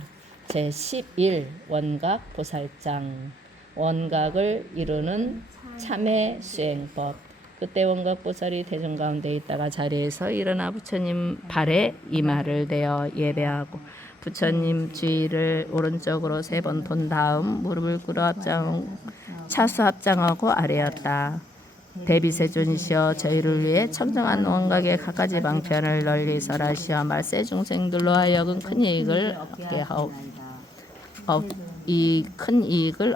제11 원각 보살장. 원각을 이루는 참회 수행법. 그때 원각 보살이 대중 가운데 있다가 자리에서 일어나 부처님 발에 이마를 대어 예배하고 부처님 주위를 오른쪽으로 3번 돈 다음 무릎을 꿇어 차수 합장하고 아뢰었다. 대비세존이시여 저희를 위해 청정한 원각의 갖가지 방편을 널리 설하시어 말세 중생들로 하여금 큰 이익을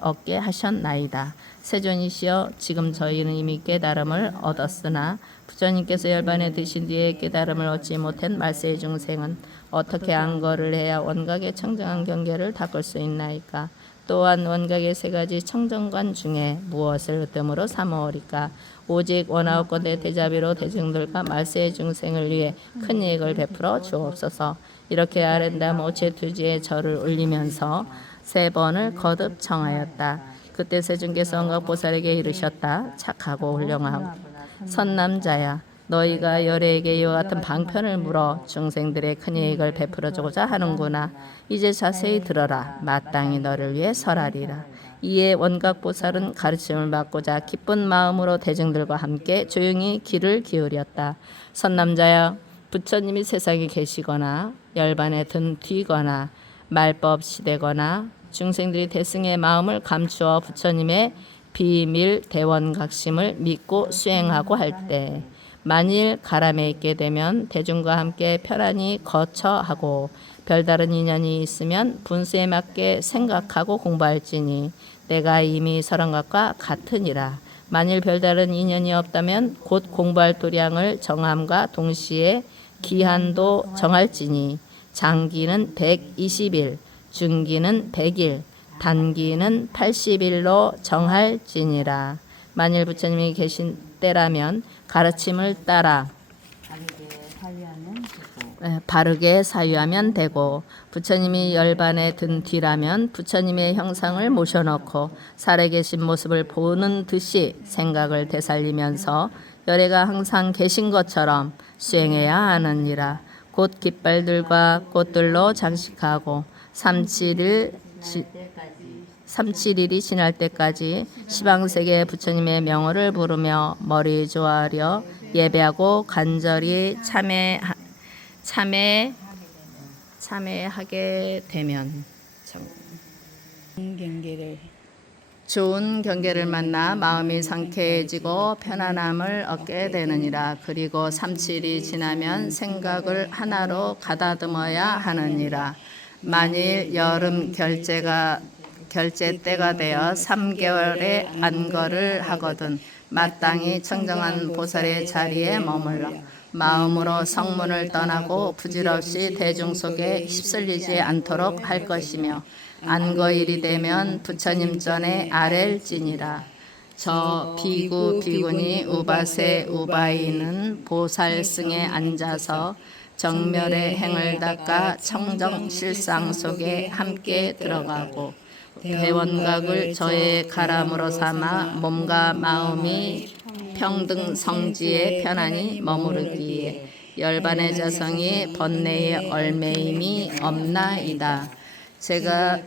얻게 하셨나이다. 세존이시여 지금 저희는 이미 깨달음을 얻었으나 부처님께서 열반에 드신 뒤에 깨달음을 얻지 못한 말세 중생은 어떻게 안거를 해야 원각의 청정한 경계를 닦을 수 있나이까. 또한 원각의 3가지 청정관 중에 무엇을 으뜸으로 삼으오리까. 오직 원하옵건대 대자비로 대중들과 말세 중생을 위해 큰 이익을 베풀어 주옵소서. 이렇게 아랜다모 오체투지에 절을 올리면서 3번을 거듭 청하였다. 그때 세존께서 원각보살에게 이르셨다. 착하고 훌륭하고 선남자야, 너희가 열애에게 이와 같은 방편을 물어 중생들의 큰 이익을 베풀어주고자 하는구나. 이제 자세히 들어라. 마땅히 너를 위해 설하리라. 이에 원각보살은 가르침을 받고자 기쁜 마음으로 대중들과 함께 조용히 귀를 기울였다. 선남자야, 부처님이 세상에 계시거나 열반에 든 뒤거나 말법 시되거나 중생들이 대승의 마음을 감추어 부처님의 비밀 대원각심을 믿고 수행하고 할 때 만일 가람에 있게 되면 대중과 함께 편안히 거처하고 별다른 인연이 있으면 분수에 맞게 생각하고 공부할지니 내가 이미 서른 것과 같으니라. 만일 별다른 인연이 없다면 곧 공부할 도량을 정함과 동시에 기한도 정할지니 장기는 120일, 중기는 100일, 단기는 80일로 정할지니라. 만일 부처님이 계신 때라면 가르침을 따라 바르게 사유하면 되고 부처님이 열반에 든 뒤라면 부처님의 형상을 모셔놓고 살아계신 모습을 보는 듯이 생각을 되살리면서 열애가 항상 계신 것처럼 수행해야 하느니라. 곧 깃발들과 꽃들로 장식하고 37일이 지날 때까지 시방세계 부처님의 명호를 부르며 머리 조아려 예배하고 간절히 참회하게 되면 좋은 경계를 만나 마음이 상쾌해지고 편안함을 얻게 되느니라. 그리고 37이 지나면 생각을 하나로 가다듬어야 하느니라. 만일 여름 결제 때가 되어 3개월의 안거를 하거든 마땅히 청정한 보살의 자리에 머물러 마음으로 성문을 떠나고 부질없이 대중 속에 휩쓸리지 않도록 할 것이며 안거일이 되면 부처님 전에 아랠지니라. 저 비구 비구니 우바세 우바이는 보살승에 앉아서 정멸의 행을 닦아 청정실상 속에 함께 들어가고 대원각을 저의 가람으로 삼아 몸과 마음이 평등 성지에 편안히 머무르기에 열반의 자성이 번뇌의 얼매임이 없나이다. 제가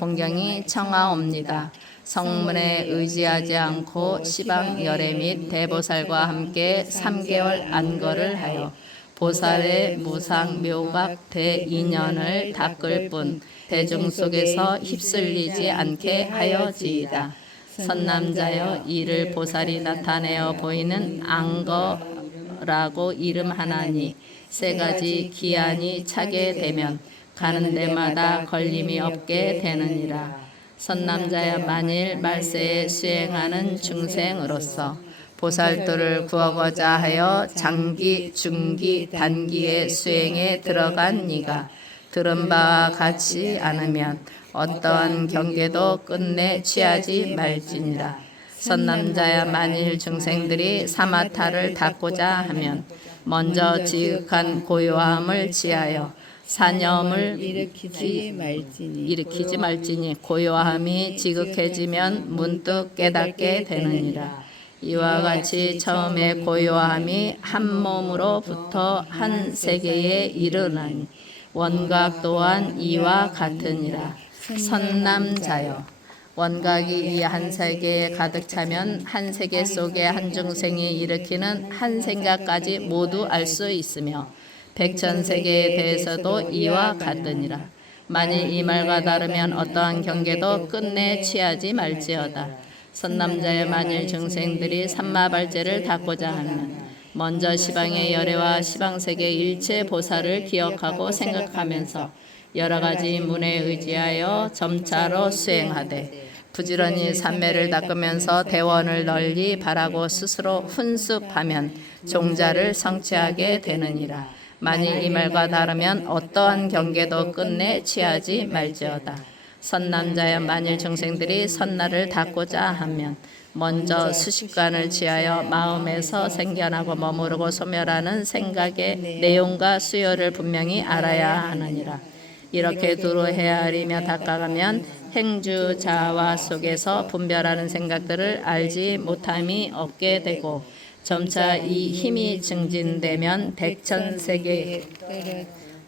공경이 청하옵니다. 성문에 의지하지 않고 시방 열애 및 대보살과 함께 3개월 안거를 하여 보살의 무상 묘각 대인연을 닦을 뿐 대중 속에서 휩쓸리지 않게 하여지이다. 선남자여 이를 보살이 나타내어 보이는 안거라고 이름하나니 세 가지 기한이 차게 되면 가는 데마다 걸림이 없게 되느니라. 선남자야 만일 말세에 수행하는 중생으로서 보살도를 구하고자 하여 장기, 중기, 단기의 수행에 들어간 네가 들은 바와 같이 않으면 어떠한 경계도 끝내 취하지 말지니라. 선남자야 만일 중생들이 사마타를 닦고자 하면 먼저 지극한 고요함을 지하여 사념을 일으키지 말지니 고요함이 지극해지면 문득 깨닫게 되느니라. 이와 같이 처음에 고요함이 한 몸으로부터 한 세계에 이르나니 원각 또한 이와 같으니라. 선남자여 원각이 이 한 세계에 가득 차면 한 세계 속에 한 중생이 일으키는 한 생각까지 모두 알 수 있으며 백천세계에 대해서도 이와 같으니라. 만일 이 말과 다르면 어떠한 경계도 끝내 취하지 말지어다. 선남자의 만일 중생들이 삼마발제를 닦고자 하면 먼저 시방의 열애와 시방세계 일체 보살을 기억하고 생각하면서 여러 가지 문에 의지하여 점차로 수행하되 부지런히 삼매를 닦으면서 대원을 널리 바라고 스스로 훈습하면 종자를 성취하게 되느니라. 만일 이 말과 다르면 어떠한 경계도 끝내 취하지 말지어다. 선남자여 만일 중생들이 선나를 닦고자 하면 먼저 수식관을 취하여 마음에서 생겨나고 머무르고 소멸하는 생각의 내용과 수요를 분명히 알아야 하느니라. 이렇게 두루 헤아리며 닦아가면 행주 자와 속에서 분별하는 생각들을 알지 못함이 없게 되고 점차 이 힘이 증진되면 백천세계에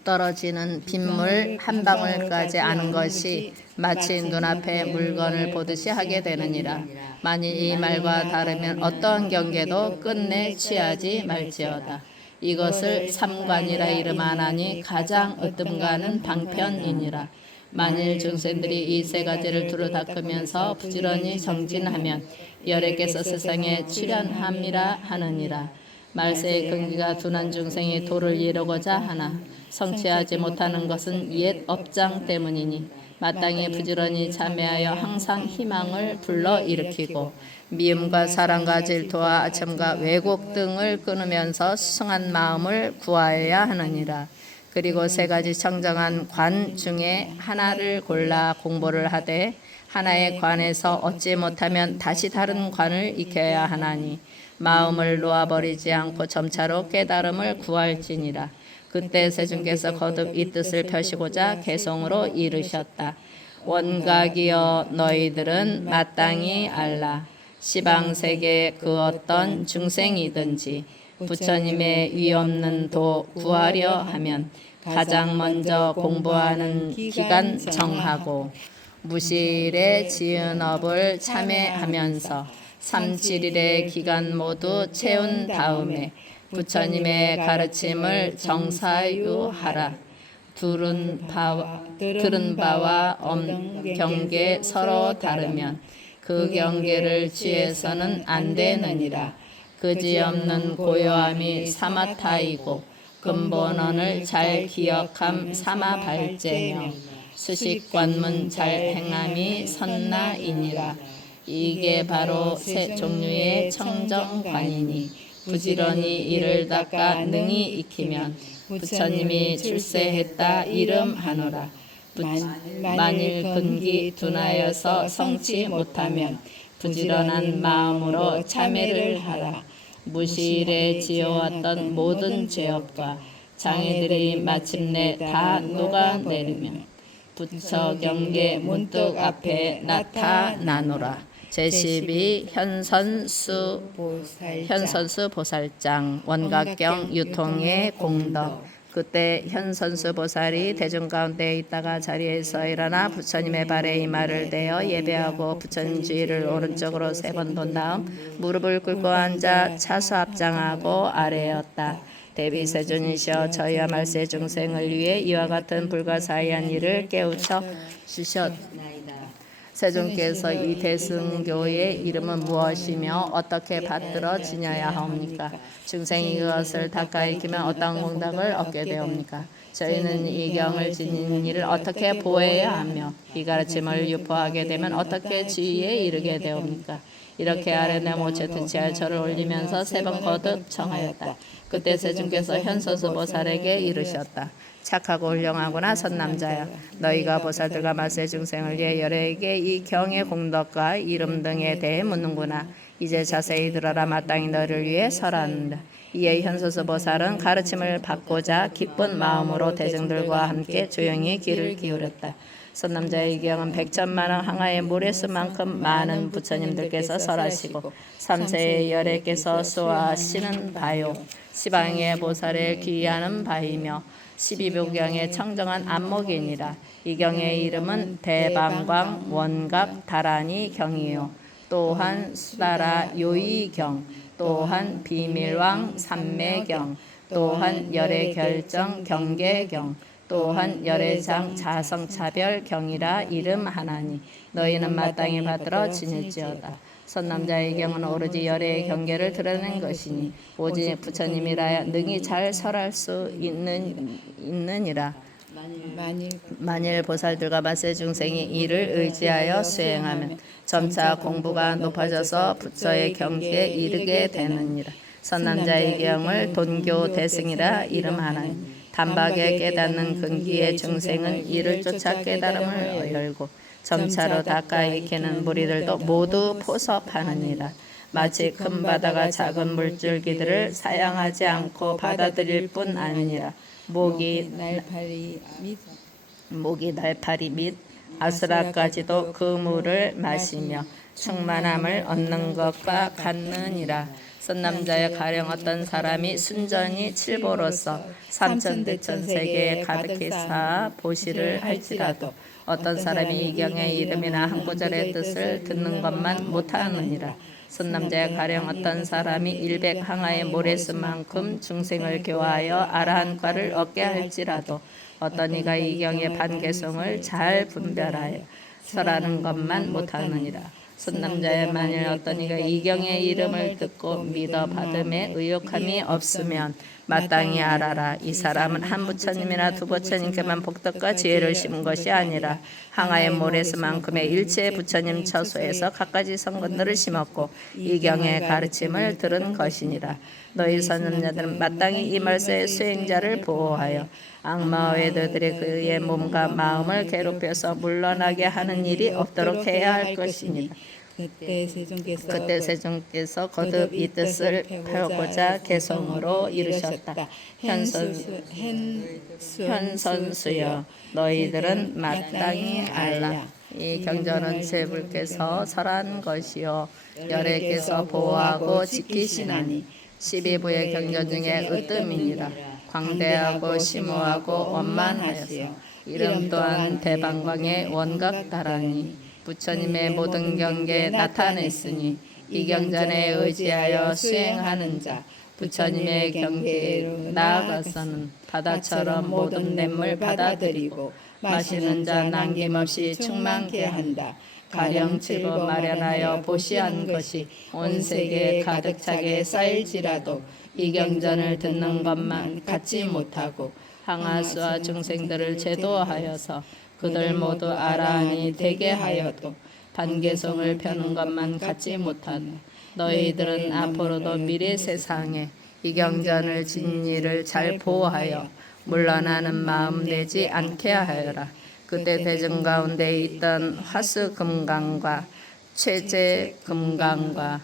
떨어지는 빗물 한 방울까지 아는 것이 마치 눈앞에 물건을 보듯이 하게 되느니라. 만일 이 말과 다르면 어떠한 경계도 끝내 취하지 말지어다. 이것을 삼관이라 이름하나니 가장 으뜸가는 방편이니라. 만일 중생들이 이 세 가지를 두루 닦으면서 부지런히 정진하면 열애께서 세상에 출현함이라 하느니라. 말세의 근기가 둔한 중생이 도를 이루고자 하나 성취하지 못하는 것은 옛 업장 때문이니 마땅히 부지런히 참회하여 항상 희망을 불러일으키고 미움과 사랑과 질투와 아첨과 왜곡 등을 끊으면서 수승한 마음을 구하여야 하느니라. 그리고 세 가지 청정한 관 중에 하나를 골라 공부를 하되 하나의 관에서 얻지 못하면 다시 다른 관을 익혀야 하나니 마음을 놓아버리지 않고 점차로 깨달음을 구할지니라. 그때 세존께서 거듭 이 뜻을 펴시고자 개성으로 이르셨다. 원각이여 너희들은 마땅히 알라. 시방세계 그 어떤 중생이든지 부처님의 위없는 도 구하려 하면 가장 먼저 공부하는 기간 정하고 무실의 지은 업을 참회하면서 3~7일의 기간 모두 채운 다음에 부처님의 가르침을 정사유하라. 들은 바와 경계 서로 다르면 그 경계를 취해서는 안 되느니라. 그지없는 고요함이 사마타이고 근본언을 잘 기억함 사마발제며 수식관문 잘 행함이 선나이니라. 이게 바로 세 종류의 청정관이니 부지런히 이를 닦아 능히 익히면 부처님이 출세했다 이름하노라. 만일 근기 둔하여서 성치 못하면 부지런한 마음으로 참회를 하라. 무실에 지어왔던 모든 죄업과 장애들이 마침내 다 녹아내리면 부처 경계 문득 앞에 나타나노라. 제12 현선수 보살장 원각경 유통의 공덕. 그때 현선수 보살이 대중 가운데 있다가 자리에서 일어나 부처님의 발에 이마를 대어 예배하고 부처님 주위를 오른쪽으로 3번 돈 다음 무릎을 꿇고 앉아 차수 합장하고 아뢰었다. 대비 세존이시여 저희와 말세 중생을 위해 이와 같은 불가사의한 일을 깨우쳐 주셨나이다. 세존께서 이 대승교의 이름은 무엇이며 어떻게 받들어 지녀야 하옵니까? 중생이 그것을 닦아 익히면 어떤 공덕을 얻게 되옵니까? 저희는 이 경을 지니는 일을 어떻게 보해야 하며 이 가르침을 유포하게 되면 어떻게 지위에 이르게 되옵니까? 이렇게 아래내 모체 등치할 절을 올리면서 3번 거듭 청하였다. 그때 세존께서 현선수 보살에게 이르셨다. 착하고 훌륭하구나 선남자야. 너희가 보살들과 말세 중생을 위해 열애에게 이 경의 공덕과 이름 등에 대해 묻는구나. 이제 자세히 들어라. 마땅히 너를 위해 설한다. 이에 현선수 보살은 가르침을 받고자 기쁜 마음으로 대중들과 함께 조용히 귀를 기울였다. 선남자의 이 경은 100천만원 항아의 모래수만큼 많은 부처님들께서 설하시고 3세의 열애께서 수화하시는 바요. 시방의 보살에 귀하는 바이며 12부경의 청정한 안목이니라. 이 경의 이름은 대방광 원각 다라니 경이요. 또한 수다라 요이경, 또한 비밀왕 삼매경, 또한 열애결정 경계경, 또한 열애장 자성차별 경이라 이름하나니 너희는 마땅히 받들어 지닐지어다. 선남자의 경우는 오로지 열애의 경계를 드러낸 것이니 오직 부처님이라야 능히 잘 설할 수 있느니라. 만일 보살들과 말세 중생이 이를 의지하여 수행하면 점차 공부가 높아져서 부처의 경지에 이르게 되느니라. 선남자의 경을 돈교 대승이라 이름하나니 단박에 깨닫는 근기의 중생은 이를 쫓아 깨달음을 열고 점차로 닦아 익히는 무리들도 모두 포섭하느니라. 마치 큰 바다가 작은 물줄기들을 사양하지 않고 받아들일 뿐 아니라 목이 날파리 및 아수라까지도 그 물을 마시며 충만함을 얻는 것과 같느니라. 선남자여 가령 어떤 사람이 순전히 칠보로서 삼천대천세계에 가득히 쌓아 보시를 할지라도 어떤 사람이 이 경의 이름이나 한 구절의 뜻을 듣는 것만 못하느니라. 선남자의 가령 어떤 사람이 일백 항아의 모래수만큼 중생을 교화하여 아라한과를 얻게 할지라도 어떤 이가 이경의 반개성을 잘 분별하여 설하는 것만 못하느니라. 선남자의 만일 어떤 이가 이경의 이름을 듣고 믿어 받음에 의욕함이 없으면 마땅히 알아라. 이 사람은 한 부처님이나 두 부처님께만 복덕과 지혜를 심은 것이 아니라 항아의 모래수만큼의 일체의 부처님 처소에서 갖가지 성건들을 심었고 이경의 가르침을 들은 것이니라. 너희 선남자들은 마땅히 이 말세의 수행자를 보호하여 악마의 너희들이 그의 몸과 마음을 괴롭혀서 물러나게 하는 일이 없도록 해야 할 것이니라. 그때 세종께서 거듭 이 뜻을 펴고자 개성으로 이르셨다. 현선수여 너희들은 마땅히 알라. 이 경전은 제불께서 설한 것이요 열애께서 보호하고 지키시나니 12부의 경전 중에 으뜸이니라. 광대하고 심오하고 원만하여서 이름 또한 대방광의 원각다라니 부처님의 모든 경계에 나타냈으니 이 경전에 의지하여 수행하는 자 부처님의 경계로 나아가서는 바다처럼 모든 냇물 받아들이고 마시는 자 남김없이 충만케 한다. 가령 칠법 마련하여 보시한 것이 온 세계에 가득 차게 쌓일지라도 이 경전을 듣는 것만 갖지 못하고 항아수와 중생들을 제도하여서 그들 모두 아라한이 되게 하여도 반개성을 펴는 것만 갖지 못하다. 너희들은 앞으로도 미래 세상에 이 경전을 진리를 잘 보호하여 물러나는 마음 내지 않게 하여라. 그때 대중 가운데 있던 화수금강과 최제금강과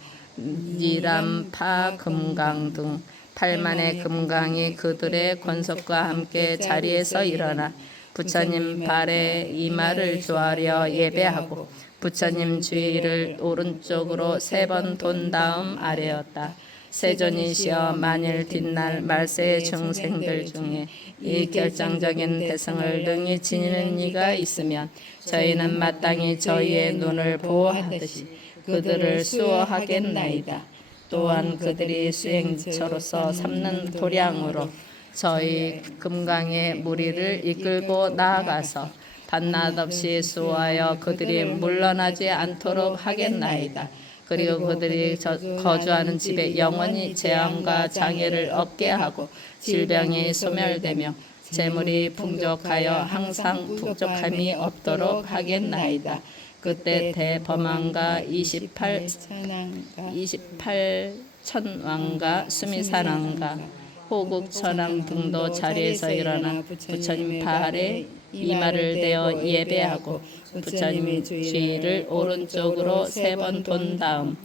니람파금강 등 8만의 금강이 그들의 권속과 함께 자리에서 일어나 부처님 발에 이마를 조아려 예배하고 부처님 주위를 오른쪽으로 3번 돈 다음 아래였다. 세존이시여 만일 뒷날 말세의 중생들 중에 이 결정적인 대성을 능히 지니는 이가 있으면 저희는 마땅히 저희의 눈을 보호하듯이 그들을 수호하겠나이다. 또한 그들이 수행처로서 삼는 도량으로 저희 금강의 무리를 이끌고 나아가서 밤낮 없이 수호하여 그들이 물러나지 않도록 하겠나이다. 그리고 그들이 거주하는 집에 영원히 재앙과 장애를 없게 하고 질병이 소멸되며 재물이 풍족하여 항상 부족함이 없도록 하겠나이다. 그때 대범왕과 28천왕과 수미산왕과 호국천왕 등도 자리에서 일어나 부처님 발에 이마를 대어 예배하고 부처님 주위를 오른쪽으로 3번 돈 다음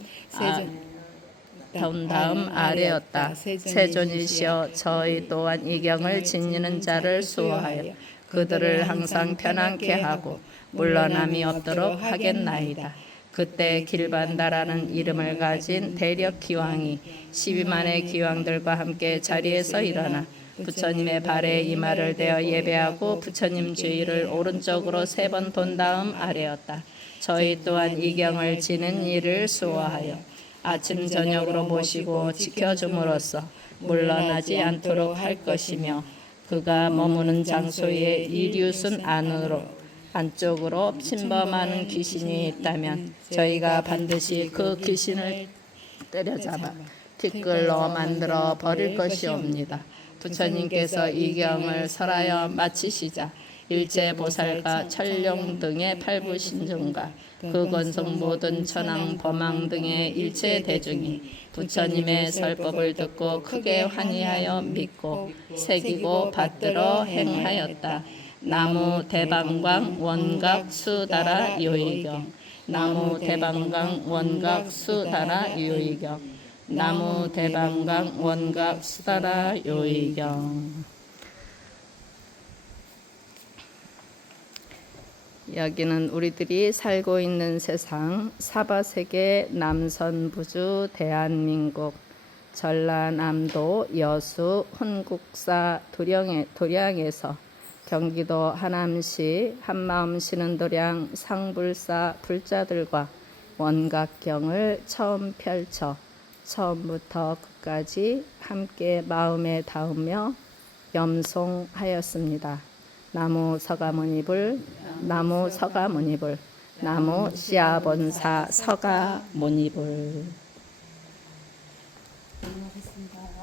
아래였다. 세존이시여 저희 또한 이 경을 지니는 자를 수호하여 그들을 항상 편안케 하고 물러남이 없도록 하겠나이다. 그때 길반다라는 이름을 가진 대력 기왕이 12만의 기왕들과 함께 자리에서 일어나 부처님의 발에 이마를 대어 예배하고 부처님 주위를 오른쪽으로 3번 돈 다음 아래였다. 저희 또한 이 경을 지는 이를 수호하여 아침 저녁으로 모시고 지켜줌으로써 물러나지 않도록 할 것이며 그가 머무는 장소의 이류순 안쪽으로 침범하는 귀신이 있다면 저희가 반드시 그 귀신을 때려잡아 티끌로 만들어 버릴 것이옵니다. 부처님께서 이 경을 설하여 마치시자 일제보살과 천룡 등의 팔부신중과 그 권속 모든 천왕 범왕 등의 일체 대중이 부처님의 설법을 듣고 크게 환희하여 믿고 새기고 받들어 행하였다. 나무 대방광 원각 수다라 요의경. 나무 대방광 원각 수다라 요의경. 나무 대방광 원각 수다라 요의경. 여기는 우리들이 살고 있는 세상 사바세계 남선부주 대한민국 전라남도 여수 훈국사 도량에서 경기도 하남시 한마음 신은도량 상불사 불자들과 원각경을 처음 펼쳐 처음부터 끝까지 함께 마음에 닿으며 염송하였습니다. 나무 서가모니불, 나무 서가모니불, 나무 시아본사 서가모니불. 고맙습니다.